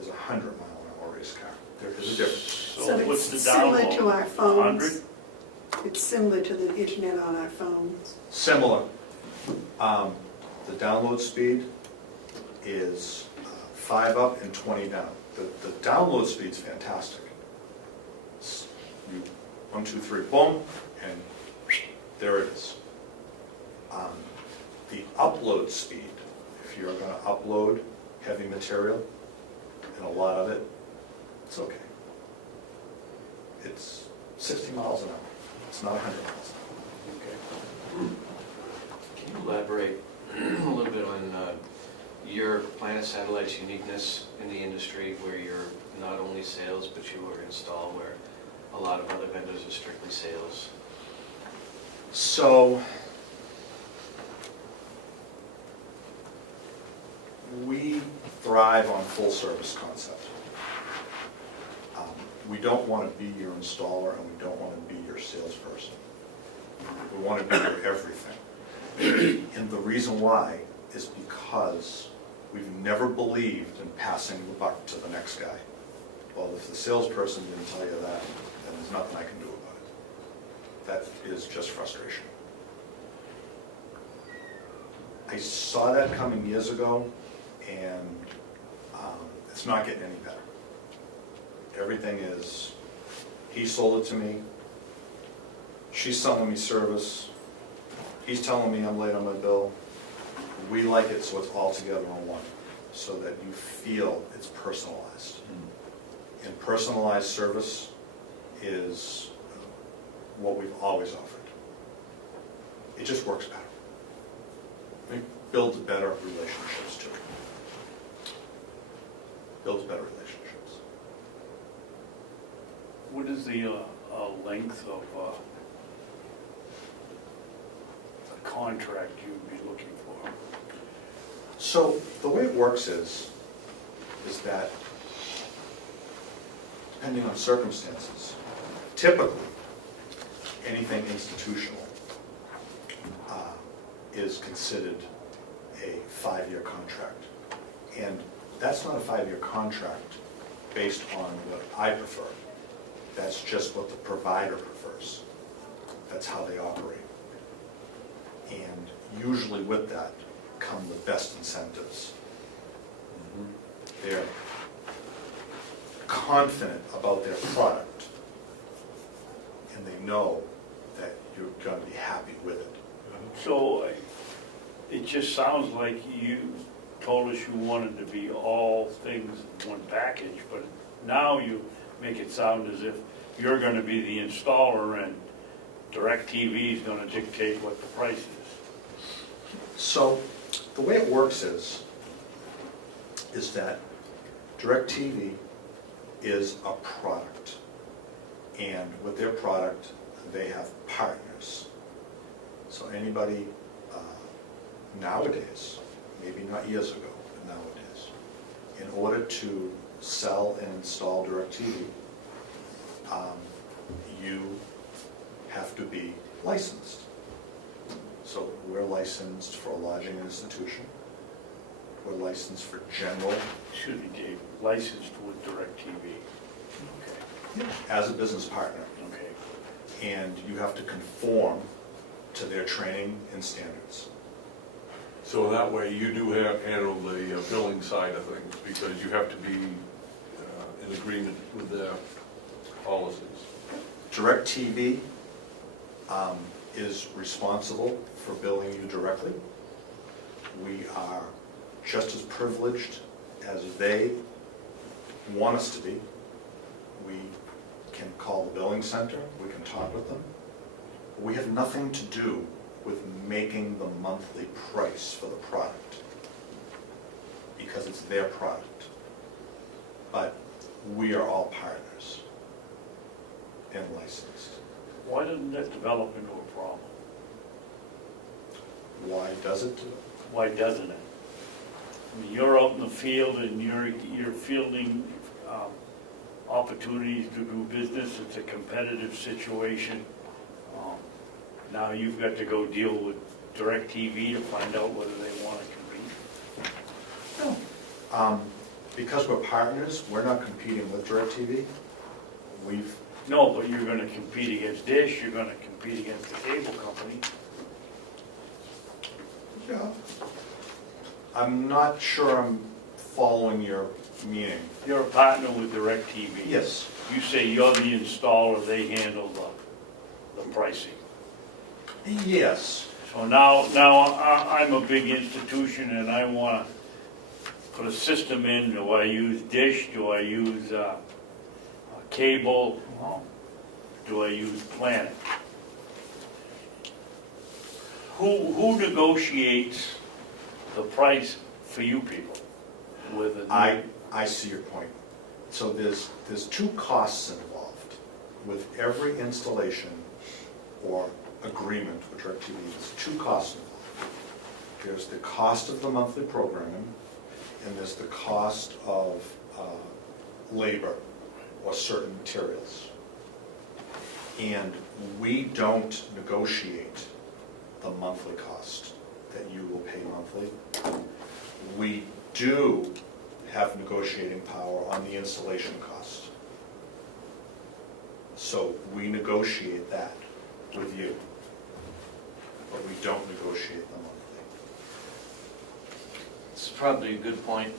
is a 100-mile-an-hour race car. There is a difference. So what's the it's similar download? to our phones. 100? It's similar to the internet on our phones. Similar. The download speed is 5 up and 20 down. The download speed's fantastic. You 1, 2, 3, boom, and there it is. The upload speed, if you're going to upload heavy material, and a lot of it, it's okay. It's 60 miles an hour. It's not 100 miles an hour. Can you elaborate a little bit on your Planet Satellite's uniqueness in the industry, where you're not only sales, but you are install, where a lot of other vendors are strictly sales? So, we thrive on full service concept. We don't want to be your installer, and we don't want to be your salesperson. We want to be your everything. And the reason why is because we've never believed in passing the buck to the next guy. Well, if the salesperson didn't tell you that, then there's nothing I can do about it. That is just frustration. I saw that coming years ago, and it's not getting any better. Everything is, he sold it to me, she's selling me service, he's telling me I'm late on my bill. We like it so it's all together in one, so that you feel it's personalized. And personalized service is what we've always offered. It just works better. It builds better relationships too. Builds better relationships. What is the length of the contract you'd be looking for? So the way it works is that depending on circumstances, typically anything institutional is considered a 5-year contract. And that's not a 5-year contract based on what I prefer. That's just what the provider prefers. That's how they operate. And usually with that come the best incentives. They're confident about their product, and they know that you're going to be happy with it. So it just sounds like you told us you wanted to be all things in one package, but now you make it sound as if you're going to be the installer and DirecTV is going to dictate what the price is. So the way it works is that DirecTV is a product, and with their product, they have partners. So anybody nowadays, maybe not years ago, but nowadays, in order to sell and install DirecTV, you have to be licensed. So we're licensed for a lodging institution. We're licensed for general, Should be Dave, licensed with DirecTV. Okay. as a business partner. Okay. And you have to conform to their training and standards. So that way you do handle the billing side of things, because you have to be in agreement with their policies. DirecTV is responsible for billing you directly. We are just as privileged as they want us to be. We can call the billing center, we can talk with them. We have nothing to do with making the monthly price for the product, because it's their product. But we are all partners and licensed. Why doesn't that develop into a problem? Why does it? Why doesn't it? I mean, you're out in the field and you're fielding opportunities to do business. It's a competitive situation. Now you've got to go deal with DirecTV to find out whether they want to compete. No. Because we're partners, we're not competing with DirecTV. No, but you're going to compete against Dish, you're going to compete against the cable company. Yeah. I'm not sure I'm following your meaning. You're a partner with DirecTV. Yes. You say you're the installer, they handle the pricing. Yes. So now I'm a big institution and I want to put a system in. Do I use Dish? Do I use cable? Do I use Planet? Who negotiates the price for you people? I see your point. So there's two costs involved with every installation or agreement with DirecTV. There's two costs involved. There's the cost of the monthly programming, and there's the cost of labor or certain materials. And we don't negotiate the monthly cost that you will pay monthly. We do have negotiating power on the installation cost. So we negotiate that with you, but we don't negotiate the monthly. This is probably a good point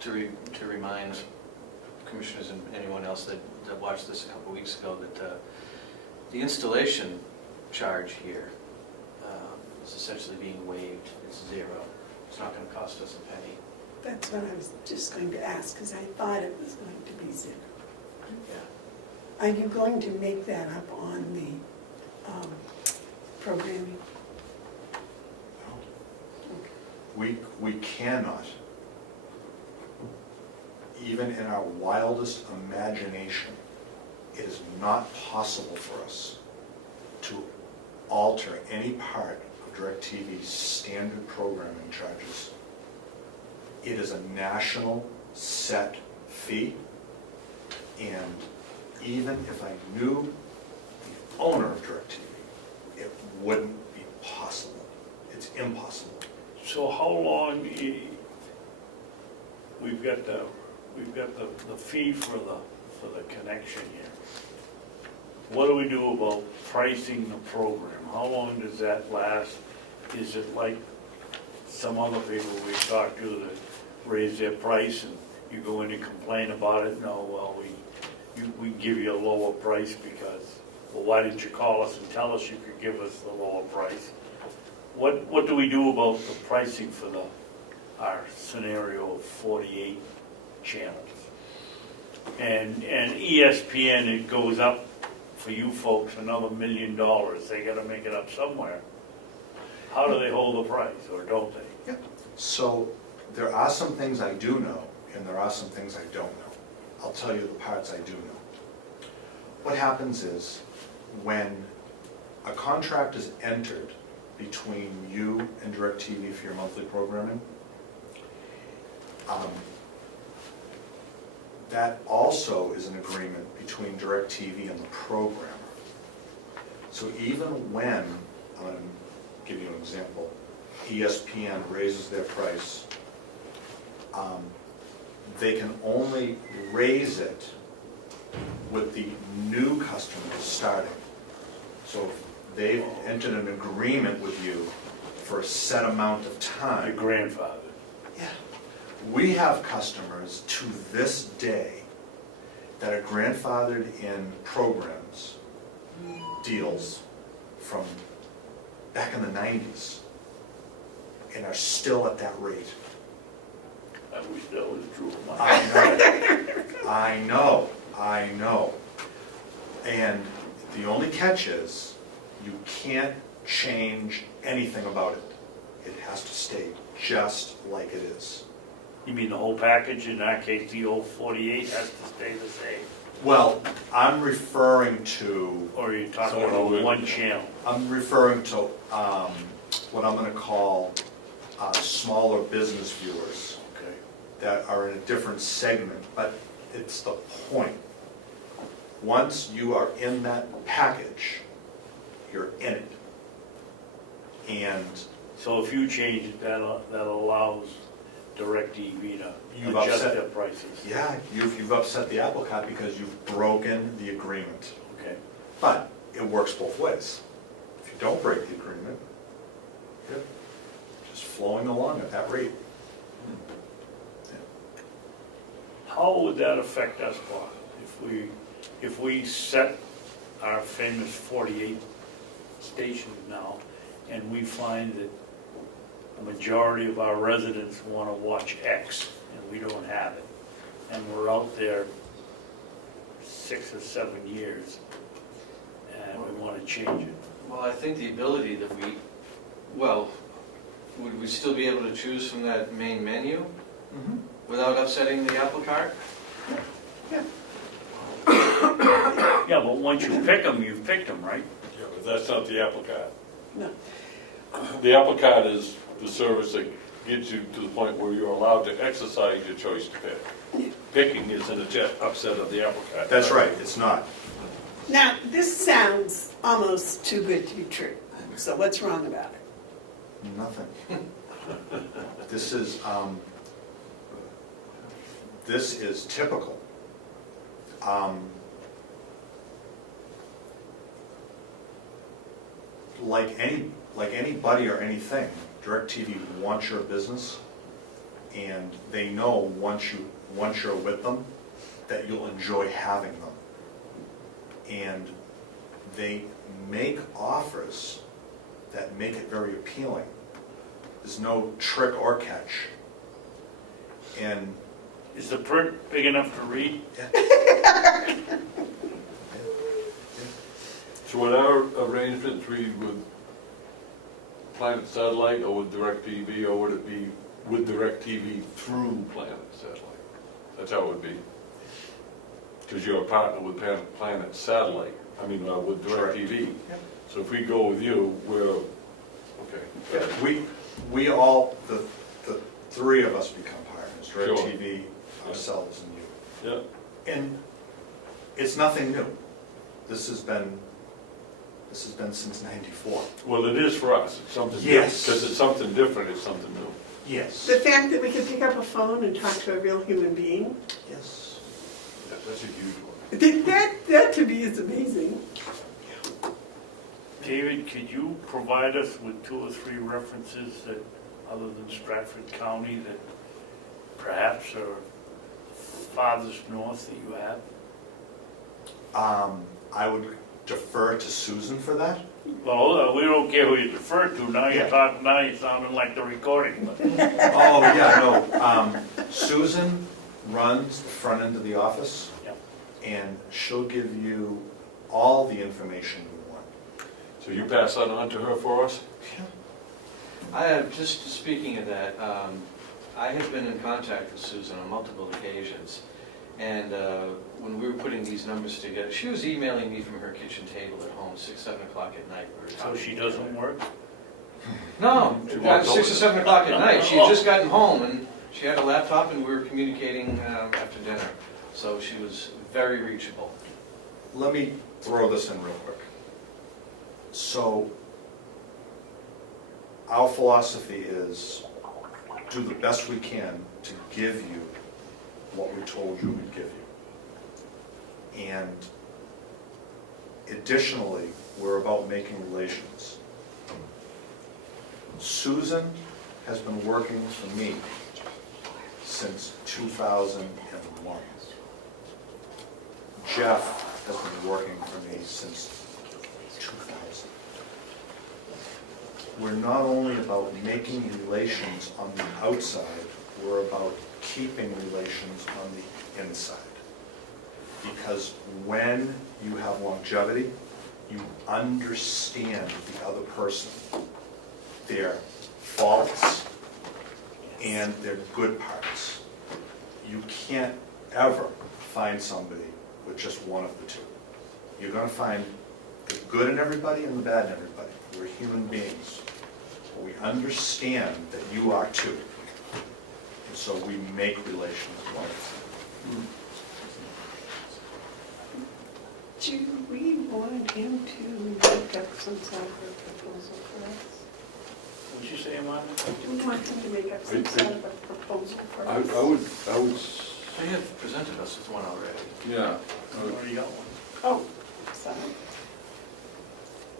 to remind commissioners and anyone else that watched this a couple weeks ago that the installation charge here is essentially being waived. It's zero. It's not going to cost us a penny. That's what I was just going to ask, because I thought it was going to be zero. Yeah. Are you going to make that up on the programming? We cannot, even in our wildest imagination, it is not possible for us to alter any part of DirecTV's standard programming charges. It is a national set fee, and even if I knew the owner of DirecTV, it wouldn't be possible. It's impossible. So how long, we've got the fee for for the connection here. What do we do about pricing the program? How long does that last? Is it like some other people we talk to that raise their price and you go in and complain about it? No, well, we give you a lower price because, well, why didn't you call us and tell us you could give us the lower price? What do we do about the pricing for our scenario of 48 channels? And ESPN, it goes up for you folks another $1 million. They gotta make it up somewhere. How do they hold the price, or don't they? So there are some things I do know, and there are some things I don't know. I'll tell you the parts I do know. What happens is, when a contract is entered between you and DirecTV for your monthly programming, that also is an agreement between DirecTV and the programmer. So even when, I'm going to give you an example, ESPN raises their price, they can only raise it with the new customers starting. So if they've entered an agreement with you for a set amount of Your time. grandfather. Yeah. We have customers to this day that are grandfathered in programs, deals from back in the 90s, and are still at that rate. I wish that was true of mine. I know. And the only catch is, you can't change anything about it. It has to stay just like it is. You mean the whole package, in our case, the old 48 has to stay the same? Well, I'm referring to, Or are you talking So, about one channel? I'm referring to what I'm gonna call smaller business viewers Okay. that are in a different segment, but it's the point. Once you are in that package, you're in it. And So if you change it, that allows DirecTV to You've adjust upset- their prices? yeah, you've upset the apple cart because you've broken the agreement. Okay. But it works both ways. If you don't break the agreement, you're just flowing along at that rate. How would that affect us, Bob, if we set our famous 48 stations now, and we find that a majority of our residents want to watch X, and we don't have it, and we're out there 6 or 7 years, and we want to change it? Well, I think the ability that would we still be able to choose from that main menu without upsetting the apple cart? Yeah, but once you pick them, you've picked them, right? Yeah, but that's not the apple cart. No. The apple cart is the service that gets you to the point where you're allowed to exercise your choice to pick. Picking is an upset of the apple cart. That's right, it's not. Now, this sounds almost too good to be true. So what's wrong about it? Nothing. This is typical. Like anybody or anything, DirecTV wants your business, and they know once you're with them, that you'll enjoy having them. And they make offers that make it very appealing. There's no trick or catch. And Is the print big enough to read? So would our arrangements read with Planet Satellite or with DirecTV, or would it be with DirecTV through Planet Satellite? That's how it would be. Because you're a partner with Planet Satellite, with DirecTV. So if we go with you, we're, okay. we all, the three of us become partners, Sure. DirecTV, ourselves, and you. Yeah, And it's nothing new. This has been since '94. well, it is for us, it's something different. Yes. Because it's something different, it's something new. Yes. The fact that we can pick up a phone and talk to a real human being, Yes. That's a huge one. That to me is amazing. David, could you provide us with 2 or 3 references that, other than Stratford County, that perhaps are farthest north that you have? I would defer to Susan for that. Well, we don't care who you defer to, now you're Yeah. talking, now you're sounding like the recording. Oh, yeah, no, Susan runs the front end of the office, Yep. and she'll give you all the information you want. So you pass that on to her for us? Just speaking of that, I have been in contact with Susan on multiple occasions, and when we were putting these numbers together, she was emailing me from her kitchen table at home, 6, 7 o'clock at night. We were So talking she together. doesn't work? No, She at walked 6 or over. 7 o'clock at night. She had just gotten home, and she had a laptop, and we were communicating after dinner. So she was very reachable. Let me throw this in real quick. So, our philosophy is do the best we can to give you what we told you we'd give you. And additionally, we're about making relations. Susan has been working for me since 2001. Jeff has been working for me since 2000. We're not only about making relations on the outside, we're about keeping relations on the inside. Because when you have longevity, you understand the other person, their faults and their good parts. You can't ever find somebody with just one of the two. You're going to find the good in everybody and the bad in everybody. We're human beings. But we understand that you are too. And so we make relations wonderful. Do we want him to make up some sort of a proposal for us? What'd you say, Amanda? Do we want him to make up some sort of a proposal for I us? would, They have presented us with one already. yeah. I already got one. Oh, sorry.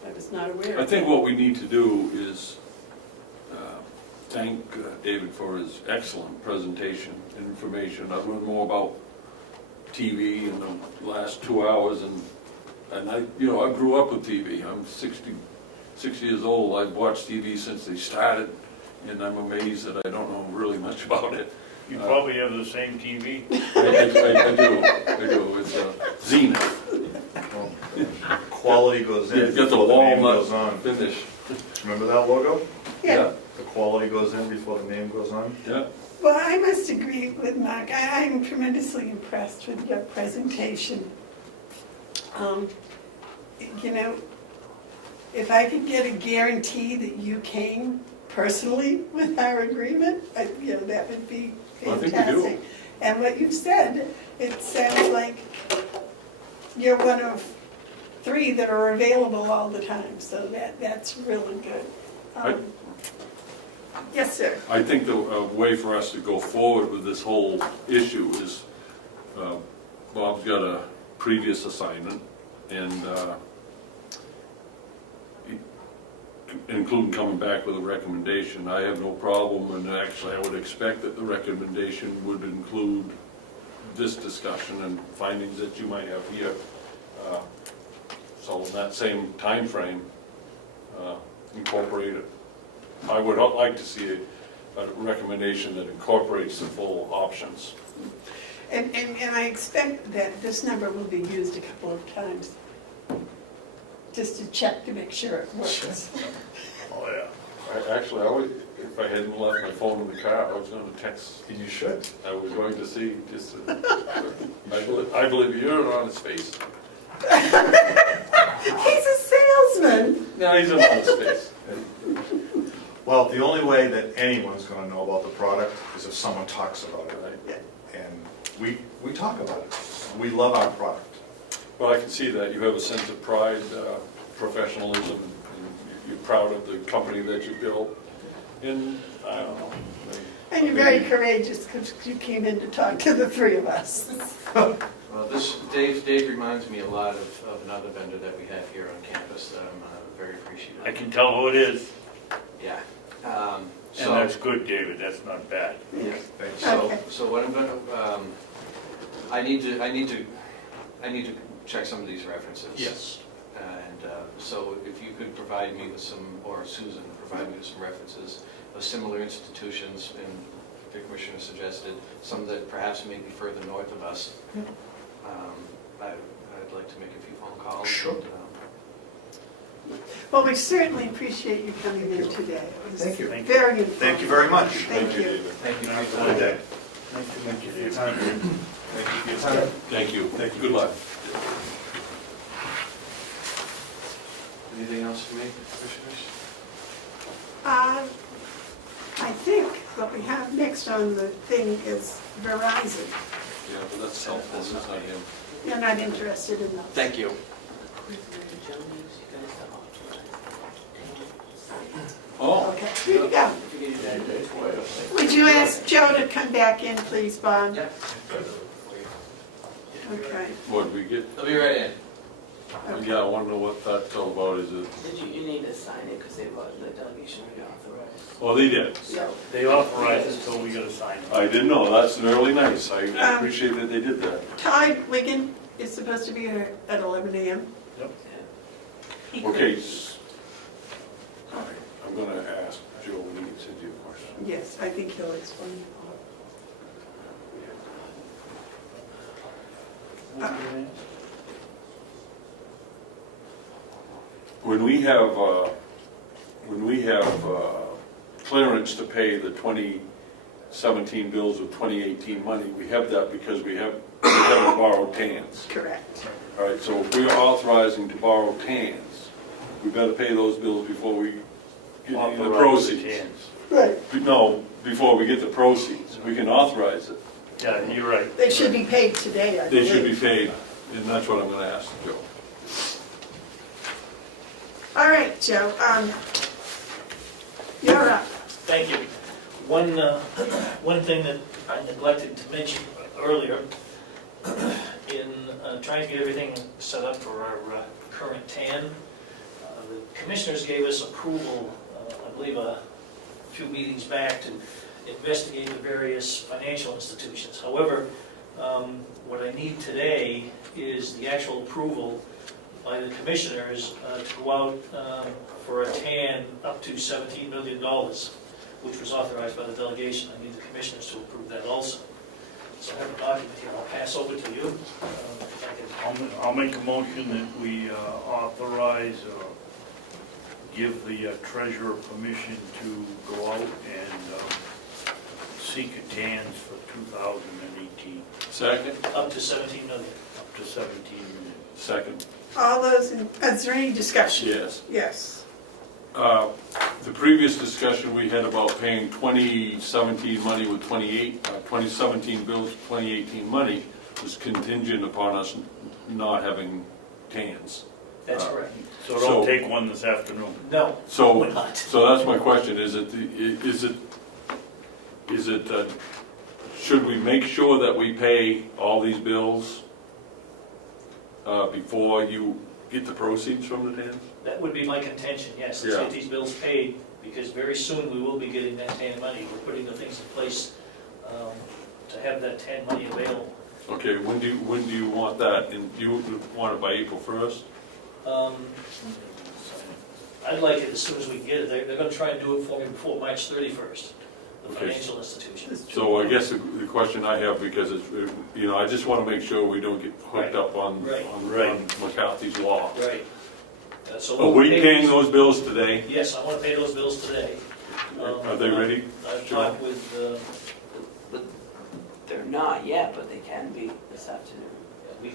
I was not aware. I think what we need to do is thank David for his excellent presentation and information. I've learned more about TV in the last 2 hours, and I grew up with TV. I'm 60 years old. I've watched TV since they started, and I'm amazed that I don't know really much about it. You probably have the same TV. I do. It's Zenith. Quality goes in Yeah, it's got the before the name walnut goes on. finish. Remember that logo? Yeah, The quality goes in before the name goes on. Yeah. well, I must agree with Mark. I'm tremendously impressed with your presentation. You know, if I could get a guarantee that you came personally with our agreement, that would be Well, I think we do. fantastic. And what you've said, it sounds like you're one of 3 that are available all the time, so that's really good. Yes, sir. I think the way for us to go forward with this whole issue is, Bob's got a previous assignment, and including coming back with a recommendation. I have no problem, and actually I would expect that the recommendation would include this discussion and findings that you might have here. So in that same time frame, incorporate it. I would like to see a recommendation that incorporates the full options. And I expect that this number will be used a couple of times, just to check to make sure it works. Oh, yeah. Actually, if I hadn't left my phone in the car, I was going to text. You should. I was going to see, I believe you're on his face. He's a salesman. No, he's on his face. Well, the only way that anyone's going to know about the product is if someone talks about it. Right. And we talk about it. We love our product. Well, I can see that. You have a sense of pride, professionalism, and you're proud of the company that you built. And, I don't know. And you're very courageous because you came in to talk to the three of us. Well, Dave reminds me a lot of another vendor that we have here on campus that I'm very appreciative of. I can tell who it is, Yeah. and So, that's good, David, that's not bad. yeah. Okay. So what I'm gonna, I need to check some of these references. Yes. And so if you could provide me with some, or Susan, provide me with some references of similar institutions, and the commissioner suggested some that perhaps may be further north of us. I'd like to make a few phone calls. Sure. And, Well, we certainly appreciate you coming in today. It was Thank you. very informative. Thank you very much. Thank you. David. Thank you. Have a Good day. Thank you for your time. Thank you for your time. Thank you. Good luck. Anything else for me, commissioners? I think what we have next on the thing is Verizon. Yeah, but that's cell phone, that's not him. You're not interested in those? Thank you. Oh, Okay, here you go. Would you ask Joe to come back in, please, Bob? Yeah. Okay. what we get? I'll be right in. Okay. Yeah, I want to know what that's all about, is it? You need to sign it because they wasn't the delegation reauthorized. Oh, they did. So, They authorized it, so we gotta sign it. I didn't know, that's really nice, I appreciate that they did that. Todd Wigan is supposed to be here at 11 a.m. he could- Okay. All right, I'm gonna ask Joe when he sends you a question. Yes, I think he'll explain. When we have clearance to pay the 2017 bills with 2018 money, we have that because we haven't borrowed TANs. Correct. All right, so if we're authorizing to borrow TANs, we better pay those bills before we get any of the Authorize the proceeds. cans. Right. No, before we get the proceeds, we can authorize it. Yeah, you're right. They should be paid today, I They believe. should be paid, and that's what I'm gonna ask Joe. All right, Joe, you're up. Thank you. One thing that I neglected to mention earlier, in trying to get everything set up for our current TAN, the commissioners gave us approval, I believe a few meetings back, to investigate the various financial institutions. However, what I need today is the actual approval by the commissioners to go out for a TAN up to $17 million, which was authorized by the delegation. I need the commissioners to approve that also. So I have a document here, I'll pass over to you. If I can- I'll make a motion that we authorize, give the treasurer permission to go out and seek a TANs for 2018, Second? Up to $17 million. up to 17 million. Second. All those, is there any discussion? Yes. Yes. The previous discussion we had about paying 2017 money with 2017 bills with 2018 money was contingent upon us not having TANs. That's correct. So So- don't take one this afternoon. No, So, we're not. so that's my question, should we make sure that we pay all these bills before you get the proceeds from the TANs? That would be my contention, yes. Let's Yeah. get these bills paid, because very soon we will be getting that TAN money. We're putting the things in place to have that TAN money available. Okay, when do you want that, and do you want it by April 1st? I'd like it as soon as we can get it. They're gonna try and do it for me before March 31st, the Okay. financial institution. So I guess the question I have, because it's, I just want to make sure we don't get hooked up on Right. on McCarthy's law. Right. So Are we paying those bills today? Yes, I wanna pay those bills today. Are they ready? I've talked with, but they're not yet, but they can be this afternoon. we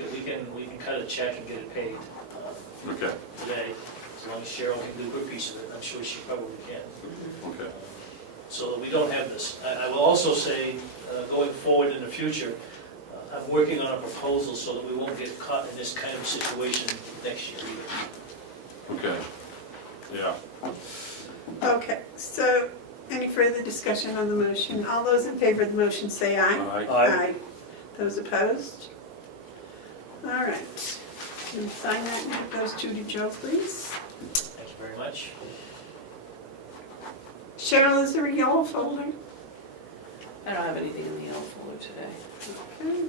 can cut a check and get it paid Okay, today, as long as Cheryl can do her piece of it. I'm sure she probably can. okay. So that we don't have this. I will also say, going forward in the future, I'm working on a proposal so that we won't get caught in this kind of situation next year either. Okay, yeah. Okay, so Any further discussion on the motion? All those in favor of the motion say aye. Aye. Those opposed? All right. Can you sign that and give those two to Joe, please? Thank you very much. Cheryl, is there a yellow folder? I don't have anything in the yellow folder today. Okay.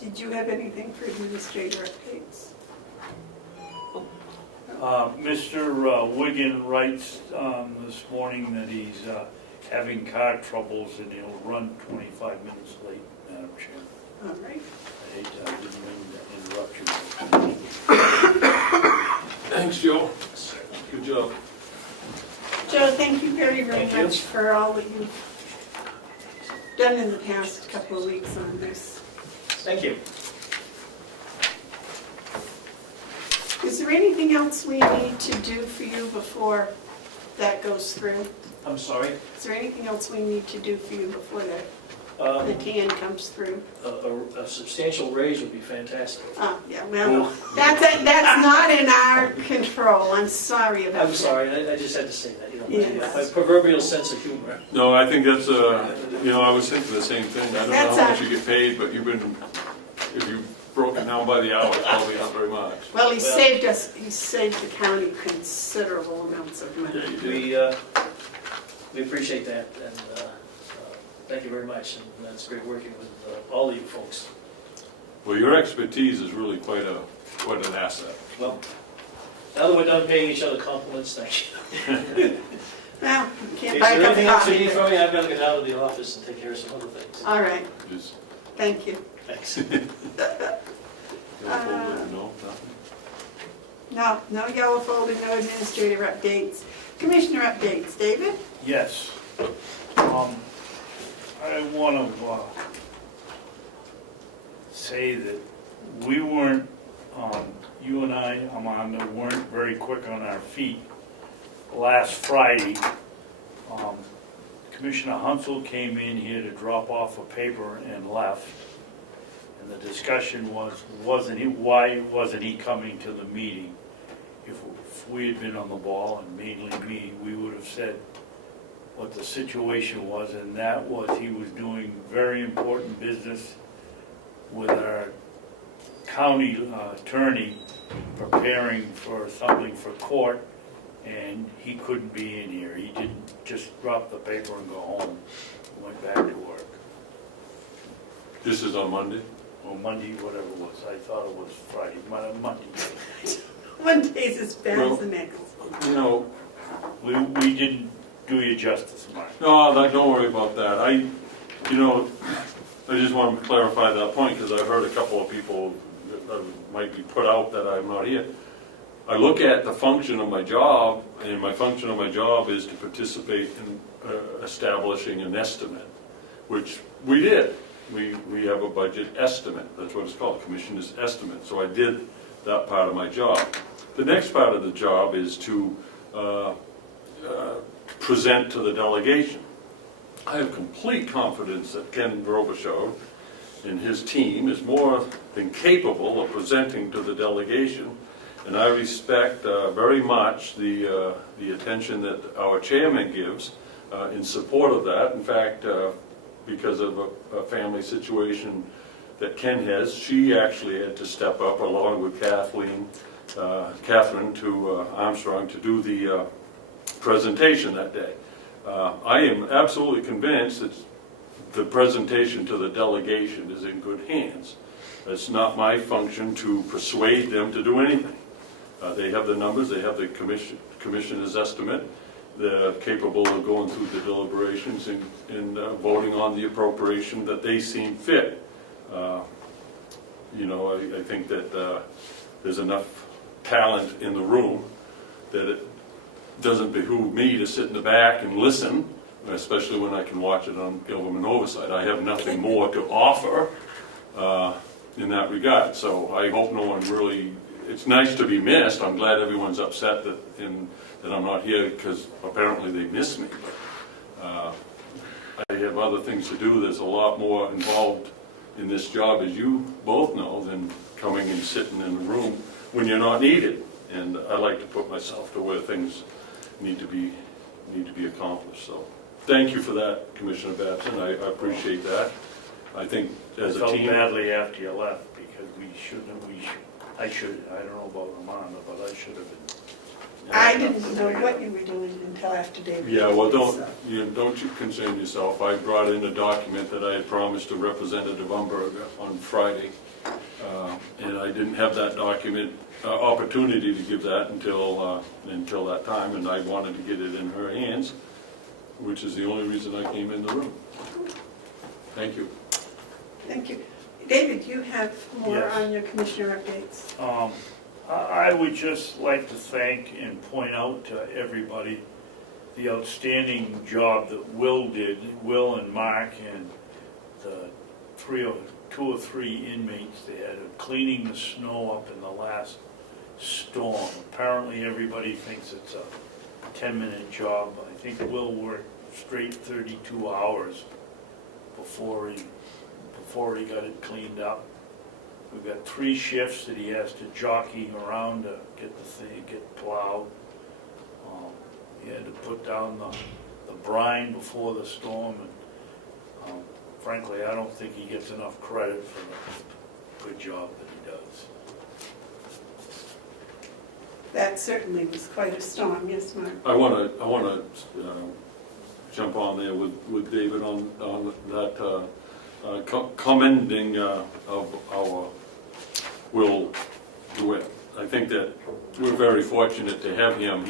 Did you have anything for administrator updates? Mr. Wigan writes this morning that he's having car troubles and he'll run 25 minutes late, Madam Chair. All right. I didn't mean to interrupt you. Thanks, Joe. Good job. Joe, thank you very, very Thank you. much for all that you've done in the past couple of weeks on this. Thank you. Is there anything else we need to do for you before that goes through? I'm sorry. Is there anything else we need to do for you before the Um, can comes through? A substantial raise would be fantastic. Oh, yeah, well, that's not in our control. I'm sorry about that. I'm sorry, I just had to say that, you know, Yes. my proverbial sense of humor. No, I think that's, I was thinking the same thing. I don't know That's how much you get paid, but if you've broken down by the hour, it's probably not very much. Well, he saved the county considerable amounts of money. Yeah, you did. We appreciate that, and thank you very much, and it's great working with all of you folks. Well, your expertise is really quite an asset. Well, now that we're done paying each other compliments, thank you. Well, you can't Is buy there a cup anything of else you coffee. need from me? I've got to go down to the office and take care of some other things. All right, Just, thank you. Thanks. no, nothing. No yellow folder, no administrator updates. Commissioner updates, David? Yes. I want to say that we weren't, you and I, Amanda, weren't very quick on our feet. Last Friday, Commissioner Hounsell came in here to drop off a paper and left. And the discussion was, why wasn't he coming to the meeting? If we had been on the ball, and mainly me, we would have said what the situation was, and that was he was doing very important business with our county attorney preparing for something for court, and he couldn't be in here. He didn't just drop the paper and go home. He went back to work. This is on Monday? Or Monday, whatever it was. I thought it was Friday, Monday. One day's as bad as the next. You know, We didn't do you justice, Mark. no, don't worry about that. I just want to clarify that point because I've heard a couple of people that might be put out that I'm not here. I look at the function of my job, and my function of my job is to participate in establishing an estimate, which we did. We have a budget estimate. That's what it's called, commissioner's estimate. So I did that part of my job. The next part of the job is to present to the delegation. I have complete confidence that Ken Robichaud and his team is more than capable of presenting to the delegation, and I respect very much the attention that our chairman gives in support of that. In fact, because of a family situation that Ken has, she actually had to step up along with Catherine to Armstrong to do the presentation that day. I am absolutely convinced that the presentation to the delegation is in good hands. It's not my function to persuade them to do anything. They have the numbers, they have the commissioner's estimate. They're capable of going through the deliberations and voting on the appropriation that they seem fit. I think that there's enough talent in the room that it doesn't behoove me to sit in the back and listen, especially when I can watch it on Government Oversight. I have nothing more to offer in that regard. So I hope no one really, it's nice to be missed. I'm glad everyone's upset that I'm not here because apparently they miss me. But I have other things to do. There's a lot more involved in this job, as you both know, than coming and sitting in a room when you're not needed. And I like to put myself to where things need to be accomplished, so. Thank you for that, Commissioner Babson, I appreciate that. I think as I a felt team. badly after you left, because I don't know about Amanda, but I should have been. I didn't know what you were doing until after David. Yeah, well, so. don't you concern yourself. I brought in a document that I had promised to Representative Umberger on Friday, and I didn't have that document, opportunity to give that until that time, and I wanted to get it in her hands, which is the only reason I came in the room. Thank you. Thank you. David, you have more Yes. on your commissioner updates. I would just like to thank and point out to everybody the outstanding job that Will did, Will and Mark and the two or three inmates they had of cleaning the snow up in the last storm. Apparently everybody thinks it's a 10-minute job. I think Will worked straight 32 hours before he got it cleaned up. We've got 3 shifts that he has to jockey around to get plowed. He had to put down the brine before the storm, and frankly, I don't think he gets enough credit for the good job that he does. That certainly was quite a storm, yes, Mark? I want to jump on there with David on that commending of our Will DeWitt. I think that we're very fortunate to have him.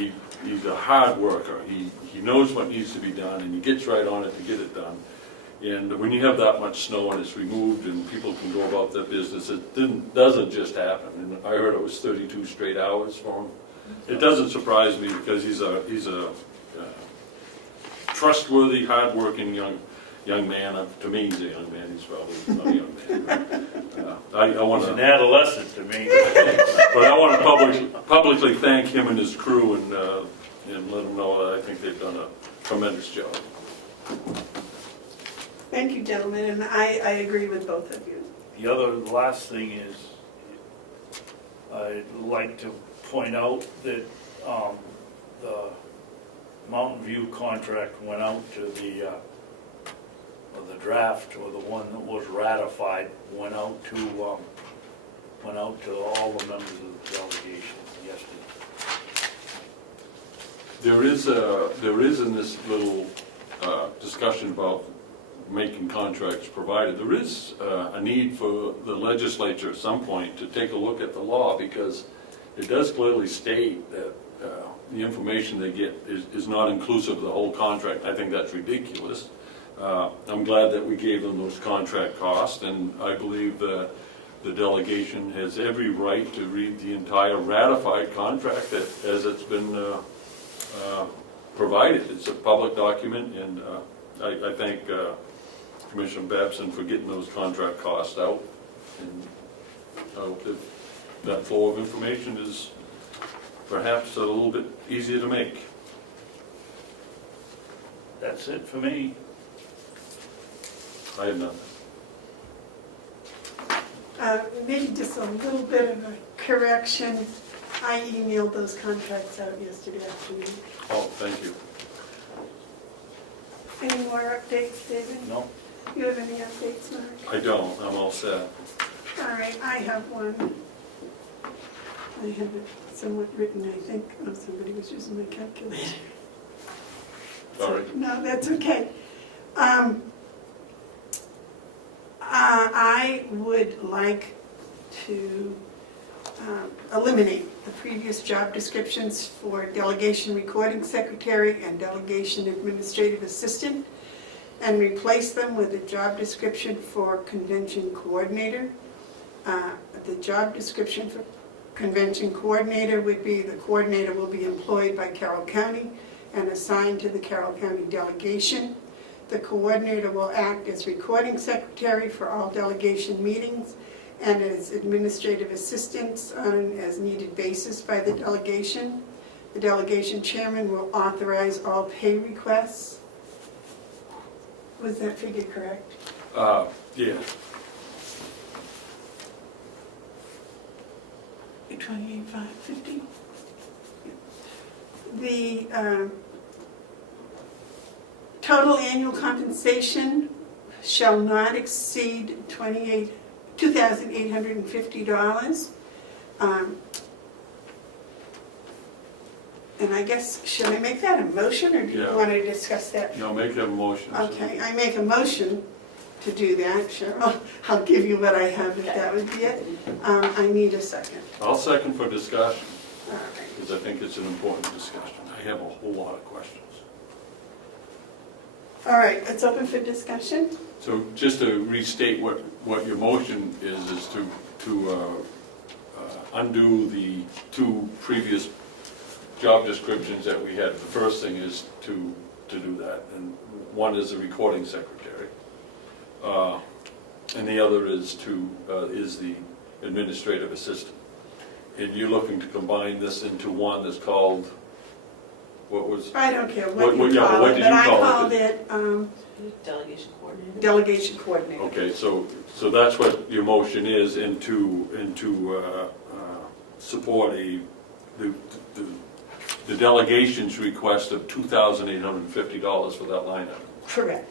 He's a hard worker. He knows what needs to be done, and he gets right on it to get it done. And when you have that much snow and it's removed and people can go about their business, it doesn't just happen. And I heard it was 32 straight hours for him. It doesn't surprise me because he's a trustworthy, hard-working young man. To me, he's a young man. He's probably not a young man. I want He's an to, adolescent to me. but I want to publicly thank him and his crew and let them know that I think they've done a tremendous job. Thank you, gentlemen, and I agree with both of you. The last thing is, I'd like to point out that the Mountain View contract went out to the draft, or the one that was ratified, went out to all the members of the delegation yesterday. There is in this little discussion about making contracts provided, there is a need for the legislature at some point to take a look at the law, because it does clearly state that the information they get is not inclusive of the whole contract. I think that's ridiculous. I'm glad that we gave them those contract costs, and I believe the delegation has every right to read the entire ratified contract as it's been provided. It's a public document, and I thank Commissioner Babson for getting those contract costs out. And I hope that flow of information is perhaps a little bit easier to make. That's it for me. I have nothing. Maybe just a little bit of a correction. I emailed those contracts out yesterday afternoon. Oh, thank you. Any more updates, David? No? You have any updates, Mark? I don't. I'm all set. All right, I have one. I have it somewhat written, I think. Oh, somebody was using my calculator. Sorry. No, that's okay. I would like to eliminate the previous job descriptions for delegation recording secretary and delegation administrative assistant, and replace them with a job description for convention coordinator. The job description for convention coordinator would be, the coordinator will be employed by Carroll County and assigned to the Carroll County Delegation. The coordinator will act as recording secretary for all delegation meetings and as administrative assistants on an as-needed basis by the delegation. The delegation chairman will authorize all pay requests. Was that figure correct? Yeah. 28,550. the total annual compensation shall not exceed $2,850. And I guess, should I make that a motion, or do you Yeah. want to discuss that? No, make a motion. Okay, I make a motion to do that, Cheryl. I'll give you what I have, if that would be it. I need a second. I'll second for discussion, All right. because I think it's an important discussion. I have a whole lot of questions. All right, it's open for discussion. So just to restate what your motion is to undo the two previous job descriptions that we had. The first thing is to do that, and one is a recording secretary, and the other is the administrative assistant. And you're looking to combine this into one that's called, what was? I don't care What- what you yeah, but call what it, did but you I call it? called it Delegation coordinator. delegation coordinator. Okay, so that's what your motion is, and to support the delegation's request of $2,850 for that line item. Correct.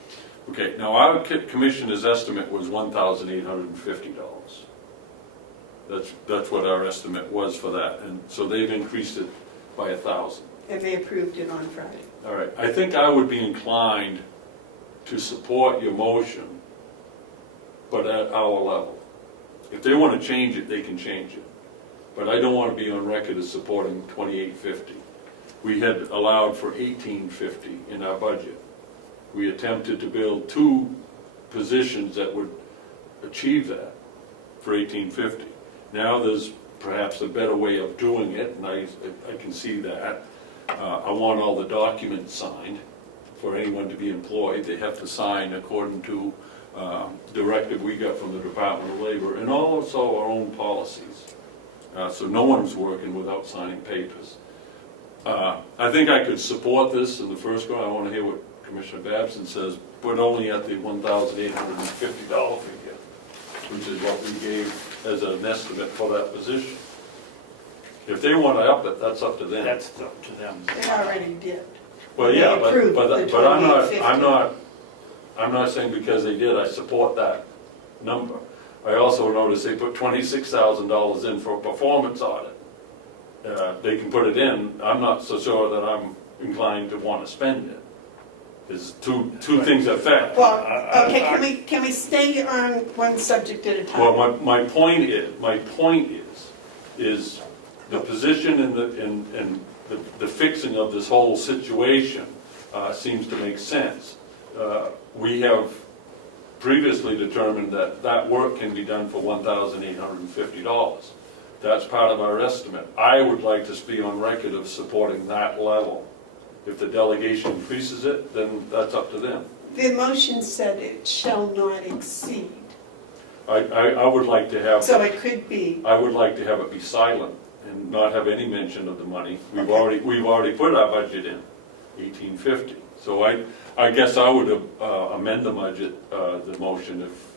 Okay, now our commissioner's estimate was $1,850. That's what our estimate was for that, and so they've increased it by 1,000. And they approved it on Friday. All right, I think I would be inclined to support your motion, but at our level. If they want to change it, they can change it. But I don't want to be on record as supporting $2,850. We had allowed for $1,850 in our budget. We attempted to build two positions that would achieve that for $1,850. Now there's perhaps a better way of doing it, and I can see that. I want all the documents signed for anyone to be employed. They have to sign according to directive we got from the Department of Labor, and also our own policies. So no one's working without signing papers. I think I could support this in the first go. I want to hear what Commissioner Babson says, but only at the $1,850 figure, which is what we gave as an estimate for that position. If they want to up it, that's up to them. That's up to them. They already did. Well, yeah, They approved but the I'm not saying because they did, I support that number. I also noticed they put $26,000 in for a performance audit. They can put it in. I'm not so sure that I'm inclined to want to spend it. There's two things that affect. Well, okay, can we stay on one subject at a time? Well, my point is the position and the fixing of this whole situation seems to make sense. We have previously determined that work can be done for $1,850. That's part of our estimate. I would like to be on record of supporting that level. If the delegation increases it, then that's up to them. The motion said it shall not exceed, I would like to have. so it could be. I would like to have it be silent and not have any mention of the money. We've Okay. already put our budget in, $1,850. So I guess I would amend the budget, the motion if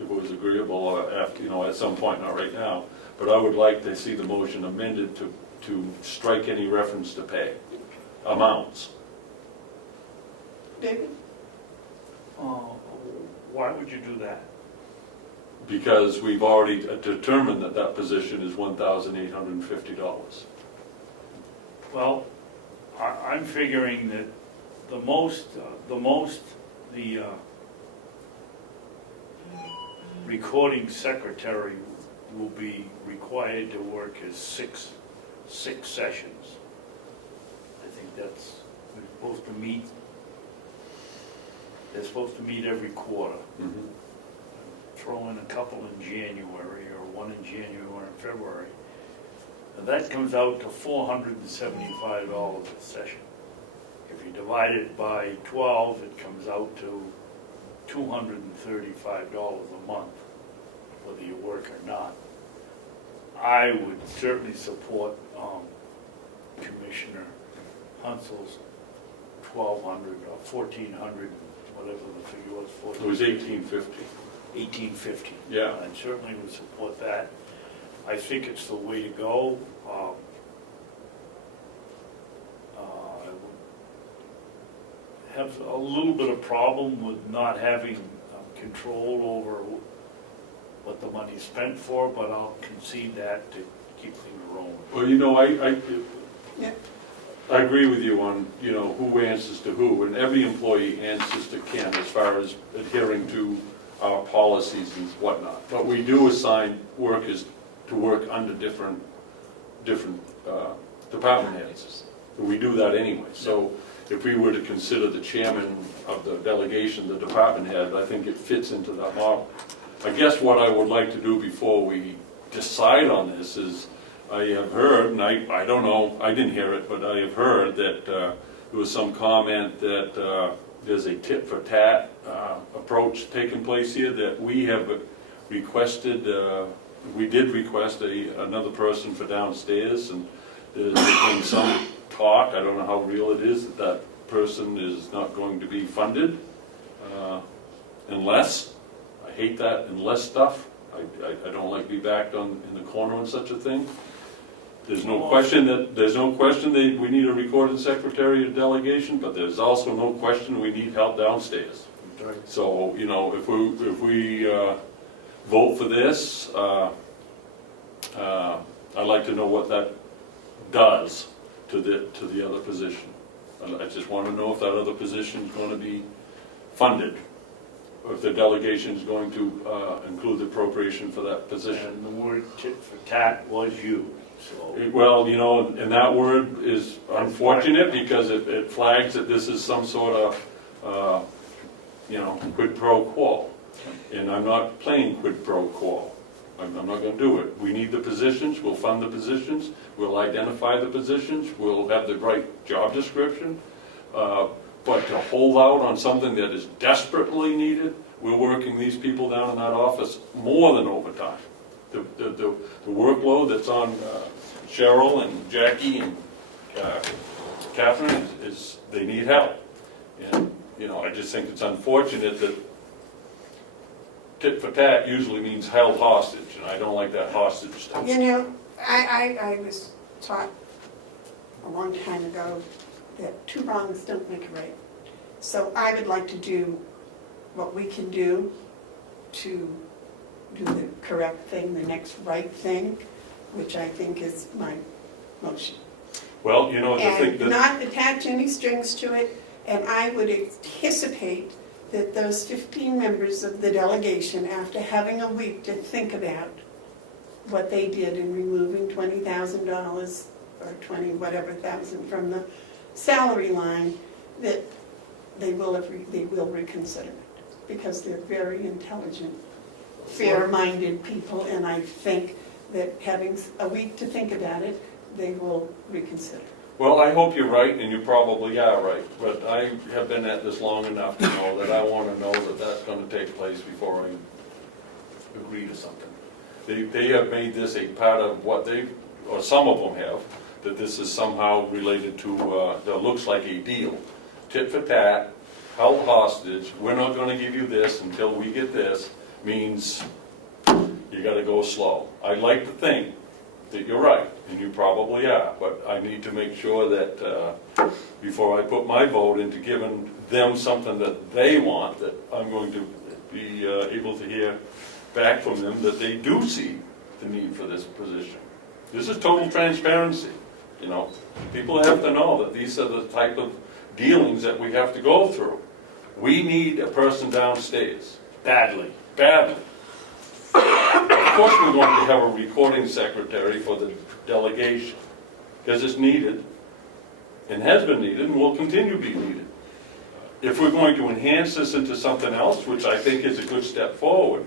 it was agreeable, or after, at some point, not right now. But I would like to see the motion amended to strike any reference to pay amounts. David? Why would you do that? Because we've already determined that position is $1,850. Well, I'm figuring that the recording secretary will be required to work as six sessions. I think we're supposed to meet, they're supposed to meet every quarter. Mhm. Throw in a couple in January, or one in January, one in February. And that comes out to $475 a session. If you divide it by 12, it comes out to $235 a month, whether you work or not. I would certainly support Commissioner Hounsell's 1,200 or 1,400, whatever the figure was. It was $1,850. 1850. Yeah. I certainly would support that. I think it's the way to go. have a little bit of problem with not having control over what the money's spent for, but I'll concede that to keep things rolling. Well, you know, Yeah. I agree with you on, you know, who answers to who, and every employee answers to Ken as far as adhering to our policies and whatnot. But we do assign workers to work under different department heads. We do that anyway. So if we were to consider the chairman of the delegation, the department head, I think it fits into that model. I guess what I would like to do before we decide on this is, I have heard, and I don't know, I didn't hear it, but I have heard that there was some comment that there's a tit-for-tat approach taking place here, that we have requested, we did request another person for downstairs, and there's been some talk, I don't know how real it is, that that person is not going to be funded unless, I hate that unless stuff. I don't like to be backed in the corner on such a thing. There's no question that we need a recording secretary of delegation, but there's also no question we need help downstairs. So, you know, if we vote for this, I'd like to know what that does to the other position. I just want to know if that other position is going to be funded, or if the delegation is going to include the appropriation for that position. And the word tit for tat was used, so. Well, you know, and that word is unfortunate because it flags that this is some sort of, you know, quid pro quo. And I'm not playing quid pro quo. I'm not going to do it. We need the positions, we'll fund the positions, we'll identify the positions, we'll have the right job description. But to hold out on something that is desperately needed, we're working these people down in that office more than overtime. The workload that's on Cheryl and Jackie and Catherine is they need help. And, you know, I just think it's unfortunate that tit for tat usually means held hostage, and I don't like that hostage stuff. You know, I was taught a long time ago that two wrongs don't make a right. So I would like to do what we can do to do the correct thing, the next right thing, which I think is my motion. Well, you know, the thing And that... not attach any strings to it, and I would anticipate that those 15 members of the delegation, after having a week to think about what they did in removing $20,000 or 20 whatever thousand from the salary line, that they will reconsider it, because they're very intelligent, fair-minded people, and I think that having a week to think about it, they will reconsider. Well, I hope you're right, and you probably are right, but I have been at this long enough to know that I want to know that that's going to take place before I agree to something. They have made this a part of what they, or some of them have, that this is somehow related to, that looks like a deal. Tit for tat, held hostage, we're not going to give you this until we get this, means you got to go slow. I'd like to think that you're right, and you probably are, but I need to make sure that before I put my vote into giving them something that they want, that I'm going to be able to hear back from them that they do see the need for this position. This is total transparency, you know. People have to know that these are the type of dealings that we have to go through. We need a person downstairs. Badly. Badly. Of course we're going to have a recording secretary for the delegation, because it's needed, and has been needed, and will continue to be needed. If we're going to enhance this into something else, which I think is a good step forward,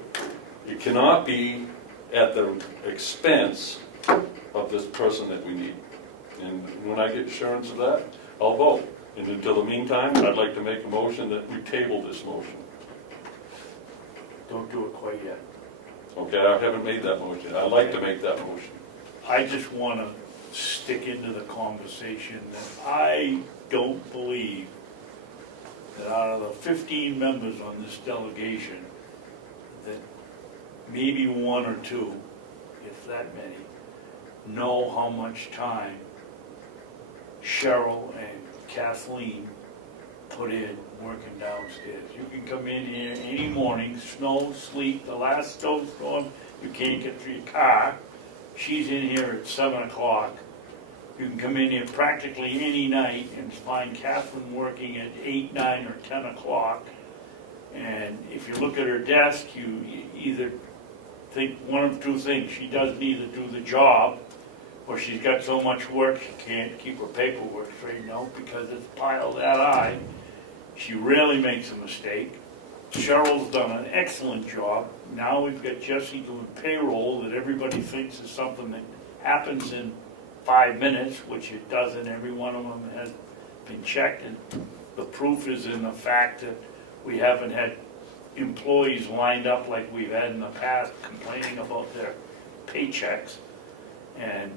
it cannot be at the expense of this person that we need. And when I get assurance of that, I'll vote. And until the meantime, I'd like to make a motion that we table this motion. Don't do it quite yet. Okay, I haven't made that motion. I'd like to make that motion. I just want to stick into the conversation that I don't believe that out of the 15 members on this delegation, that maybe one or two, if that many, know how much time Cheryl and Kathleen put in working downstairs. You can come in here any morning, snow, sleet, the last snowstorm, you can't get to your car. She's in here at 7 o'clock. You can come in here practically any night and find Catherine working at 8, 9, or 10 o'clock. And if you look at her desk, you either think one of two things. She doesn't either do the job, or she's got so much work she can't keep her paperwork straightened out because it's piled that high. She rarely makes a mistake. Cheryl's done an excellent job. Now we've got Jesse doing payroll that everybody thinks is something that happens in 5 minutes, which it doesn't. Every one of them has been checked, and the proof is in the fact that we haven't had employees lined up like we've had in the past complaining about their paychecks. And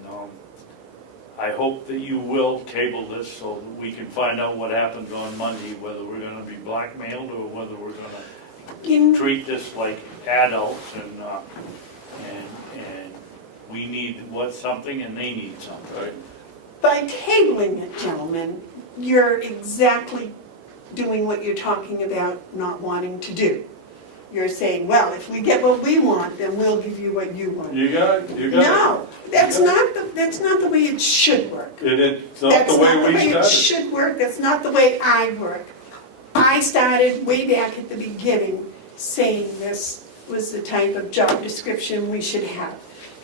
I hope that you will table this so that we can find out what happens on Monday, whether we're gonna be blackmailed or whether we're gonna treat this like adults, and we need something and they need something. Right. By tabling it, gentlemen, you're exactly doing what you're talking about not wanting to do. You're saying, well, if we get what we want, then we'll give you what you want. You got it, you got No, that's not the way it should work. it. It's not That's the way not the we way it started. should work, that's not the way I work. I started way back at the beginning saying this was the type of job description we should have.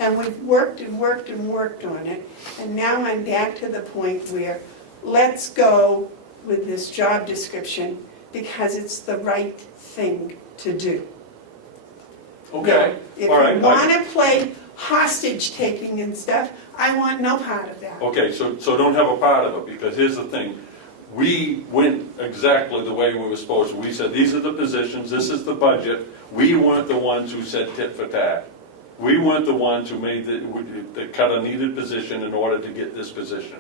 And we've worked and worked and worked on it, and now I'm back to the point where let's go with this job description because it's the right thing to do. Okay, If all right. you want to play hostage taking and stuff, I want no part of that. Okay, so don't have a part of it, because here's the thing. We went exactly the way we were supposed to. We said, these are the positions, this is the budget. We weren't the ones who said tit for tat. We weren't the ones who made that cut a needed position in order to get this position.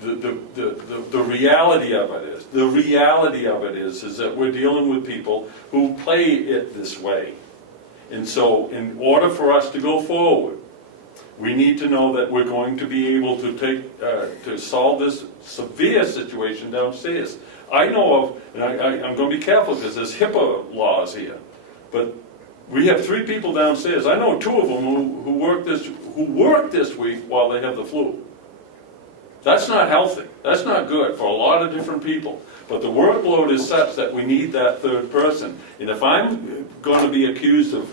The reality of it is that we're dealing with people who play it this way. And so in order for us to go forward, we need to know that we're going to be able to to solve this severe situation downstairs. I know of, and I'm going to be careful because there's HIPAA laws here, but we have 3 people downstairs. I know 2 of them who work this week while they have the flu. That's not healthy. That's not good for a lot of different people. But the workload is such that we need that 3rd person. And if I'm going to be accused of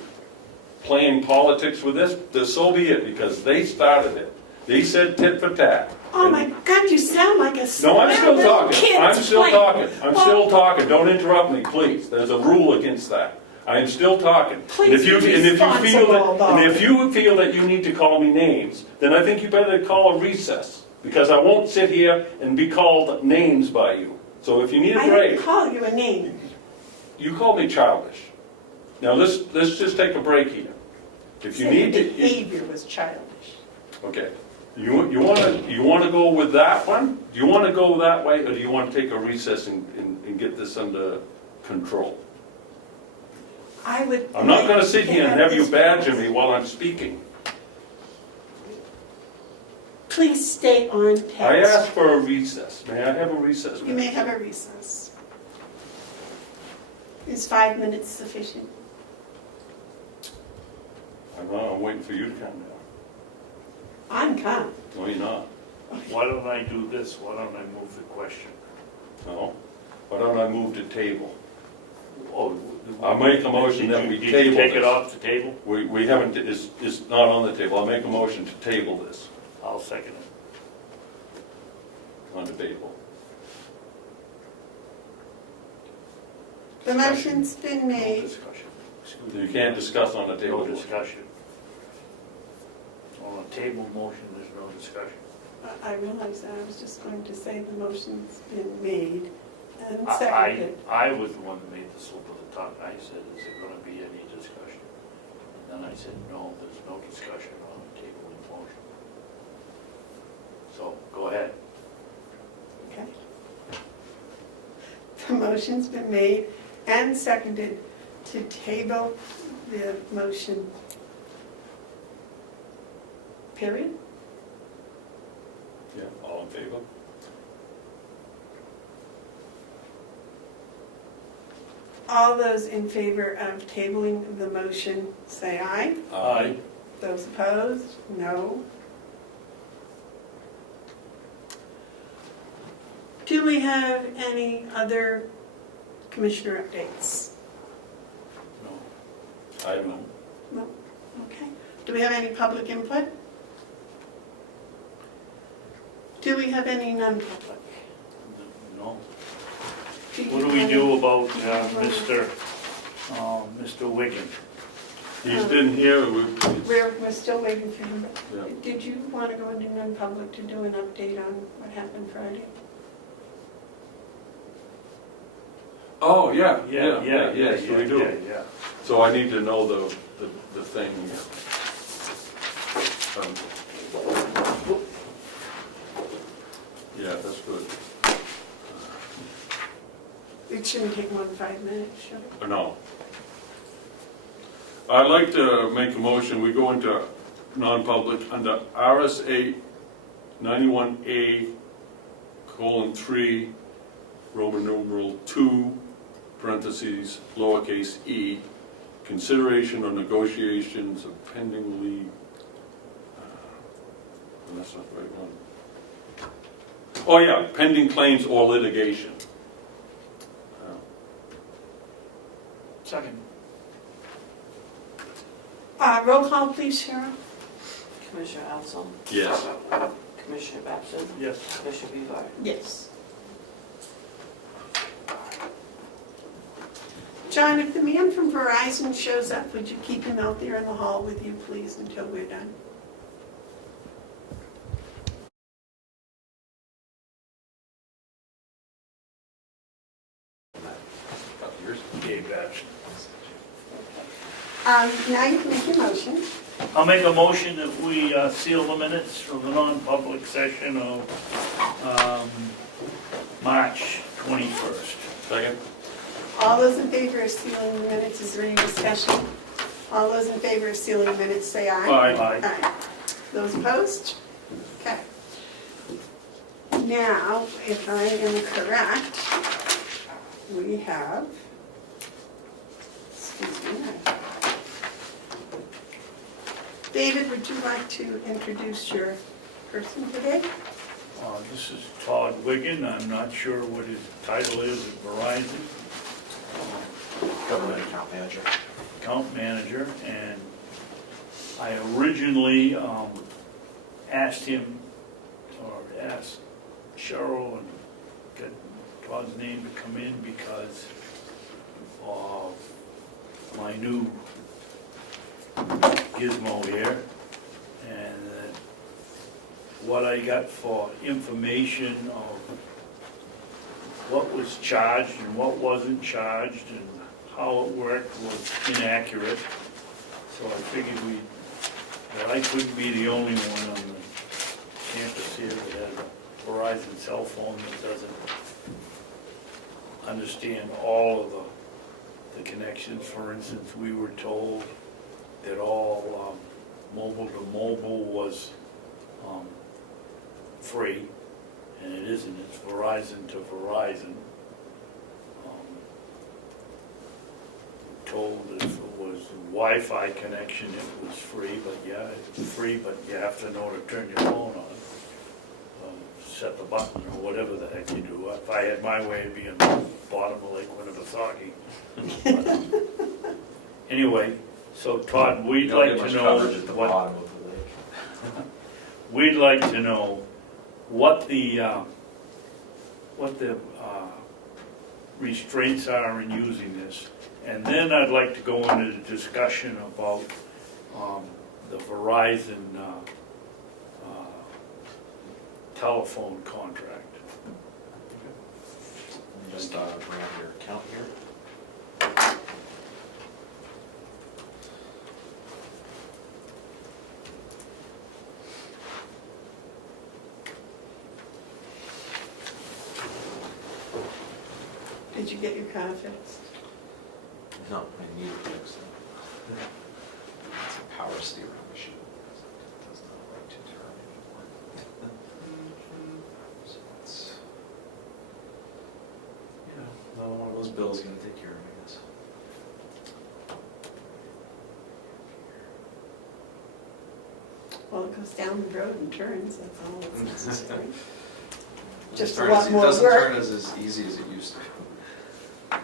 playing politics with this, so be it, because they started it. They said tit for tat. Oh my God, you sound like a No, I'm still little talking. kid I'm still playing. talking. I'm still talking. Don't interrupt me, please. There's a rule against that. I am still talking. Please be responsible, and if you feel that you need to call me names, then I think you better call a recess, because I won't sit here and be called names by you. So if you need a I break, didn't call you a name. you call me childish. Now let's just take a break here. If you Said need your to, behavior was childish. okay. You want to go with that one? Do you want to go that way, or do you want to take a recess and get this under control? I'm not going to sit here and have you badger me while I'm speaking. Please stay on task. I asked for a recess. May I have a recess? You may have a recess. Is 5 minutes sufficient? I'm waiting for you to come down. I'm calm. No, you're not. Why don't I do this? Why don't I move the question? No. Why don't I move to table? Oh, I'll make a motion that we Did you table take it this. off the table? We haven't, it's not on the table. I'll make a motion to table this. I'll second it. Undebatable. The motion's been No made. discussion. Excuse You me. can't discuss on the table. No discussion. On a table motion, there's no discussion. I realize that. I was just going to say the motion's been made and I seconded. was the one that made the slip of the tongue. I said, is there going to be any discussion? And then I said, no, there's no discussion on the table in motion. So, go ahead. Okay. The motion's been made and seconded to table the motion. Period? Yeah, all in favor? All those in favor of tabling the motion, say aye. Aye. Those opposed, no. Do we have any other commissioner updates? No. I don't. No? Okay. Do we have any public input? Do we have any non-public? No. you What do we do about Mr. Mr. Wigan? He's been here, We're still waiting for him. yeah. Did you want to go into non-public to do an update on what happened Friday? Oh, yeah, Yeah, yes, we do. yeah. So I need to know the thing. Yeah, that's good. It shouldn't take more than 5 minutes, should it? No. I'd like to make a motion, we go into non-public under RSA 91A:3, Roman numeral 2, parentheses, lowercase e, consideration or negotiations of pending lead. That's not the right one. Oh yeah, pending claims or litigation. Second. Roll call, please, Cheryl. Commissioner Hounsell, Yes. Commissioner Babson, Yes. Commissioner Bevard. Yes. John, if the man from Verizon shows up, would you keep him out there in the hall with you, please, until we're done? Dave Babson. Now you can make your motion. I'll make a motion that we seal the minutes from the non-public session of March 21st. Second? All those in favor of sealing the minutes, is there any discussion? All those in favor of sealing the minutes, say aye. Aye. Aye. Those opposed? Okay. Now, if I am correct, we have, excuse me, David, would you like to introduce your person today? This is Todd Wigan. I'm not sure what his title is at Verizon. Government account manager. Account manager, and I originally asked him, or asked Cheryl and got Todd's name to come in because of my new gizmo here, and what I got for information of what was charged and what wasn't charged and how it worked was inaccurate. So I figured that I couldn't be the only one on the campus here that has a Verizon cell phone that doesn't understand all of the connections. For instance, we were told that all mobile to mobile was free, and it isn't. It's Verizon to Verizon. Told that if it was Wi-Fi connection, it was free, but yeah, it's free, but you have to know to turn your phone on. Set the button or whatever the heck you do. If I had my way, it'd be in the bottom of Lake Winnipesaukee. Anyway, so Todd, we'd like to know what, we'd like to know what the restraints are in using this. And then I'd like to go into the discussion about the Verizon telephone contract. Just bring up your account here. Did you get your car fixed? No, I need to fix that. It's a power steering machine. It does not work too terribly anymore. So it's, another one of those bills gonna take care of me, I guess. Well, it goes down the road and turns, that's all that's necessary. Just a Turns- lot more It doesn't work. turn as easy as it used to.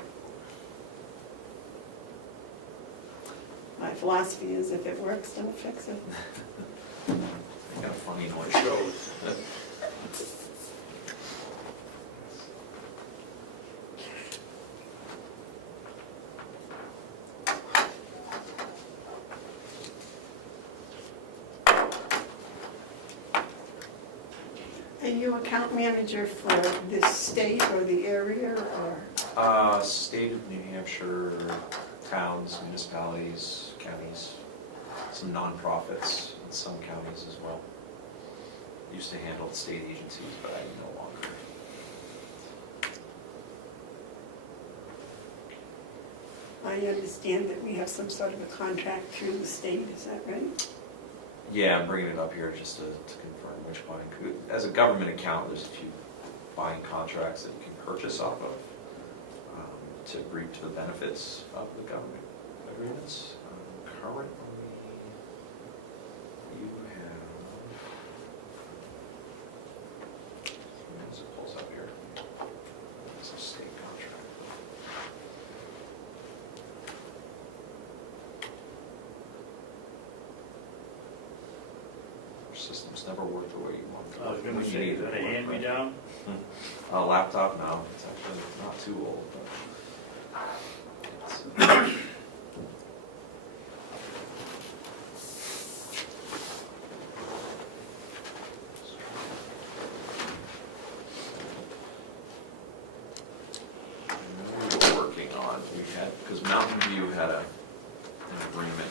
My philosophy is if it works, don't fix it. Kind of funny how it shows. Are you account manager for this state or the area or? State of New Hampshire, towns, municipalities, counties, some nonprofits in some counties as well. Used to handle state agencies, but I no longer. I understand that we have some sort of a contract through the state, is that right? Yeah, I'm bringing it up here just to confirm which buying, as a government account, there's a few buying contracts that you can purchase off of to reap the benefits of the government agreements. Currently, you have, as it pulls up here, it's a state contract. Our system's never worked the way you want it to. I was gonna When you say, need is it that a to work, right? hand-me-down? A laptop, no, it's actually not too old, but we were working on, because Mountain View had an agreement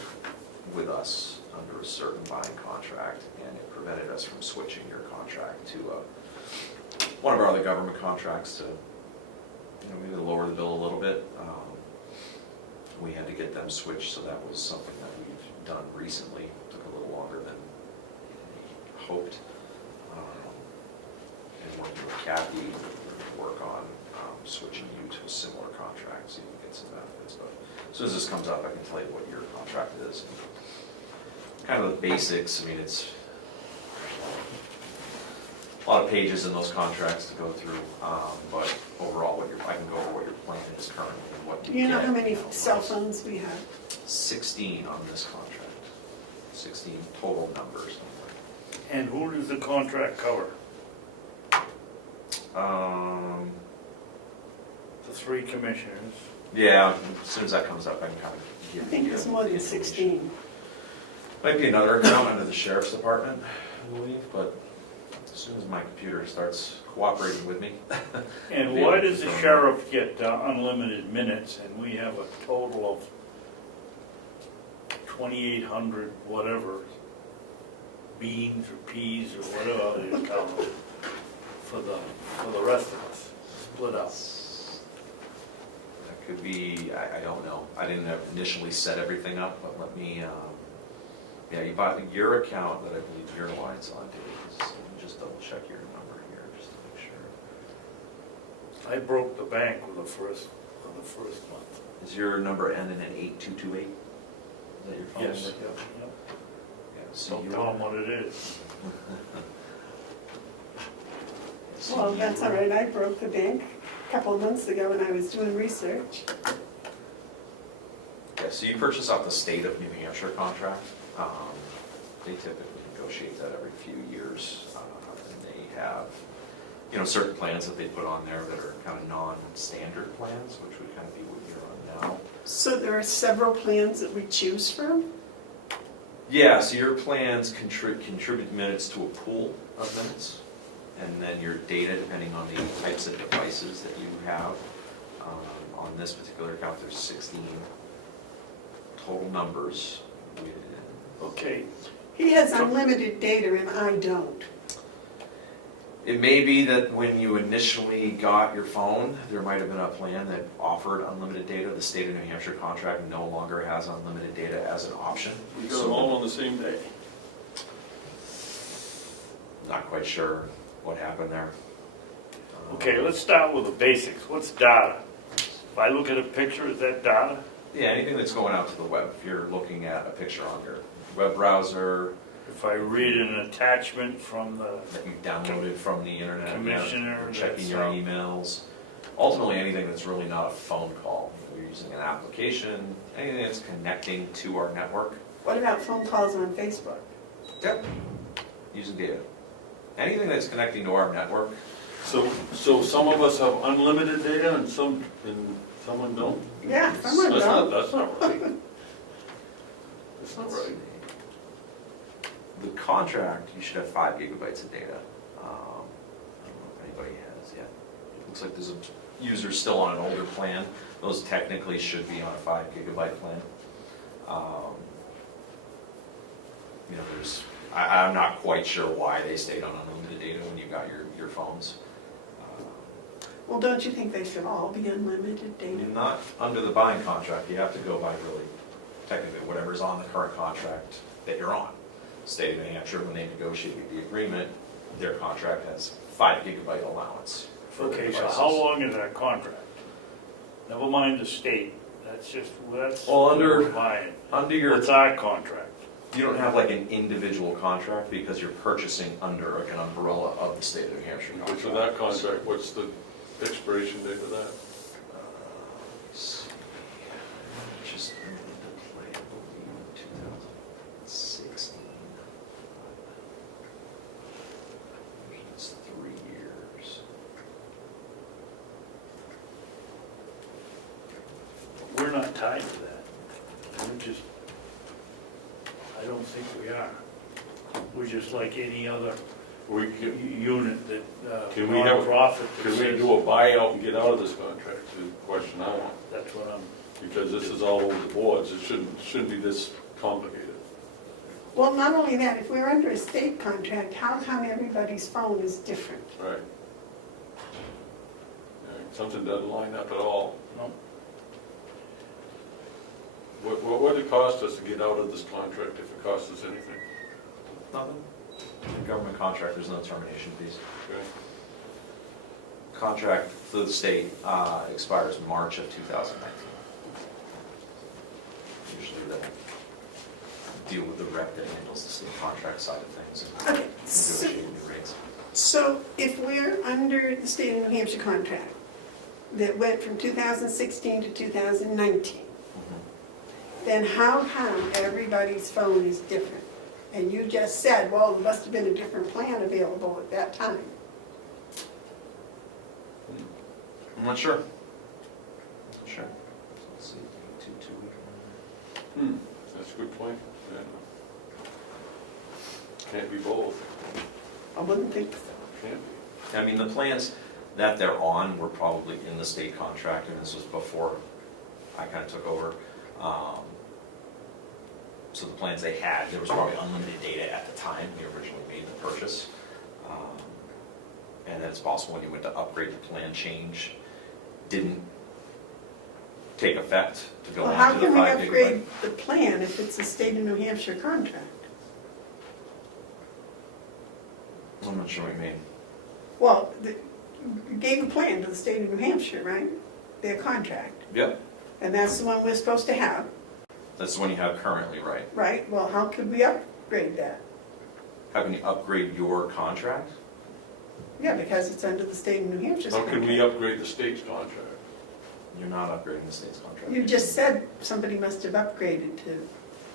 with us under a certain buying contract, and it prevented us from switching your contract to one of our other government contracts to, maybe lower the bill a little bit. We had to get them switched, so that was something that we've done recently. Took a little longer than hoped. And working with Kathy, to work on switching you to a similar contract so you can get some benefits. But as soon as this comes up, I can tell you what your contract is. Kind of the basics. I mean, it's a lot of pages in those contracts to go through, but overall, I can go over what your plan is currently and what Do you know get. how many cell phones we have? 16 on this contract. 16 total numbers. And who does the contract cover? The three commissioners. Yeah, as soon as that comes up, I can kind of I give you. think it's more the than information. 16. Might be another account under the sheriff's department, I believe, but as soon as my computer starts cooperating with me. And why does the sheriff get unlimited minutes and we have a total of 2,800 whatever beans or peas or whatever they call them for the rest of us, split up? That could be, I don't know. I didn't initially set everything up, but let me, yeah, you bought your account that I believe your line's on, Dave. Let me just double check your number here, just to make sure. I broke the bank on the first month. Is your number ending in 8228? Is that your phone Yes. number? Yep. Yeah, so So you tell them what it is. Well, that's all right, I broke the bank a couple of months ago when I was doing research. Yeah, so you purchase off the state of New Hampshire contract. They typically negotiate that every few years, and they have, certain plans that they put on there that are kind of non-standard plans, which would kind of be what you're on now. So there are several plans that we choose from? Yeah, so your plans contribute minutes to a pool of minutes, and then your data, depending on the types of devices that you have. On this particular account, there's 16 total numbers. Okay, He has unlimited data and I don't. It may be that when you initially got your phone, there might have been a plan that offered unlimited data. The state of New Hampshire contract no longer has unlimited data as an option. You got them all on the same day. Not quite sure what happened there. okay, let's start with the basics. What's data? If I look at a picture, is that data? Yeah, anything that's going out to the web. If you're looking at a picture on your web browser, if I read an attachment from the, that you downloaded from the internet. Commissioner, you're checking your that's, emails. Ultimately, anything that's really not a phone call. You're using an application, anything that's connecting to our network, What about phone calls on Facebook? using data. Anything that's connecting to our network, So some of us have unlimited data and someone don't? Yeah, someone That's don't. That's not right. That's not right. the contract, you should have 5 gigabytes of data. I don't know if anybody has yet. It looks like there's a user still on an older plan. Those technically should be on a 5 gigabyte plan. You know, I'm not quite sure why they stayed on unlimited data when you got your phones. Well, don't you think they should all be unlimited data? You're not under the buying contract, you have to go by really, technically, whatever's on the current contract that you're on. State of New Hampshire, when they negotiated the agreement, their contract has 5 gigabyte allowance for their okay, so devices. how long is that contract? Never mind the state, that's Well, under- what we're buying. Under your, What's our contract? you don't have like an individual contract because you're purchasing under like an umbrella of the state of New Hampshire Okay, contract. so that contract, what's the expiration date of that? Let's see. Just into play, I believe, 2016. It's 3 years. We're not tied to that. We're just, I don't think we are. We're just like any other We can, unit that, Can we have- nonprofit that can we says, do a buyout and get out of this contract, is the question I want. that's what I'm, Because this is all over the boards, it shouldn't be this complicated. Well, not only that, if we're under a state contract, how come everybody's phone is different? Right. Something doesn't line up at all. no, What would it cost us to get out of this contract if it costs us anything? Nothing. In government contract, there's no termination fees. Okay. Contract for the state expires March of 2019. Usually they deal with the rep that handles the state contract side of things and Okay, so, negotiating the rates. so if we're under the state of New Hampshire contract that went from 2016 to 2019, then how come everybody's phone is different? And you just said, well, there must have been a different plan available at that time. I'm not sure. Sure. Let's see, 2 That's a good point. Yeah. Can't be both. I wouldn't think so. Can't be. I mean, the plans that they're on were probably in the state contract, and this was before I kind of took over. So the plans they had, there was probably unlimited data at the time we originally made the purchase. And then it's possible when you went to upgrade, the plan change didn't take effect to go Well, how on to the can we 5 gigabyte. upgrade the plan if it's a state of New Hampshire contract? I'm not sure what you mean. Well, you gave a plan to the state of New Hampshire, right? Their contract. Yep, And that's the one we're supposed to have, that's the one you have currently, right? right? Well, how could we upgrade that? How can you upgrade your contract? Yeah, because it's under the state of New Hampshire's How contract. can we upgrade the state's contract? You're not upgrading the state's contract. You just said somebody must have upgraded to,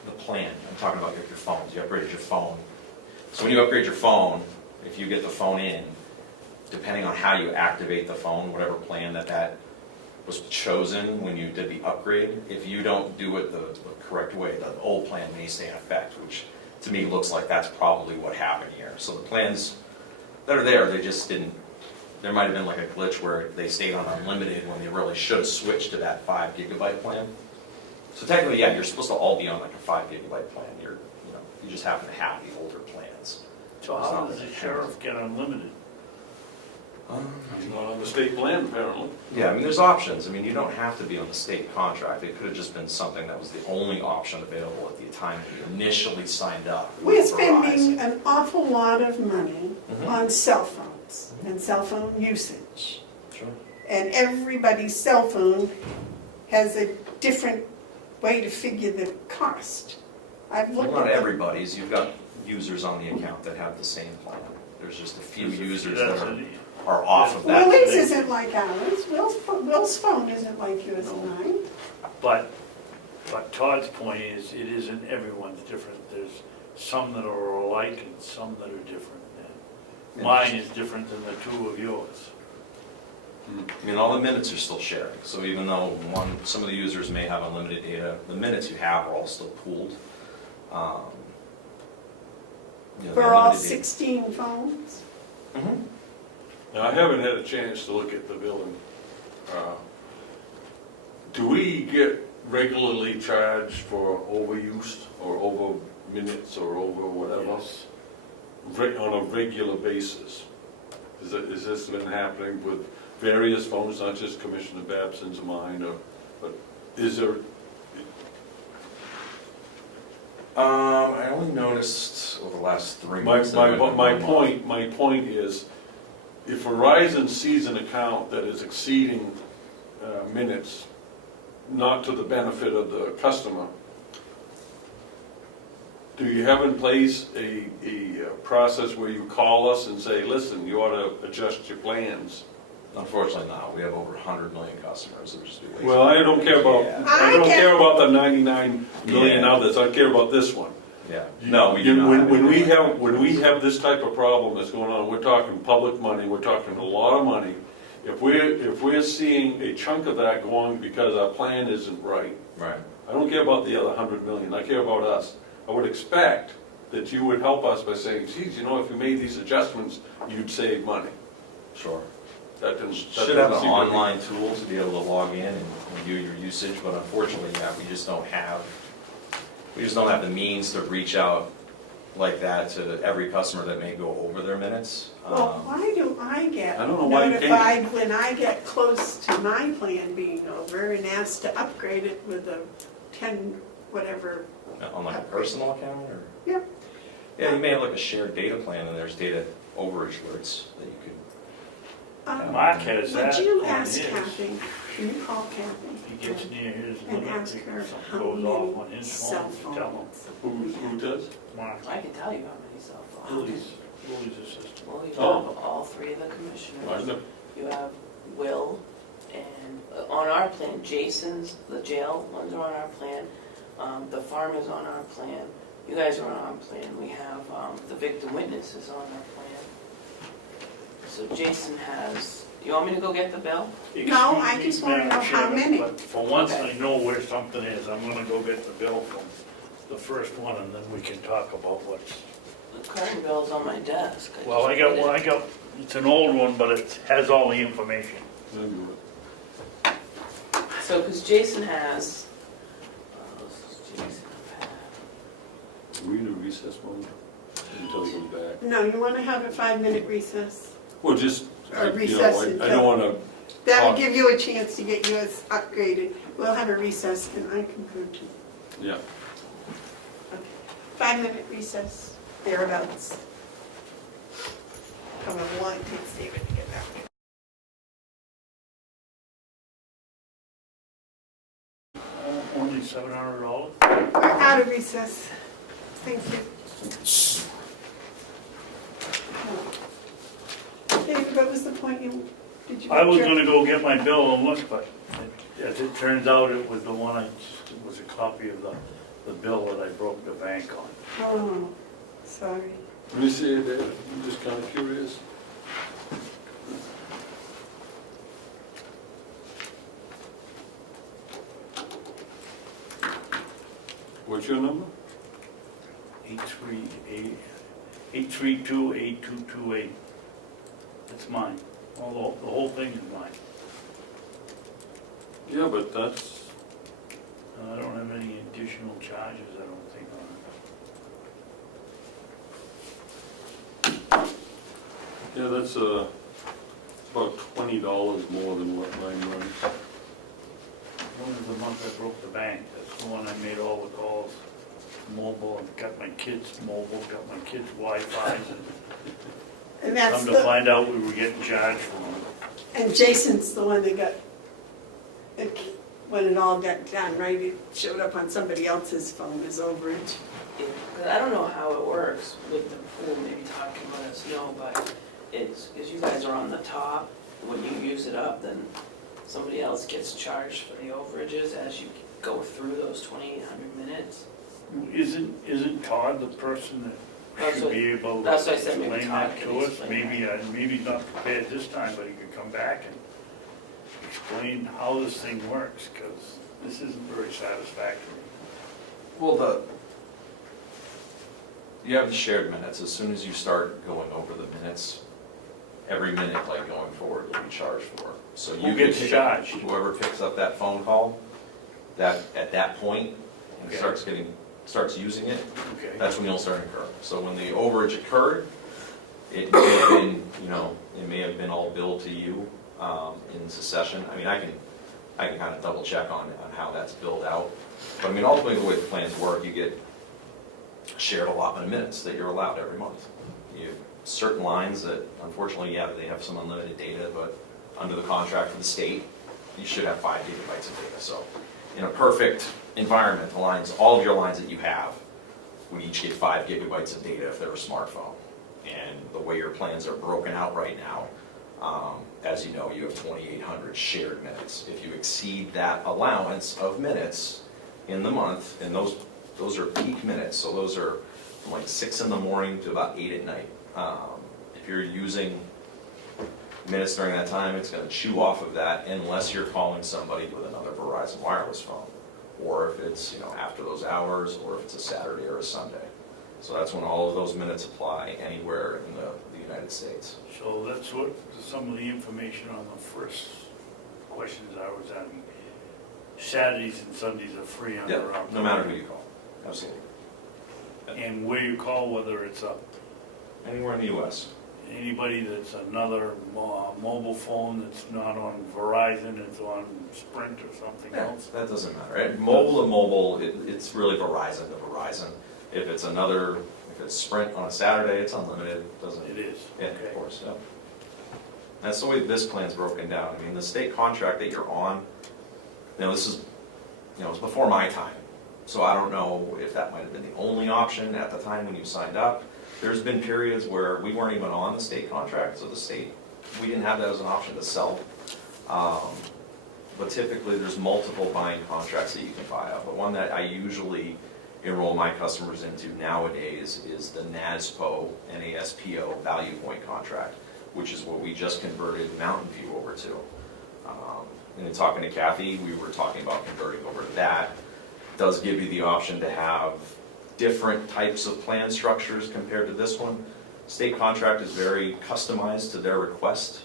The plan, I'm talking about your phones, you upgraded your phone. So when you upgrade your phone, if you get the phone in, depending on how you activate the phone, whatever plan that was chosen when you did the upgrade, if you don't do it the correct way, the old plan may stay in effect, which to me looks like that's probably what happened here. So the plans that are there, they just didn't, there might have been like a glitch where they stayed on unlimited when they really should have switched to that 5 gigabyte plan. So technically, yeah, you're supposed to all be on like a 5 gigabyte plan. You just happen to have the older plans. so how does the sheriff get unlimited? He's not on the state plan, apparently. Yeah, I mean, there's options. I mean, you don't have to be on the state contract. It could have just been something that was the only option available at the time when you initially signed up. with we're spending Verizon. an awful lot of money Mhm. on cell phones and cell phone usage. Sure. And everybody's cell phone has a different way to figure the cost. I've Well, looked not at them. everybody's. You've got users on the account that have the same plan. There's just a few users That's that an- are off of that. Willie's isn't like ours, Will's phone isn't like yours and mine. But Todd's point is, it isn't, everyone's different. There's some that are alike and some that are different. And mine is different than the two of yours. I mean, all the minutes are still shared, so even though some of the users may have unlimited data, the minutes you have are all still pooled. You know, the For all unlimited data- 16 phones? Mhm. Now, I haven't had a chance to look at the billing. Do we get regularly charged for overuse or over minutes or over whatever? Yes. On a regular basis? Is this been happening with various phones, not just Commissioner Babson's or mine, but is there? I only noticed over the last 3 My months. that it went my one month. my point is, if Verizon sees an account that is exceeding minutes, not to the benefit of the customer, do you have in place a process where you call us and say, listen, you ought to adjust your plans? Unfortunately not. We have over 100 million customers. It would just be wasting. Well, I don't care about, Yeah. I don't care about the 99 million Yeah. others, I care about this one. Yeah. No, we do not. When we have this type of problem that's going on, we're talking public money, we're talking a lot of money. If we're seeing a chunk of that going because our plan isn't right, Right. I don't care about the other 100 million, I care about us. I would expect that you would help us by saying, geez, you know, if you made these adjustments, you'd save money. Sure. That doesn't Should have an seem to be- online tool to be able to log in and view your usage, but unfortunately, yeah, we just don't have the means to reach out like that to every customer that may go over their minutes. Well, why do I get I don't know why you can't. notified when I get close to my plan being over and asked to upgrade it with a 10 whatever? On like a personal account or? Yep. Yeah, you may have like a shared data plan and there's data overage alerts that you could. Mark has that Would you on ask his. Kathy, can you call If he Kathy? gets near his And limit, ask her something how goes off many on his cell phone, tell him. phones? Who does? Mark, I can tell you how many cell phones. Willie's assistant. Well, you Oh. have all three of the commissioners. I know. You have Will, and on our plan, Jason's, the jail ones are on our plan. The farm is on our plan. You guys are on our plan. We have the victim witness is on our plan. So Jason has, you want me to go get the bill? No, I Excuse just me, wanna know Madam how Chairman, many. but for once Okay. I know where something is, I'm gonna go get the bill from the first one, and then we can talk about what's. The current bill's on my desk. Well, I got, it's an old one, but it has all the information. So, because Jason has, this is Jason, We need a recess one until he comes back. No, you want to have a 5-minute recess? Well, just, Or you know, recess I until- don't wanna, That'll give you a chance to get yours upgraded. We'll have a recess and I can go to. yeah. 5-minute recess, thereabouts. Come on, one, takes David to get back. Only $700? We're out of recess. Thank you. David, what was the point did you? I was gonna go get my bill and look, but as it turns out, it was the one it was a copy of the bill that I broke the bank on. Oh, sorry. Let me see it there, I'm just kinda curious. What's your number? 832-8228. That's mine. Although, the whole thing is mine. Yeah, but that's, I don't have any additional charges, I don't think, on it. yeah, that's about $20 more than what mine runs. One was the month I broke the bank. That's the one I made all the calls mobile, and got my kids mobile, got my kids Wi-Fi. And that's Come to the, find out, we were getting charged for them. and Jason's the one that got, when it all got done, right? It showed up on somebody else's phone as overage. Because I don't know how it works with the pool, maybe Todd can let us know, but it's, because you guys are on the top, when you use it up, then somebody else gets charged for the overages as you go through those 2,800 minutes. Isn't Todd the person that should be able to That's why I said maybe explain Todd that can to us? explain Maybe, maybe he's not prepared this time, but he could come back and explain how this thing works, because this isn't very satisfactory. Well, you have the shared minutes. As soon as you start going over the minutes, every minute like going forward will be charged for. So Who you gets can pick charged? Whoever picks up that phone call, that at that point and Okay. starts using it, Okay. that's when you'll start incurring. So when the overage occurred, it may have been, it may have been all billed to you in succession. I mean, I can kind of double check on how that's billed out. But I mean, ultimately the way the plans work, you get shared allotment of minutes that you're allowed every month. You have certain lines that, unfortunately, yeah, they have some unlimited data, but under the contract with the state, you should have 5 gigabytes of data. So in a perfect environment, the lines, all of your lines that you have, would each get 5 gigabytes of data if they're a smartphone. And the way your plans are broken out right now, as you know, you have 2,800 shared minutes. If you exceed that allowance of minutes in the month, and those are peak minutes, so those are from like 6 in the morning to about 8 at night. If you're using minutes during that time, it's going to chew off of that unless you're calling somebody with another Verizon wireless phone, or if it's after those hours, or if it's a Saturday or a Sunday. So that's when all of those minutes apply anywhere in the United States. So that's what, some of the information on the first questions I was asking. Saturdays and Sundays are free under Yeah, our. no matter who you call, absolutely. And where you call, whether it's Anywhere in the U.S. anybody that's another mobile phone that's not on Verizon, it's on Sprint or something Yeah, else. that doesn't matter. Right? Mobile to mobile, it's really Verizon to Verizon. If it's Sprint on a Saturday, it's unlimited, doesn't it? It is. Yeah, Okay. of course, yeah. That's the way this plan's broken down. I mean, the state contract that you're on, this is, it's before my time. So I don't know if that might have been the only option at the time when you signed up. There's been periods where we weren't even on the state contract, so we didn't have that as an option to sell. But typically, there's multiple buying contracts that you can buy up. But one that I usually enroll my customers into nowadays is the NASPO, N-A-S-P-O value point contract, which is what we just converted Mountain View over to. And in talking to Kathy, we were talking about converting over to that. It does give you the option to have different types of plan structures compared to this one. State contract is very customized to their request.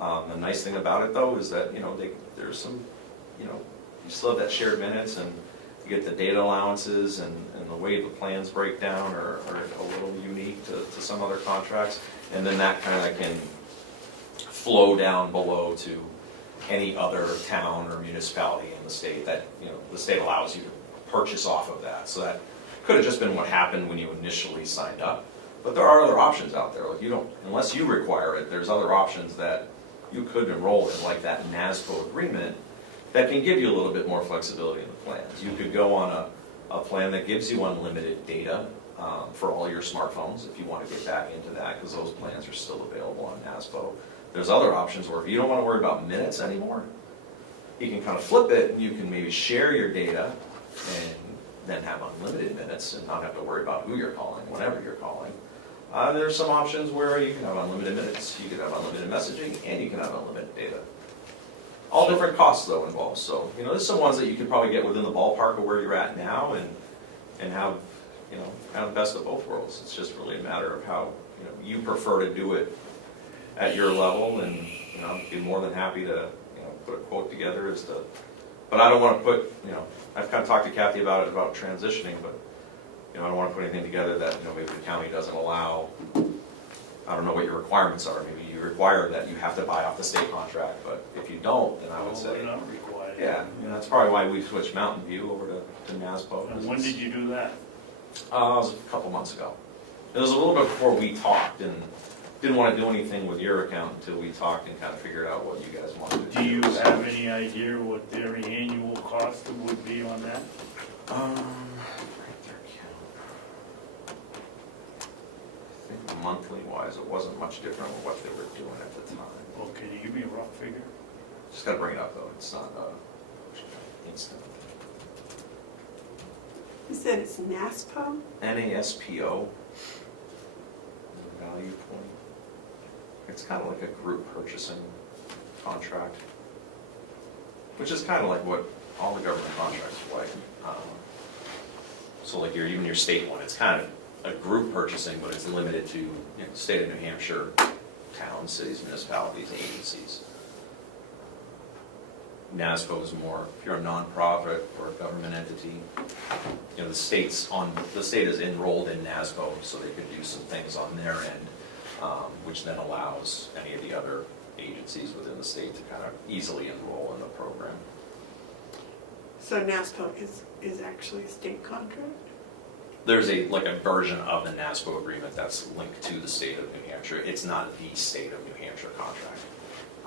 The nice thing about it though is that, there's some, you still have that shared minutes and you get the data allowances and the way the plans break down are a little unique to some other contracts. And then that kind of can flow down below to any other town or municipality in the state that, the state allows you to purchase off of that. So that could have just been what happened when you initially signed up. But there are other options out there. Like unless you require it, there's other options that you could enroll in, like that NASPO agreement, that can give you a little bit more flexibility in the plans. You could go on a plan that gives you unlimited data for all your smartphones if you want to get back into that, because those plans are still available on NASPO. There's other options where if you don't want to worry about minutes anymore, you can kind of flip it and you can maybe share your data and then have unlimited minutes and not have to worry about who you're calling, whenever you're calling. There's some options where you can have unlimited minutes, you can have unlimited messaging, and you can have unlimited data. All different costs though involved. So, there's some ones that you could probably get within the ballpark of where you're at now and have, have the best of both worlds. It's just really a matter of how, you prefer to do it at your level, and, I'd be more than happy to, put a quote together as to, but I don't want to put, I've kind of talked to Kathy about it, about transitioning, but, I don't want to put anything together that, maybe the county doesn't allow. I don't know what your requirements are. Maybe you require that you have to buy off the state contract, but if you don't, then I would say, We're not required. yeah, that's probably why we switched Mountain View over to NASPO. And when did you do that? It was a couple months ago. It was a little bit before we talked, and didn't want to do anything with your account until we talked and kind of figured out what you guys wanted to do. Do you have any idea what their annual cost would be on that? Right there, Ken. I think monthly wise, it wasn't much different than what they were doing at the time. Well, can you give me a rough figure? Just gotta bring it up though, it's not, instant. You said it's NASPO? NASPO. Value point. It's kind of like a group purchasing contract, which is kind of like what all the government contracts are like. So like even your state one, it's kind of a group purchasing, but it's limited to, you know, state of New Hampshire, towns, cities, municipalities, agencies. NASPO is more, if you're a nonprofit or a government entity, you know, the state is enrolled in NASPO, so they could do some things on their end, which then allows any of the other agencies within the state to kind of easily enroll in the program. So NASPO is actually a state contract? There's like a version of the NASPO agreement that's linked to the state of New Hampshire. It's not the state of New Hampshire contract,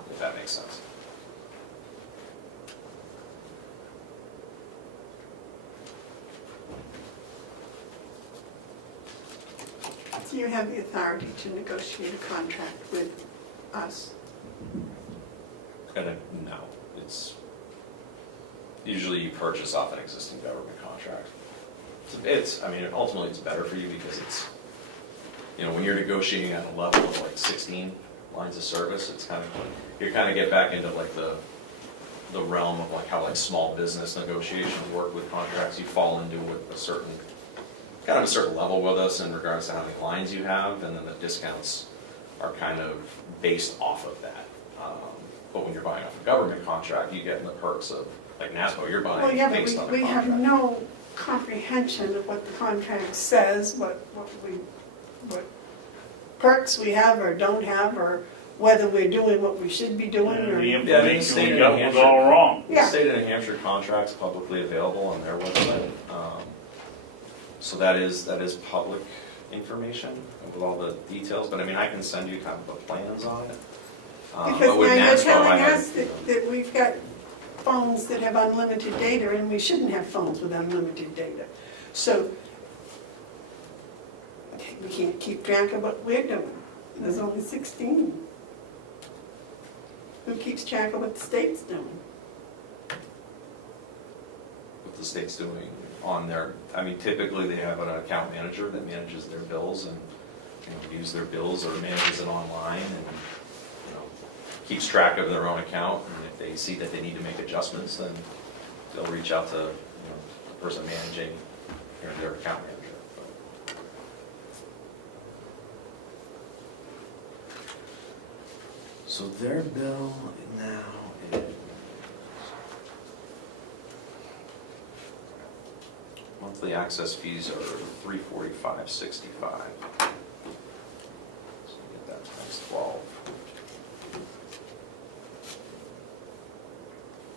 if that makes sense. Do you have the authority to negotiate a contract with us? No, it's usually you purchase off an existing government contract. I mean, ultimately it's better for you because it's, you know, when you're negotiating at a level of like 16 lines of service, it's kind of, you kind of get back into like the realm of like how like small business negotiations work with contracts. You fall into with a certain level with us in regards to how many lines you have, and then the discounts are kind of based off of that. But when you're buying off a government contract, you get the perks of, like NASPO, you're buying Well, yeah, based but on the we have contract. no comprehension of what the contract says, what perks we have or don't have, or whether we're doing what we should be doing, And or... the Yeah, information state we of got New was Hampshire. all wrong. The Yeah. state of New Hampshire contract's publicly available on their website. So that is public information with all the details, but I mean, I can send you kind of the plans on it. But Because with now you're NASPO, I telling have, us that we've got phones that have unlimited data, and we shouldn't have phones with unlimited data. So we can't keep track of what we're doing. There's only 16. Who keeps track of what the state's doing? what the state's doing on their, I mean, typically they have an account manager that manages their bills and, you know, views their bills or manages it online and, you know, keeps track of their own account. And if they see that they need to make adjustments, then they'll reach out to, you know, the person managing their account manager. So their bill now is monthly access fees are $345.65. So get that times 12.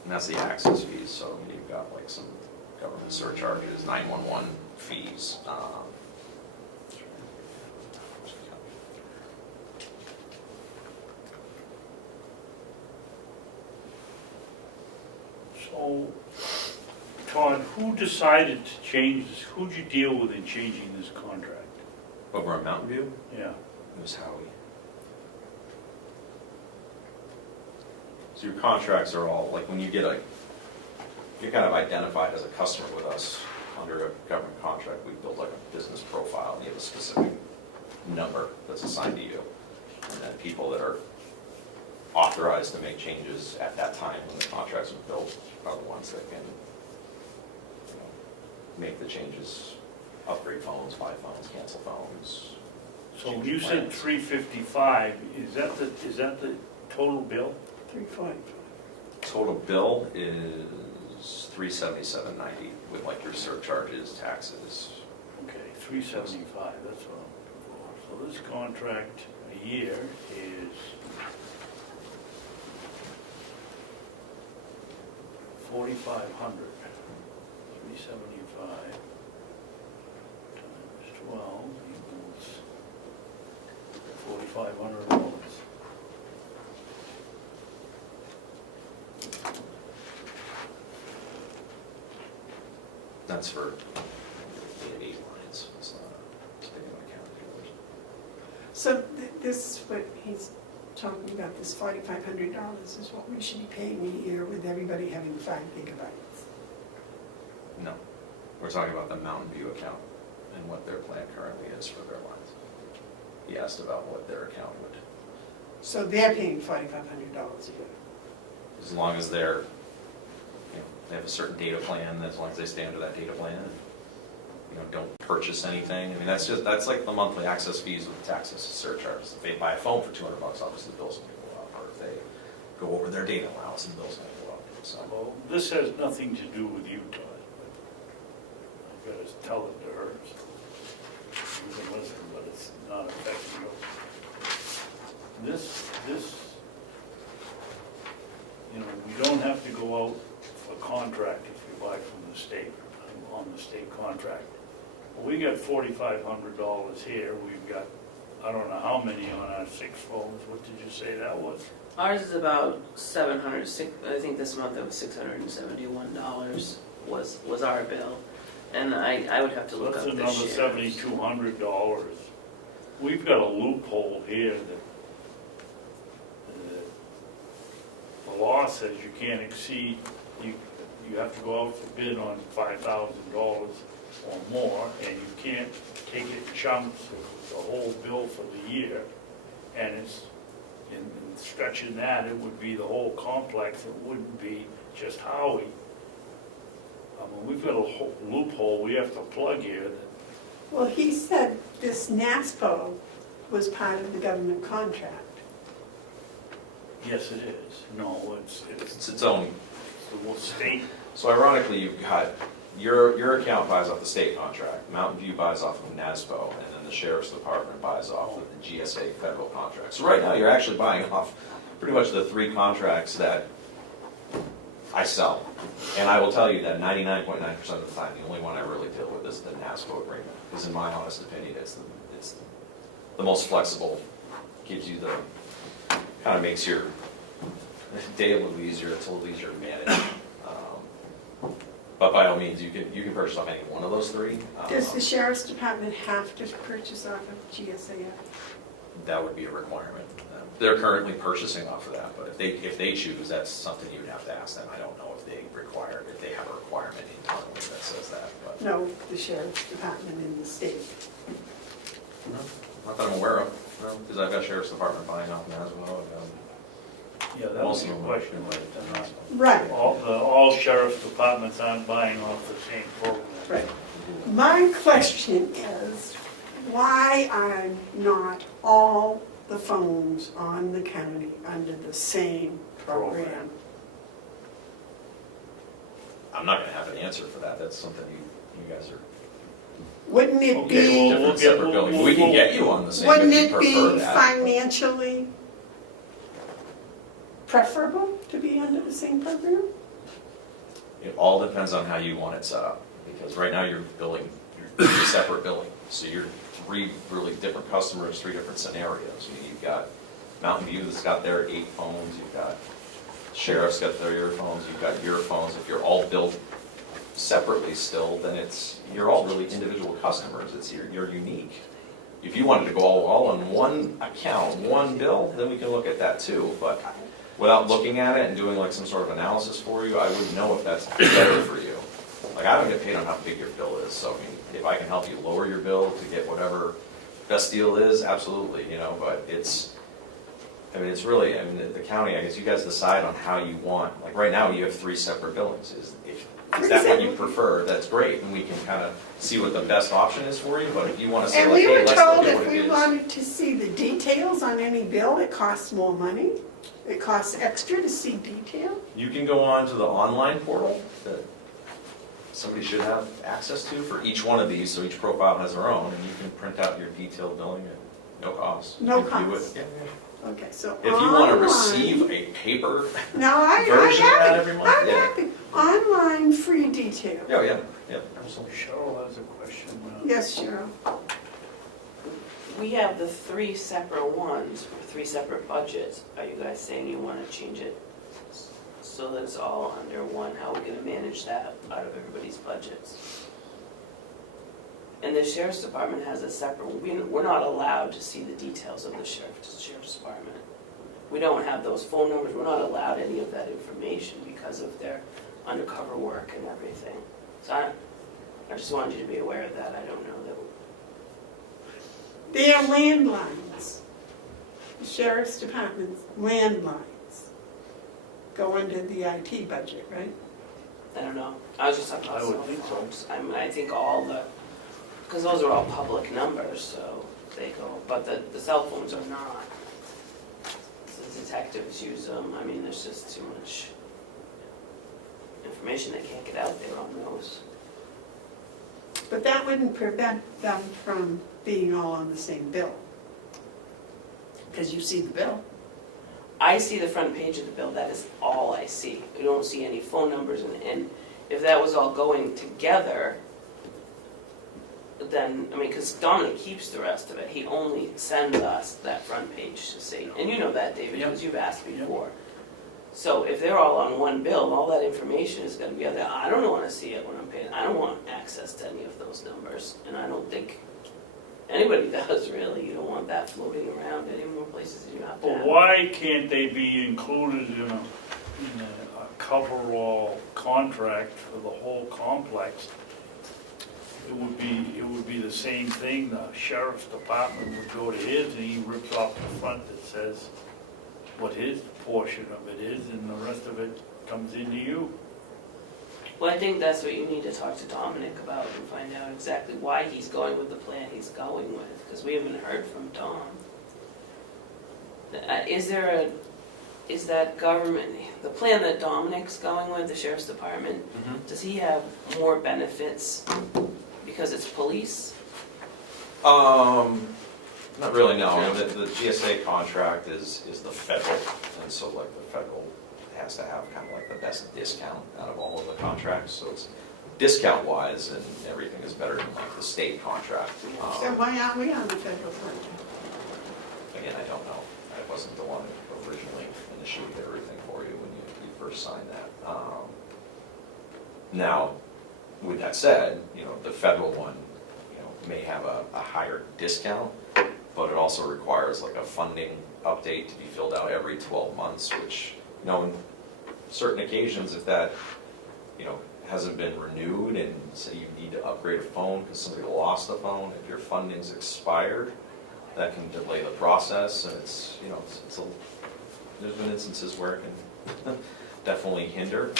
And that's the access fees, so you've got like some government surcharges, 911 fees. So, Todd, who decided to change this? Who'd you deal with in changing this contract? Over on Mountain View, Yeah. it was Howie. So your contracts are all, like when you get you're kind of identified as a customer with us under a government contract, we build like a business profile, and you have a specific number that's assigned to you. And then people that are authorized to make changes at that time when the contracts are built are the ones that can, you know, make the changes, upgrade phones, buy phones, cancel phones. So change you said plans. 355, is that the total bill? 340. Total bill is $377.90 with like your surcharges, taxes. Okay, 375, that's what I'm looking for. So this contract a year is $4,500. 375 times 12 equals $4,500 That's for 8 lines, it's not a big of an account. So this is what he's talking about, this $4,500 is what we should be paying a year with everybody having 5 gigabytes. No, we're talking about the Mountain View account and what their plan currently is for their lines. He asked about what their account would, So they're paying $4,500 a year. as long as they're, they have a certain data plan, as long as they stay under that data plan, and, don't purchase anything. I mean, that's like the monthly access fees with taxes, surcharges. If they buy a phone for $200, obviously the bill's gonna go up, or if they go over their data allowance, the bill's gonna go up, so. Well, this has nothing to do with you, Todd, but I've got to tell it to her. So you can listen, but it's not affecting you. This, we don't have to go out for contract if we buy from the state, on the state contract. Well, we got $4,500 here, we've got, I don't know how many on our 6 phones, what did you say that was? Ours is about 700, I think this month it was $671 was our bill. And I would have to So look that's up the another shares. $7,200. We've got a loophole here that the law says you can't exceed, you have to go out for bid on $5,000 or more, and you can't take it in chunks of the whole bill for the year. And it's, in stretching that, it would be the whole complex, it wouldn't be just Howie. We've got a whole loophole we have to plug here that Well, he said this NASPO was part of the government contract. yes, it is. No, it's It's its own. the whole state. So ironically, you've got, your account buys off the state contract, Mountain View buys off of NASPO, and then the Sheriff's Department buys off of the GSA federal contract. So right now, you're actually buying off pretty much the 3 contracts that I sell. And I will tell you that 99.9% of the time, the only one I really deal with is the NASPO agreement. Because in my honest opinion, it's the most flexible, gives you the, kind of makes your day a little easier, it's a little easier to manage. But by all means, you can purchase off any one of those 3. Does the Sheriff's Department have to purchase off of GSAF? That would be a requirement. They're currently purchasing off of that, but if they choose, that's something you would have to ask them. I don't know if they have a requirement internally that says that, but. No, the Sheriff's Department in the state. No, not that I'm aware of, no, because I've got Sheriff's Department buying off now as well. Yeah, that was your question, right? They're not- Right, All sheriff's departments aren't buying off the same program. right. My question is, why are not all the phones on the county under the same program? I'm not gonna have an answer for that, that's something you guys are Wouldn't it Okay, be, well, different separate buildings. We can get you on the same if wouldn't you it prefer be that. financially preferable to be under the same program? It all depends on how you want it set up, because right now you're 3 separate billing. So you're 3 really different customers, 3 different scenarios. I mean, you've got Mountain View that's got their 8 phones, you've got Sheriff's got their earphones, you've got your phones. If you're all billed separately still, then you're all really individual customers. You're unique. If you wanted to go all on one account, one bill, then we can look at that too. But without looking at it and doing like some sort of analysis for you, I wouldn't know if that's better for you. Like, I don't get paid on how big your bill is, so I mean, if I can help you lower your bill to get whatever best deal is, absolutely, but it's really, the county, I guess you guys decide on how you want, like, right now, you have 3 separate billings. Is that what you prefer? That's great, and we can kind of see what the best option is for you, but if you want to say, And like, we hey, were let's told look at if what it we is. wanted to see the details on any bill, it costs more money. It costs extra to see detail. You can go on to the online portal that somebody should have access to for each one of these, so each profile has their own, and you can print out your detailed billing at no cost. No If you would- cost. yeah. Okay, so If you want to online- receive a paper No, I'm version of that happy, every month, I'm yeah. happy. Online free detail. Oh, yeah, absolutely. Cheryl has a question. Yes, Cheryl. We have the 3 separate ones, for 3 separate budgets. Are you guys saying you want to change it so that it's all under one, how we're gonna manage that out of everybody's budgets. And the sheriff's department has a separate, we're not allowed to see the details of the sheriff's department. We don't have those phone numbers, we're not allowed any of that information because of their undercover work and everything. So I just wanted you to be aware of that, I don't know that. They are landlines. The sheriff's department's landlines go under the IT budget, right? I don't know, I was just talking about I would cell think so. phones. I think all the, because those are all public numbers, so they go, but the cell phones are not. The detectives use them, I mean, there's just too much information that can't get out there on those. But that wouldn't prevent them from being all on the same bill. Because you see the bill. I see the front page of the bill, that is all I see. I don't see any phone numbers, and if that was all going together, then, I mean, because Dominic keeps the rest of it, he only sends us that front page to see. And you know that, David, because you've asked before. So if they're all on one bill, all that information is gonna be out there. I don't want to see it when I'm paying, I don't want access to any of those numbers, and I don't think anybody does, really. You don't want that floating around any more places than you have to But have. why can't they be included in a coverall contract for the whole complex? It would be the same thing, the sheriff's department would go to his and he rips off the front that says what his portion of it is, and the rest of it comes into you. Well, I think that's what you need to talk to Dominic about and find out exactly why he's going with the plan he's going with, because we haven't heard from Dom. Is that government, the plan that Dominic's going with, the sheriff's department, does he have more benefits because it's police? Not really, no. The GSA contract is the federal, and so like the federal has to have kind of like the best discount out of all of the contracts, so it's discount-wise and everything is better than like the state contract. So why aren't we on the federal budget? Again, I don't know. I wasn't the one that originally initiated everything for you when you first signed that. Now, with that said, the federal one, may have a higher discount, but it also requires like a funding update to be filled out every 12 months, which, on certain occasions, if that, hasn't been renewed and say you need to upgrade a phone because somebody lost a phone, if your funding's expired, that can delay the process, and there's been instances where it can definitely hinder.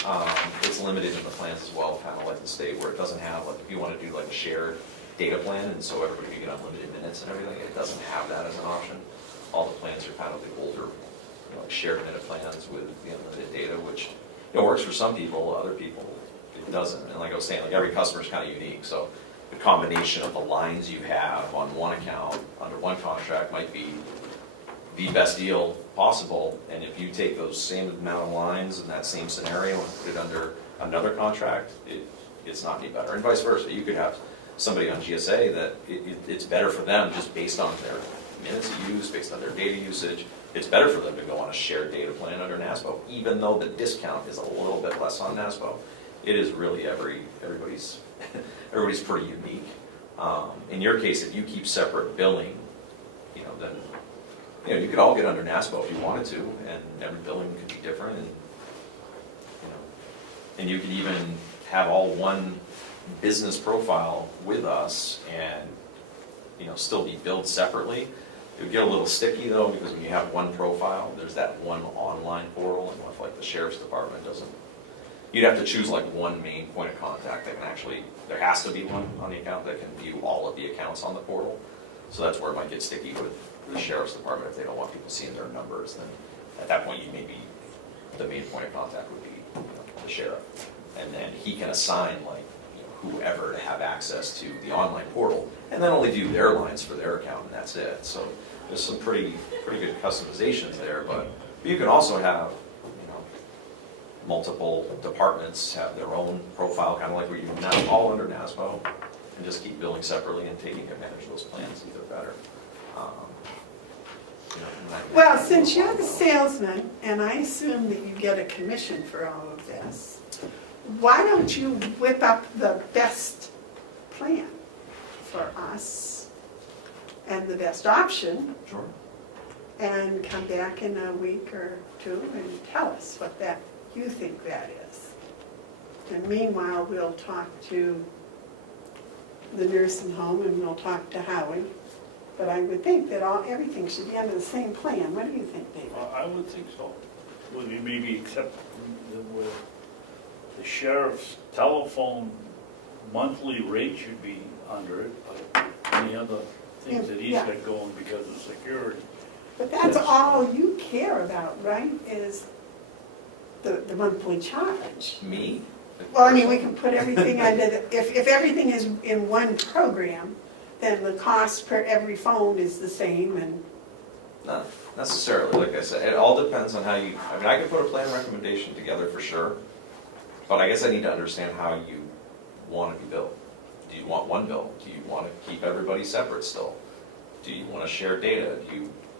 It's limited in the plans as well, kind of like the state, where it doesn't have, like, if you want to do like a shared data plan, and so everybody can get unlimited minutes and everything, it doesn't have that as an option. All the plans are kind of the older, like shared minute plans with the unlimited data, which works for some people, other people it doesn't. And like I was saying, like every customer is kind of unique, so the combination of the lines you have on one account under one contract might be the best deal possible, and if you take those same amount of lines in that same scenario and put it under another contract, it's not any better, and vice versa. You could have somebody on GSA that it's better for them just based on their minutes of use, based on their data usage. It's better for them to go on a shared data plan under NASPO, even though the discount is a little bit less on NASPO. It is really everybody's pretty unique. In your case, if you keep separate billing, then you could all get under NASPO if you wanted to, and every billing could be different, and you could even have all one business profile with us and still be billed separately. It would get a little sticky though, because when you have one profile, there's that one online portal, and if like the sheriff's department doesn't, you'd have to choose like one main point of contact that can actually, there has to be one on the account that can view all of the accounts on the portal. So that's where it might get sticky with the sheriff's department. If they don't want people seeing their numbers, then at that point, maybe the main point of contact would be the sheriff. And then he can assign like whoever to have access to the online portal, and then only do their lines for their account, and that's it. So there's some pretty good customizations there, but you can also have multiple departments have their own profile, kind of like where you now all under NASPO, and just keep billing separately and taking advantage of those plans either better. Well, since you're the salesman, and I assume that you get a commission for all of this, why don't you whip up the best plan for us and the best option, Sure. and come back in a week or two and tell us what that, you think that is. And meanwhile, we'll talk to the nursing home and we'll talk to Howie. But I would think that everything should be under the same plan. What do you think, David? I would think so. Would you maybe accept with the sheriff's telephone monthly rate should be under it, but any other things that he's Yeah. got going because of security. But that's all you care about, right, is the monthly charge. Me? Well, I mean, we can put everything under, if everything is in one program, then the cost per every phone is the same and, Not necessarily, like I said, it all depends on how you, I mean, I could put a plan recommendation together for sure, but I guess I need to understand how you want to be billed. Do you want one bill? Do you want to keep everybody separate still? Do you want to share data?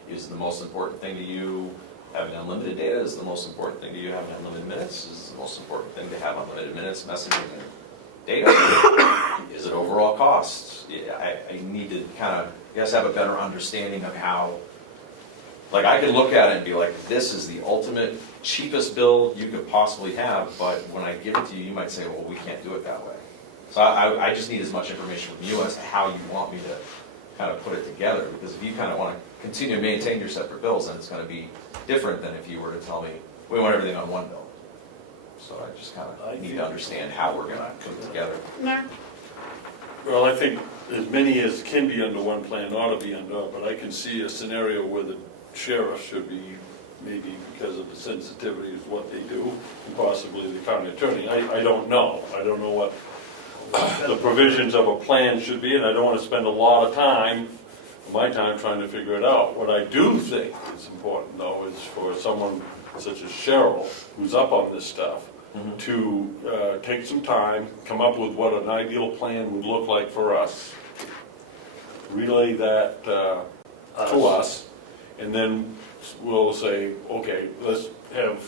Is the most important thing to you having unlimited data? Is the most important thing to you having unlimited minutes? Is the most important thing to have unlimited minutes, messaging, and data? Is it overall costs? Yeah, I need to kind of, I guess, have a better understanding of how, like, I can look at it and be like, this is the ultimate cheapest bill you could possibly have, but when I give it to you, you might say, well, we can't do it that way. So I just need as much information from you as to how you want me to kind of put it together, because if you kind of want to continue to maintain your separate bills, then it's going to be different than if you were to tell me, we want everything on one bill. So I just kind of need to understand how we're going to put it together. Mark? Well, I think as many as can be under one plan ought to be under, but I can see a scenario where the sheriff should be, maybe because of the sensitivity of what they do, and possibly the county attorney. I don't know. I don't know what the provisions of a plan should be, and I don't want to spend a lot of time, my time, trying to figure it out. What I do think is important, though, is for someone such as Cheryl, who's up on this stuff, to take some time, come up with what an ideal plan would look like for us, relay that to us, and then we'll say, okay, let's have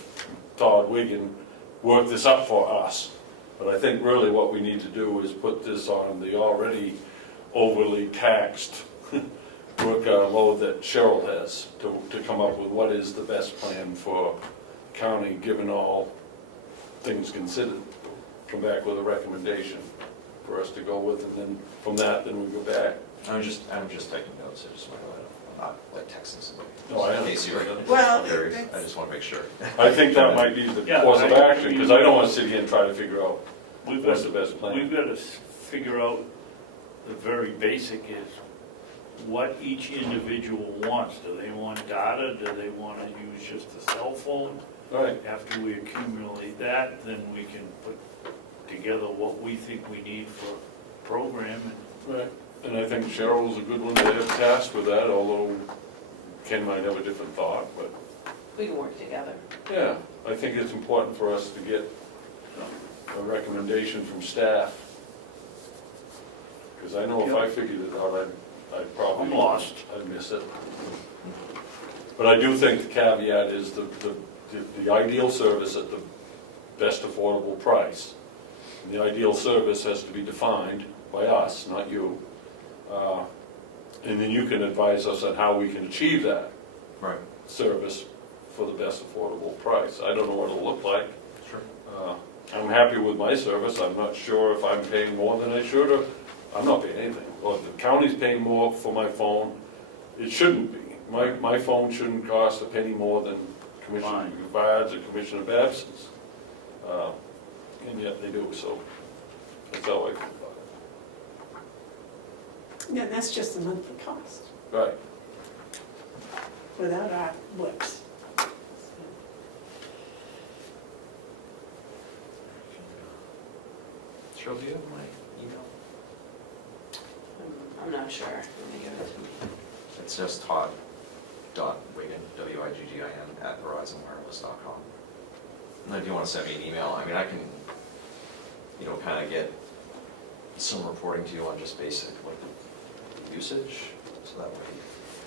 Todd Wigan work this up for us. But I think really what we need to do is put this on the already overly taxed workload that Cheryl has to come up with what is the best plan for county, given all things considered. Come back with a recommendation for us to go with, and then from that, then we go back. I'm just taking notes. I just want to, I'm not like texting somebody. No, I In case you're Well, curious, it's- I just want to make sure. I think that might be the Yeah, course of action, because I don't want to sit here and try to figure out We've what's got, the best plan. we've got to figure out, the very basic is what each individual wants. Do they want data? Do they want to use just a cell phone? Right. After we accumulate that, then we can put together what we think we need for program. Right, and I think Cheryl's a good one to have tasked with that, although Ken might have a different thought, but We can work together. yeah, I think it's important for us to get a recommendation from staff. Because I know if I figured it out, I'd probably. I'm lost. I'd miss it. But I do think the caveat is the ideal service at the best affordable price. And the ideal service has to be defined by us, not you. And then you can advise us on how we can achieve that Right. service for the best affordable price. I don't know what it'll look like. Sure. I'm happy with my service. I'm not sure if I'm paying more than I should, or I'm not paying anything. Well, if the county's paying more for my phone, it shouldn't be. My phone shouldn't cost a penny more than Commissioner Bevard's or Commissioner Babson's. And yet they do, so that's how I feel about Yeah, that's just the monthly cost, it. Right. without our blips. Cheryl, do you have my email? I'm not sure. Let me give it to me. It's just Todd.Wiggin, W-I-G-G-I-N, @VerizonWireless.com. And then if you want to send me an email, I mean, I can, kind of get some reporting to you on just basic, like, usage, so that way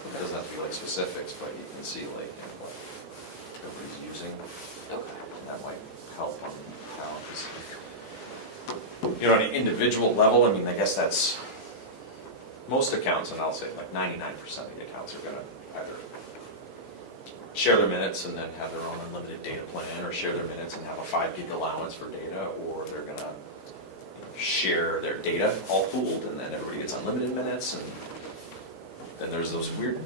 It doesn't have to be like specifics, but you can see like what everybody's using. Okay. And that might help on how, you know, on an individual level, I mean, I guess that's, most accounts, and I'll say like 99% of the accounts are gonna either share their minutes and then have their own unlimited data plan, or share their minutes and have a 5 gig allowance for data, or they're gonna share their data all pooled and then everybody gets unlimited minutes. And then there's those weird,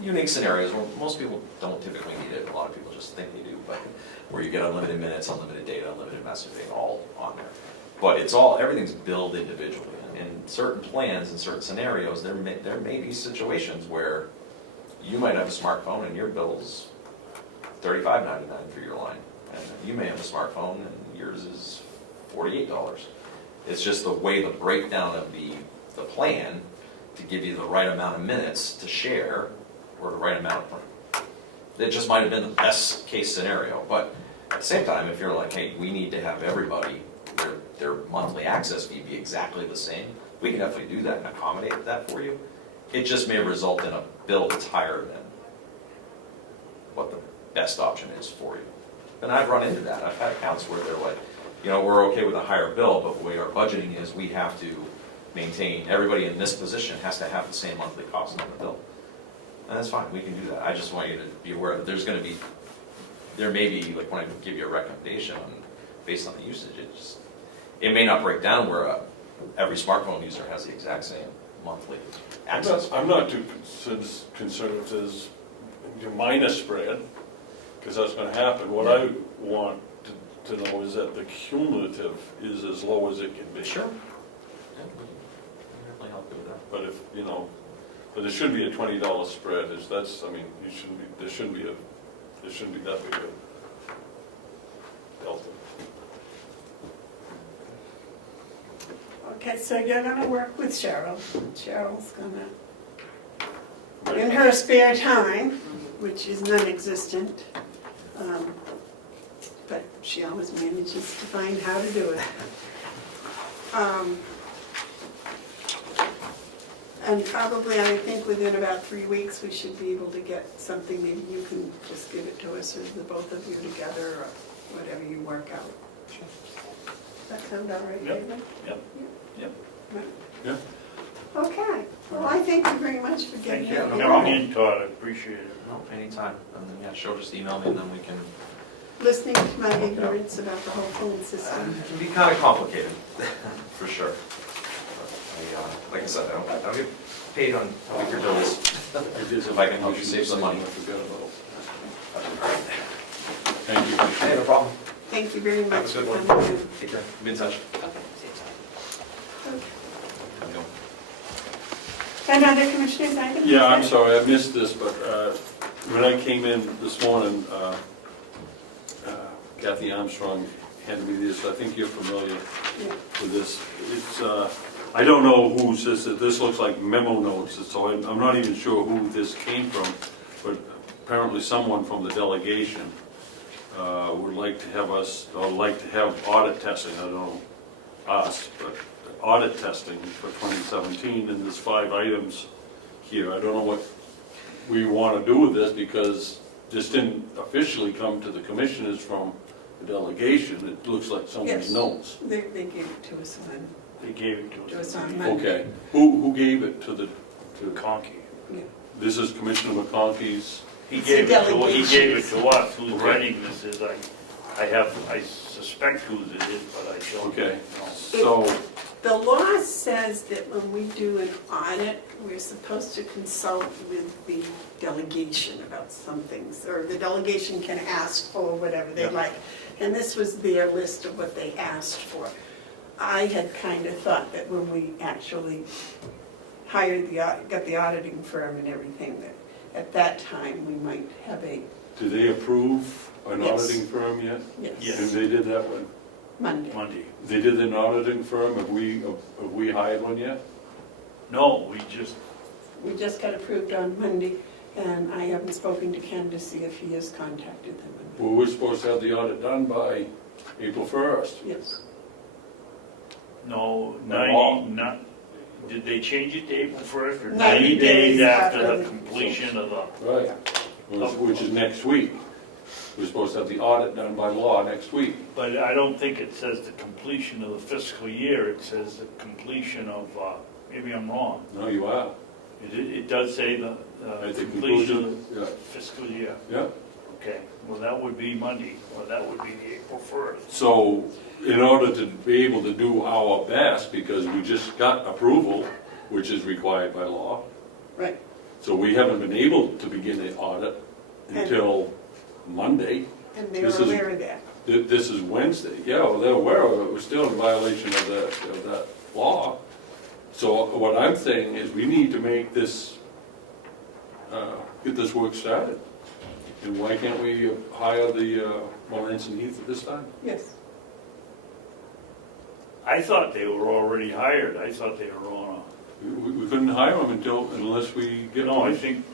unique scenarios where most people don't typically need it. A lot of people just think they do, but where you get unlimited minutes, unlimited data, unlimited messaging, all on there. But it's all, everything's billed individually. In certain plans, in certain scenarios, there may be situations where you might have a smartphone and your bill's $35.99 for your line. And you may have a smartphone and yours is $48. It's just the way the breakdown of the plan to give you the right amount of minutes to share, or the right amount of, it just might have been the best case scenario. But at the same time, if you're like, hey, we need to have everybody, their monthly access fee be exactly the same, we can definitely do that and accommodate that for you. It just may result in a bill that's higher than what the best option is for you. And I've run into that. I've had accounts where they're like, you know, we're okay with a higher bill, but the way our budgeting is, we have to maintain, everybody in this position has to have the same monthly cost on the bill. And that's fine, we can do that. I just want you to be aware that there's gonna be, there may be, like when I give you a recommendation based on the usage, it may not break down where every smartphone user has the exact same monthly access. I'm not too concerned if there's minor spread, because that's gonna happen. What I want to know is that the cumulative is as low as it can be. Sure. Yeah, we can definitely help you with that. But if, you know, but there should be a $20 spread, that's, I mean, there shouldn't be that big a delta. Okay, so you're gonna work with Cheryl. Cheryl's gonna, in her spare time, which is non-existent, but she always manages to find how to do it. And probably, I think within about 3 weeks, we should be able to get something. Maybe you can just give it to us, or the both of you together, or whatever you work out. Sure. Does that sound all right, Yep. David? Yep. Right. Yeah. Okay, well, I thank you very much for getting Thank here. you for coming in, Todd, I appreciate it. No, anytime. And then, yeah, she'll just email me and then we can, Listening to my ignorance about the whole phone system. it can be kind of complicated, for sure. But like I said, I don't get paid on weaker bills. If I can help you save some money. I forgot about. All right. Thank you. Hey, no problem. Thank you very Have much a for good one. coming in. Take care. Be in touch. Okay, see you. Okay. Have a good one. And other commissioners' items? Yeah, I'm sorry, I missed this, but when I came in this morning, Kathy Armstrong handed me this. I think you're familiar Yeah. with this. It's, I don't know whose this is. This looks like memo notes, so I'm not even sure who this came from, but apparently someone from the delegation would like to have us, or like to have audit testing, I don't know us, but audit testing for 2017, and there's 5 items here. I don't know what we want to do with this, because this didn't officially come to the commissioners from the delegation. It looks like someone's Yes. notes. They gave it to us on, They gave it to us. on Monday. Okay, who gave it to the, Conkey. Yeah. this is Commissioner McConkey's? He It's gave the it to, he gave it to us, who's Okay. writing this is, I suspect whose it is, but I don't Okay, know. so, The law says that when we do an audit, we're supposed to consult with the delegation about some things, or the delegation can ask for whatever they Yeah. like. And this was their list of what they asked for. I had kind of thought that when we actually hired got the auditing firm and everything, that at that time, we might have a, do they approve an Yes. auditing firm yet? yes, And they did that one? Monday. Monday. They did an auditing firm, have we hired one yet? No, we just, We just got approved on Monday, and I haven't spoken to Ken to see if he has contacted them. Well, we're supposed to have the audit done by April 1st. Yes. no, No. did they change it to April 1st or 90 90 days days after after the the- completion of the? Right. Which is next week. We're supposed to have the audit done by law next week. But I don't think it says the completion of the fiscal year, it says the completion of, maybe I'm wrong. No, you are. It does say the At the completion of conclusion, the yeah. fiscal year. Yeah. Okay, well, that would be Monday, or that would be the April 1st. So in order to be able to do our best, because we just got approval, which is required by law, Right. so we haven't been able to begin the audit until Monday. And they were This is- aware of that. This is Wednesday. Yeah, well, they're aware of it. We're still in violation of that law. So what I'm saying is we need to make this, get this work started. And why can't we hire the Melanson Heath at this time? Yes. I thought they were already hired, I thought they were on We couldn't hire them unless we a, get. no, I think,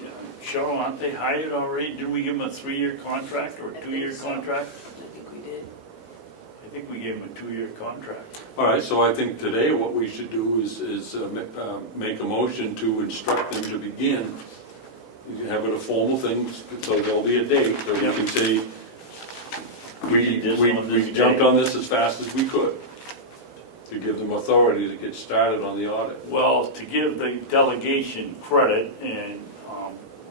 Cheryl, aren't they hired already? Didn't we give them a 3-year contract or a I think 2-year so. contract? I think we did. I think we gave them a 2-year contract. All right, so I think today what we should do is make a motion to instruct them to begin. You can have it a formal thing, so there'll be a date, so we Yep. can say, We did this on this we jumped day. on this as fast as we could, to give them authority to get started on the audit. Well, to give the delegation credit, and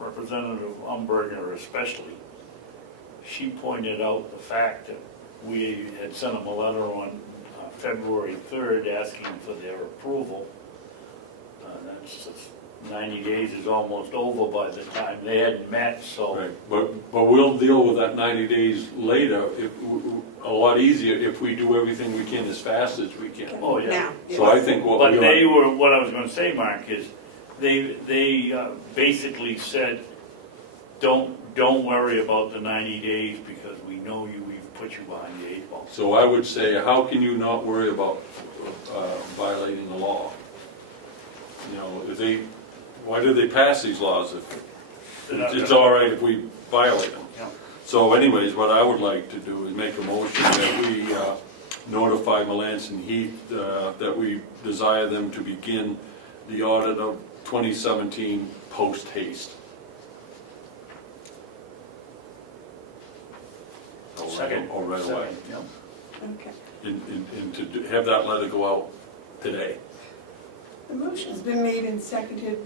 Representative Umberger especially, she pointed out the fact that we had sent them a letter on February 3rd asking for their approval. That's 90 days is almost over by the time they hadn't met, so. Right, but we'll deal with that 90 days later, a lot easier if we do everything we can as fast as we can. Oh, yeah. Now. So I think what But we they ought, were, what I was gonna say, Mark, is they basically said, don't worry about the 90 days because we know we've put you behind the 8 ball. so I would say, how can you not worry about violating the law? You know, why do they pass these laws if They're not it's gonna- all right if we violate them? Yeah. So anyways, what I would like to do is make a motion that we notify Melanson Heath that we desire them to begin the audit of 2017 post haste. Second. Or right away. Second, yeah. Okay. And to have that letter go out today. The motion's been made and seconded.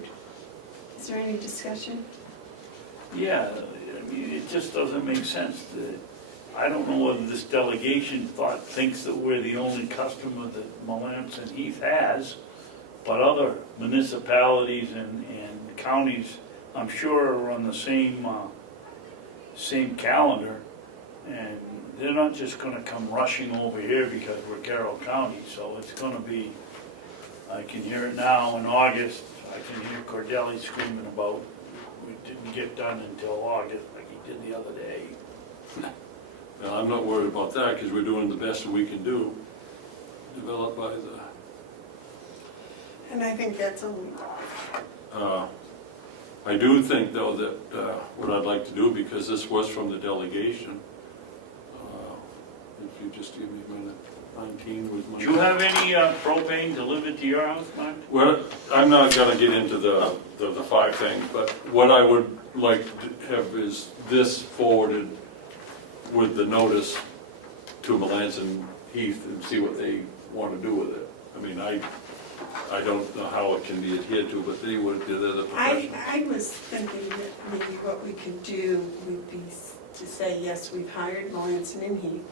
Is there any discussion? Yeah, I mean, it just doesn't make sense. I don't know whether this delegation thinks that we're the only customer that Melanson Heath has, but other municipalities and counties, I'm sure, are on the same calendar. And they're not just gonna come rushing over here because we're Carroll County, so it's gonna be, I can hear it now in August, I can hear Cordelli screaming about, we didn't get done until August, like he did the other day. Now, I'm not worried about that because we're doing the best that we can do, developed by the, And I think that's only, I do think though that what I'd like to do, because this was from the delegation, if you just give me a minute, 19 was my. Do you have any propane delivered to your house, Mark? Well, I'm not gonna get into the 5 things, but what I would like to have is this forwarded with the notice to Melanson Heath and see what they want to do with it. I mean, I don't know how it can be adhered to, but they would do that as a professional. I was thinking that maybe what we could do would be to say, yes, we've hired Melanson and Heath,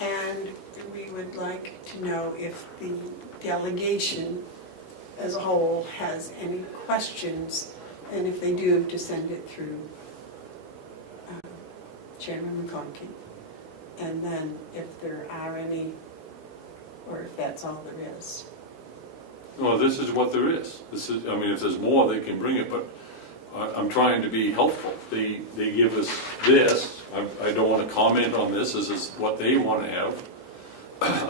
and we would like to know if the delegation as a whole has any questions, and if they do, to send it through Chairman McConkey. And then if there are any, or if that's all there is. Well, this is what there is. This is, I mean, if there's more, they can bring it, but I'm trying to be helpful. They give us this. I don't want to comment on this. This is what they want to have.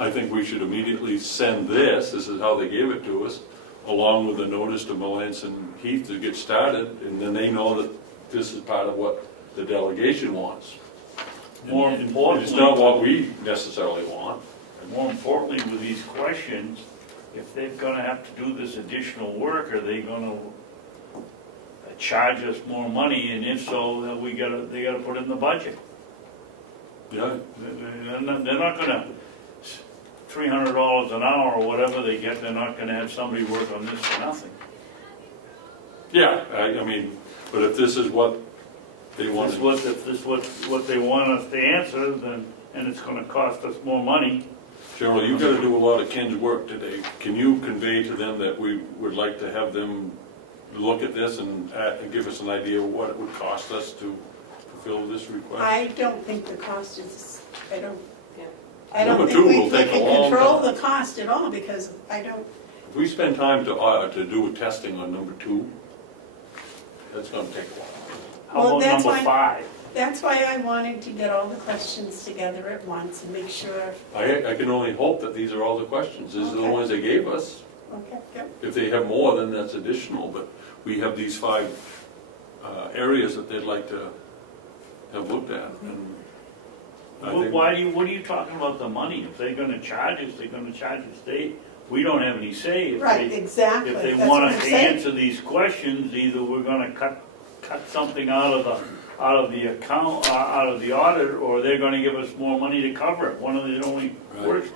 I think we should immediately send this. This is how they gave it to us, along with a notice to Melanson Heath to get started, and then they know that this is part of what the delegation wants. More And importantly, it's not what we necessarily want. more importantly, with these questions, if they're gonna have to do this additional work, are they gonna charge us more money, and if so, then they gotta put it in the budget. Yeah, They're not gonna, $300 an hour or whatever they get, they're not gonna have somebody work on this for nothing. yeah, I mean, but if this is what they want, If this is what they want us to answer, then, and it's gonna cost us more money. Cheryl, you've got to do a lot of Ken's work today. Can you convey to them that we would like to have them look at this and give us an idea of what it would cost us to fulfill this request? I don't think the cost is, I don't Number think two we will take a can long control time. the cost at all, because I don't, If we spend time to do testing on number 2, that's going to take a while. How Well, about that's number why- 5? that's why I wanted to get all the questions together at once and make sure, I can only hope that these are all the questions. These are the Okay. ones they gave us. okay, yep. If they have more, then that's additional, but we have these 5 areas that they'd like to have looked at. And I think- What are you talking about the money? If they're gonna charge us, they're gonna charge us. We don't have any say. Right, exactly, If they that's want what us I'm to saying. answer these questions, either we're gonna cut something out of the account, out of the audit, or they're gonna give us more money to cover it. One of the only Right. works,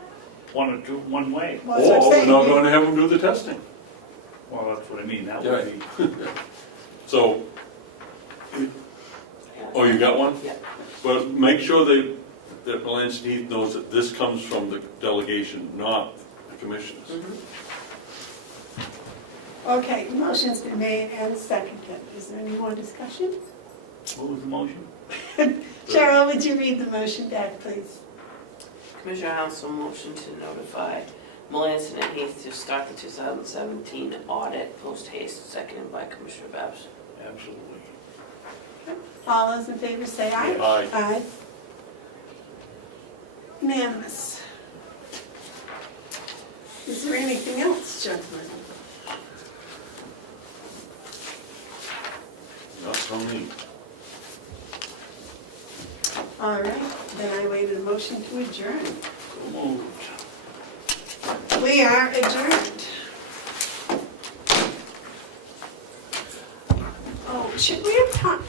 one way. Well, that's what I'm Or we're saying. not going to have them do the testing. Well, that's what I mean, that Yeah. would be. So, oh, you got one? Yeah. Well, make sure that Melanson Heath knows that this comes from the delegation, not the commissioners. Okay, motion's been made and seconded. Is there any more discussion? What was the motion? Cheryl, would you read the motion back, please? Commissioner Hounsell motion to notify Melanson and Heath to start the 2017 audit post haste, seconded by Commissioner Babson. Absolutely. All those in favor say aye. Aye. Aye. Unanimous. Is there anything else, gentlemen? Not from me. All right, then I wait a motion to adjourn. So moved. We are adjourned. Oh, should we have talked?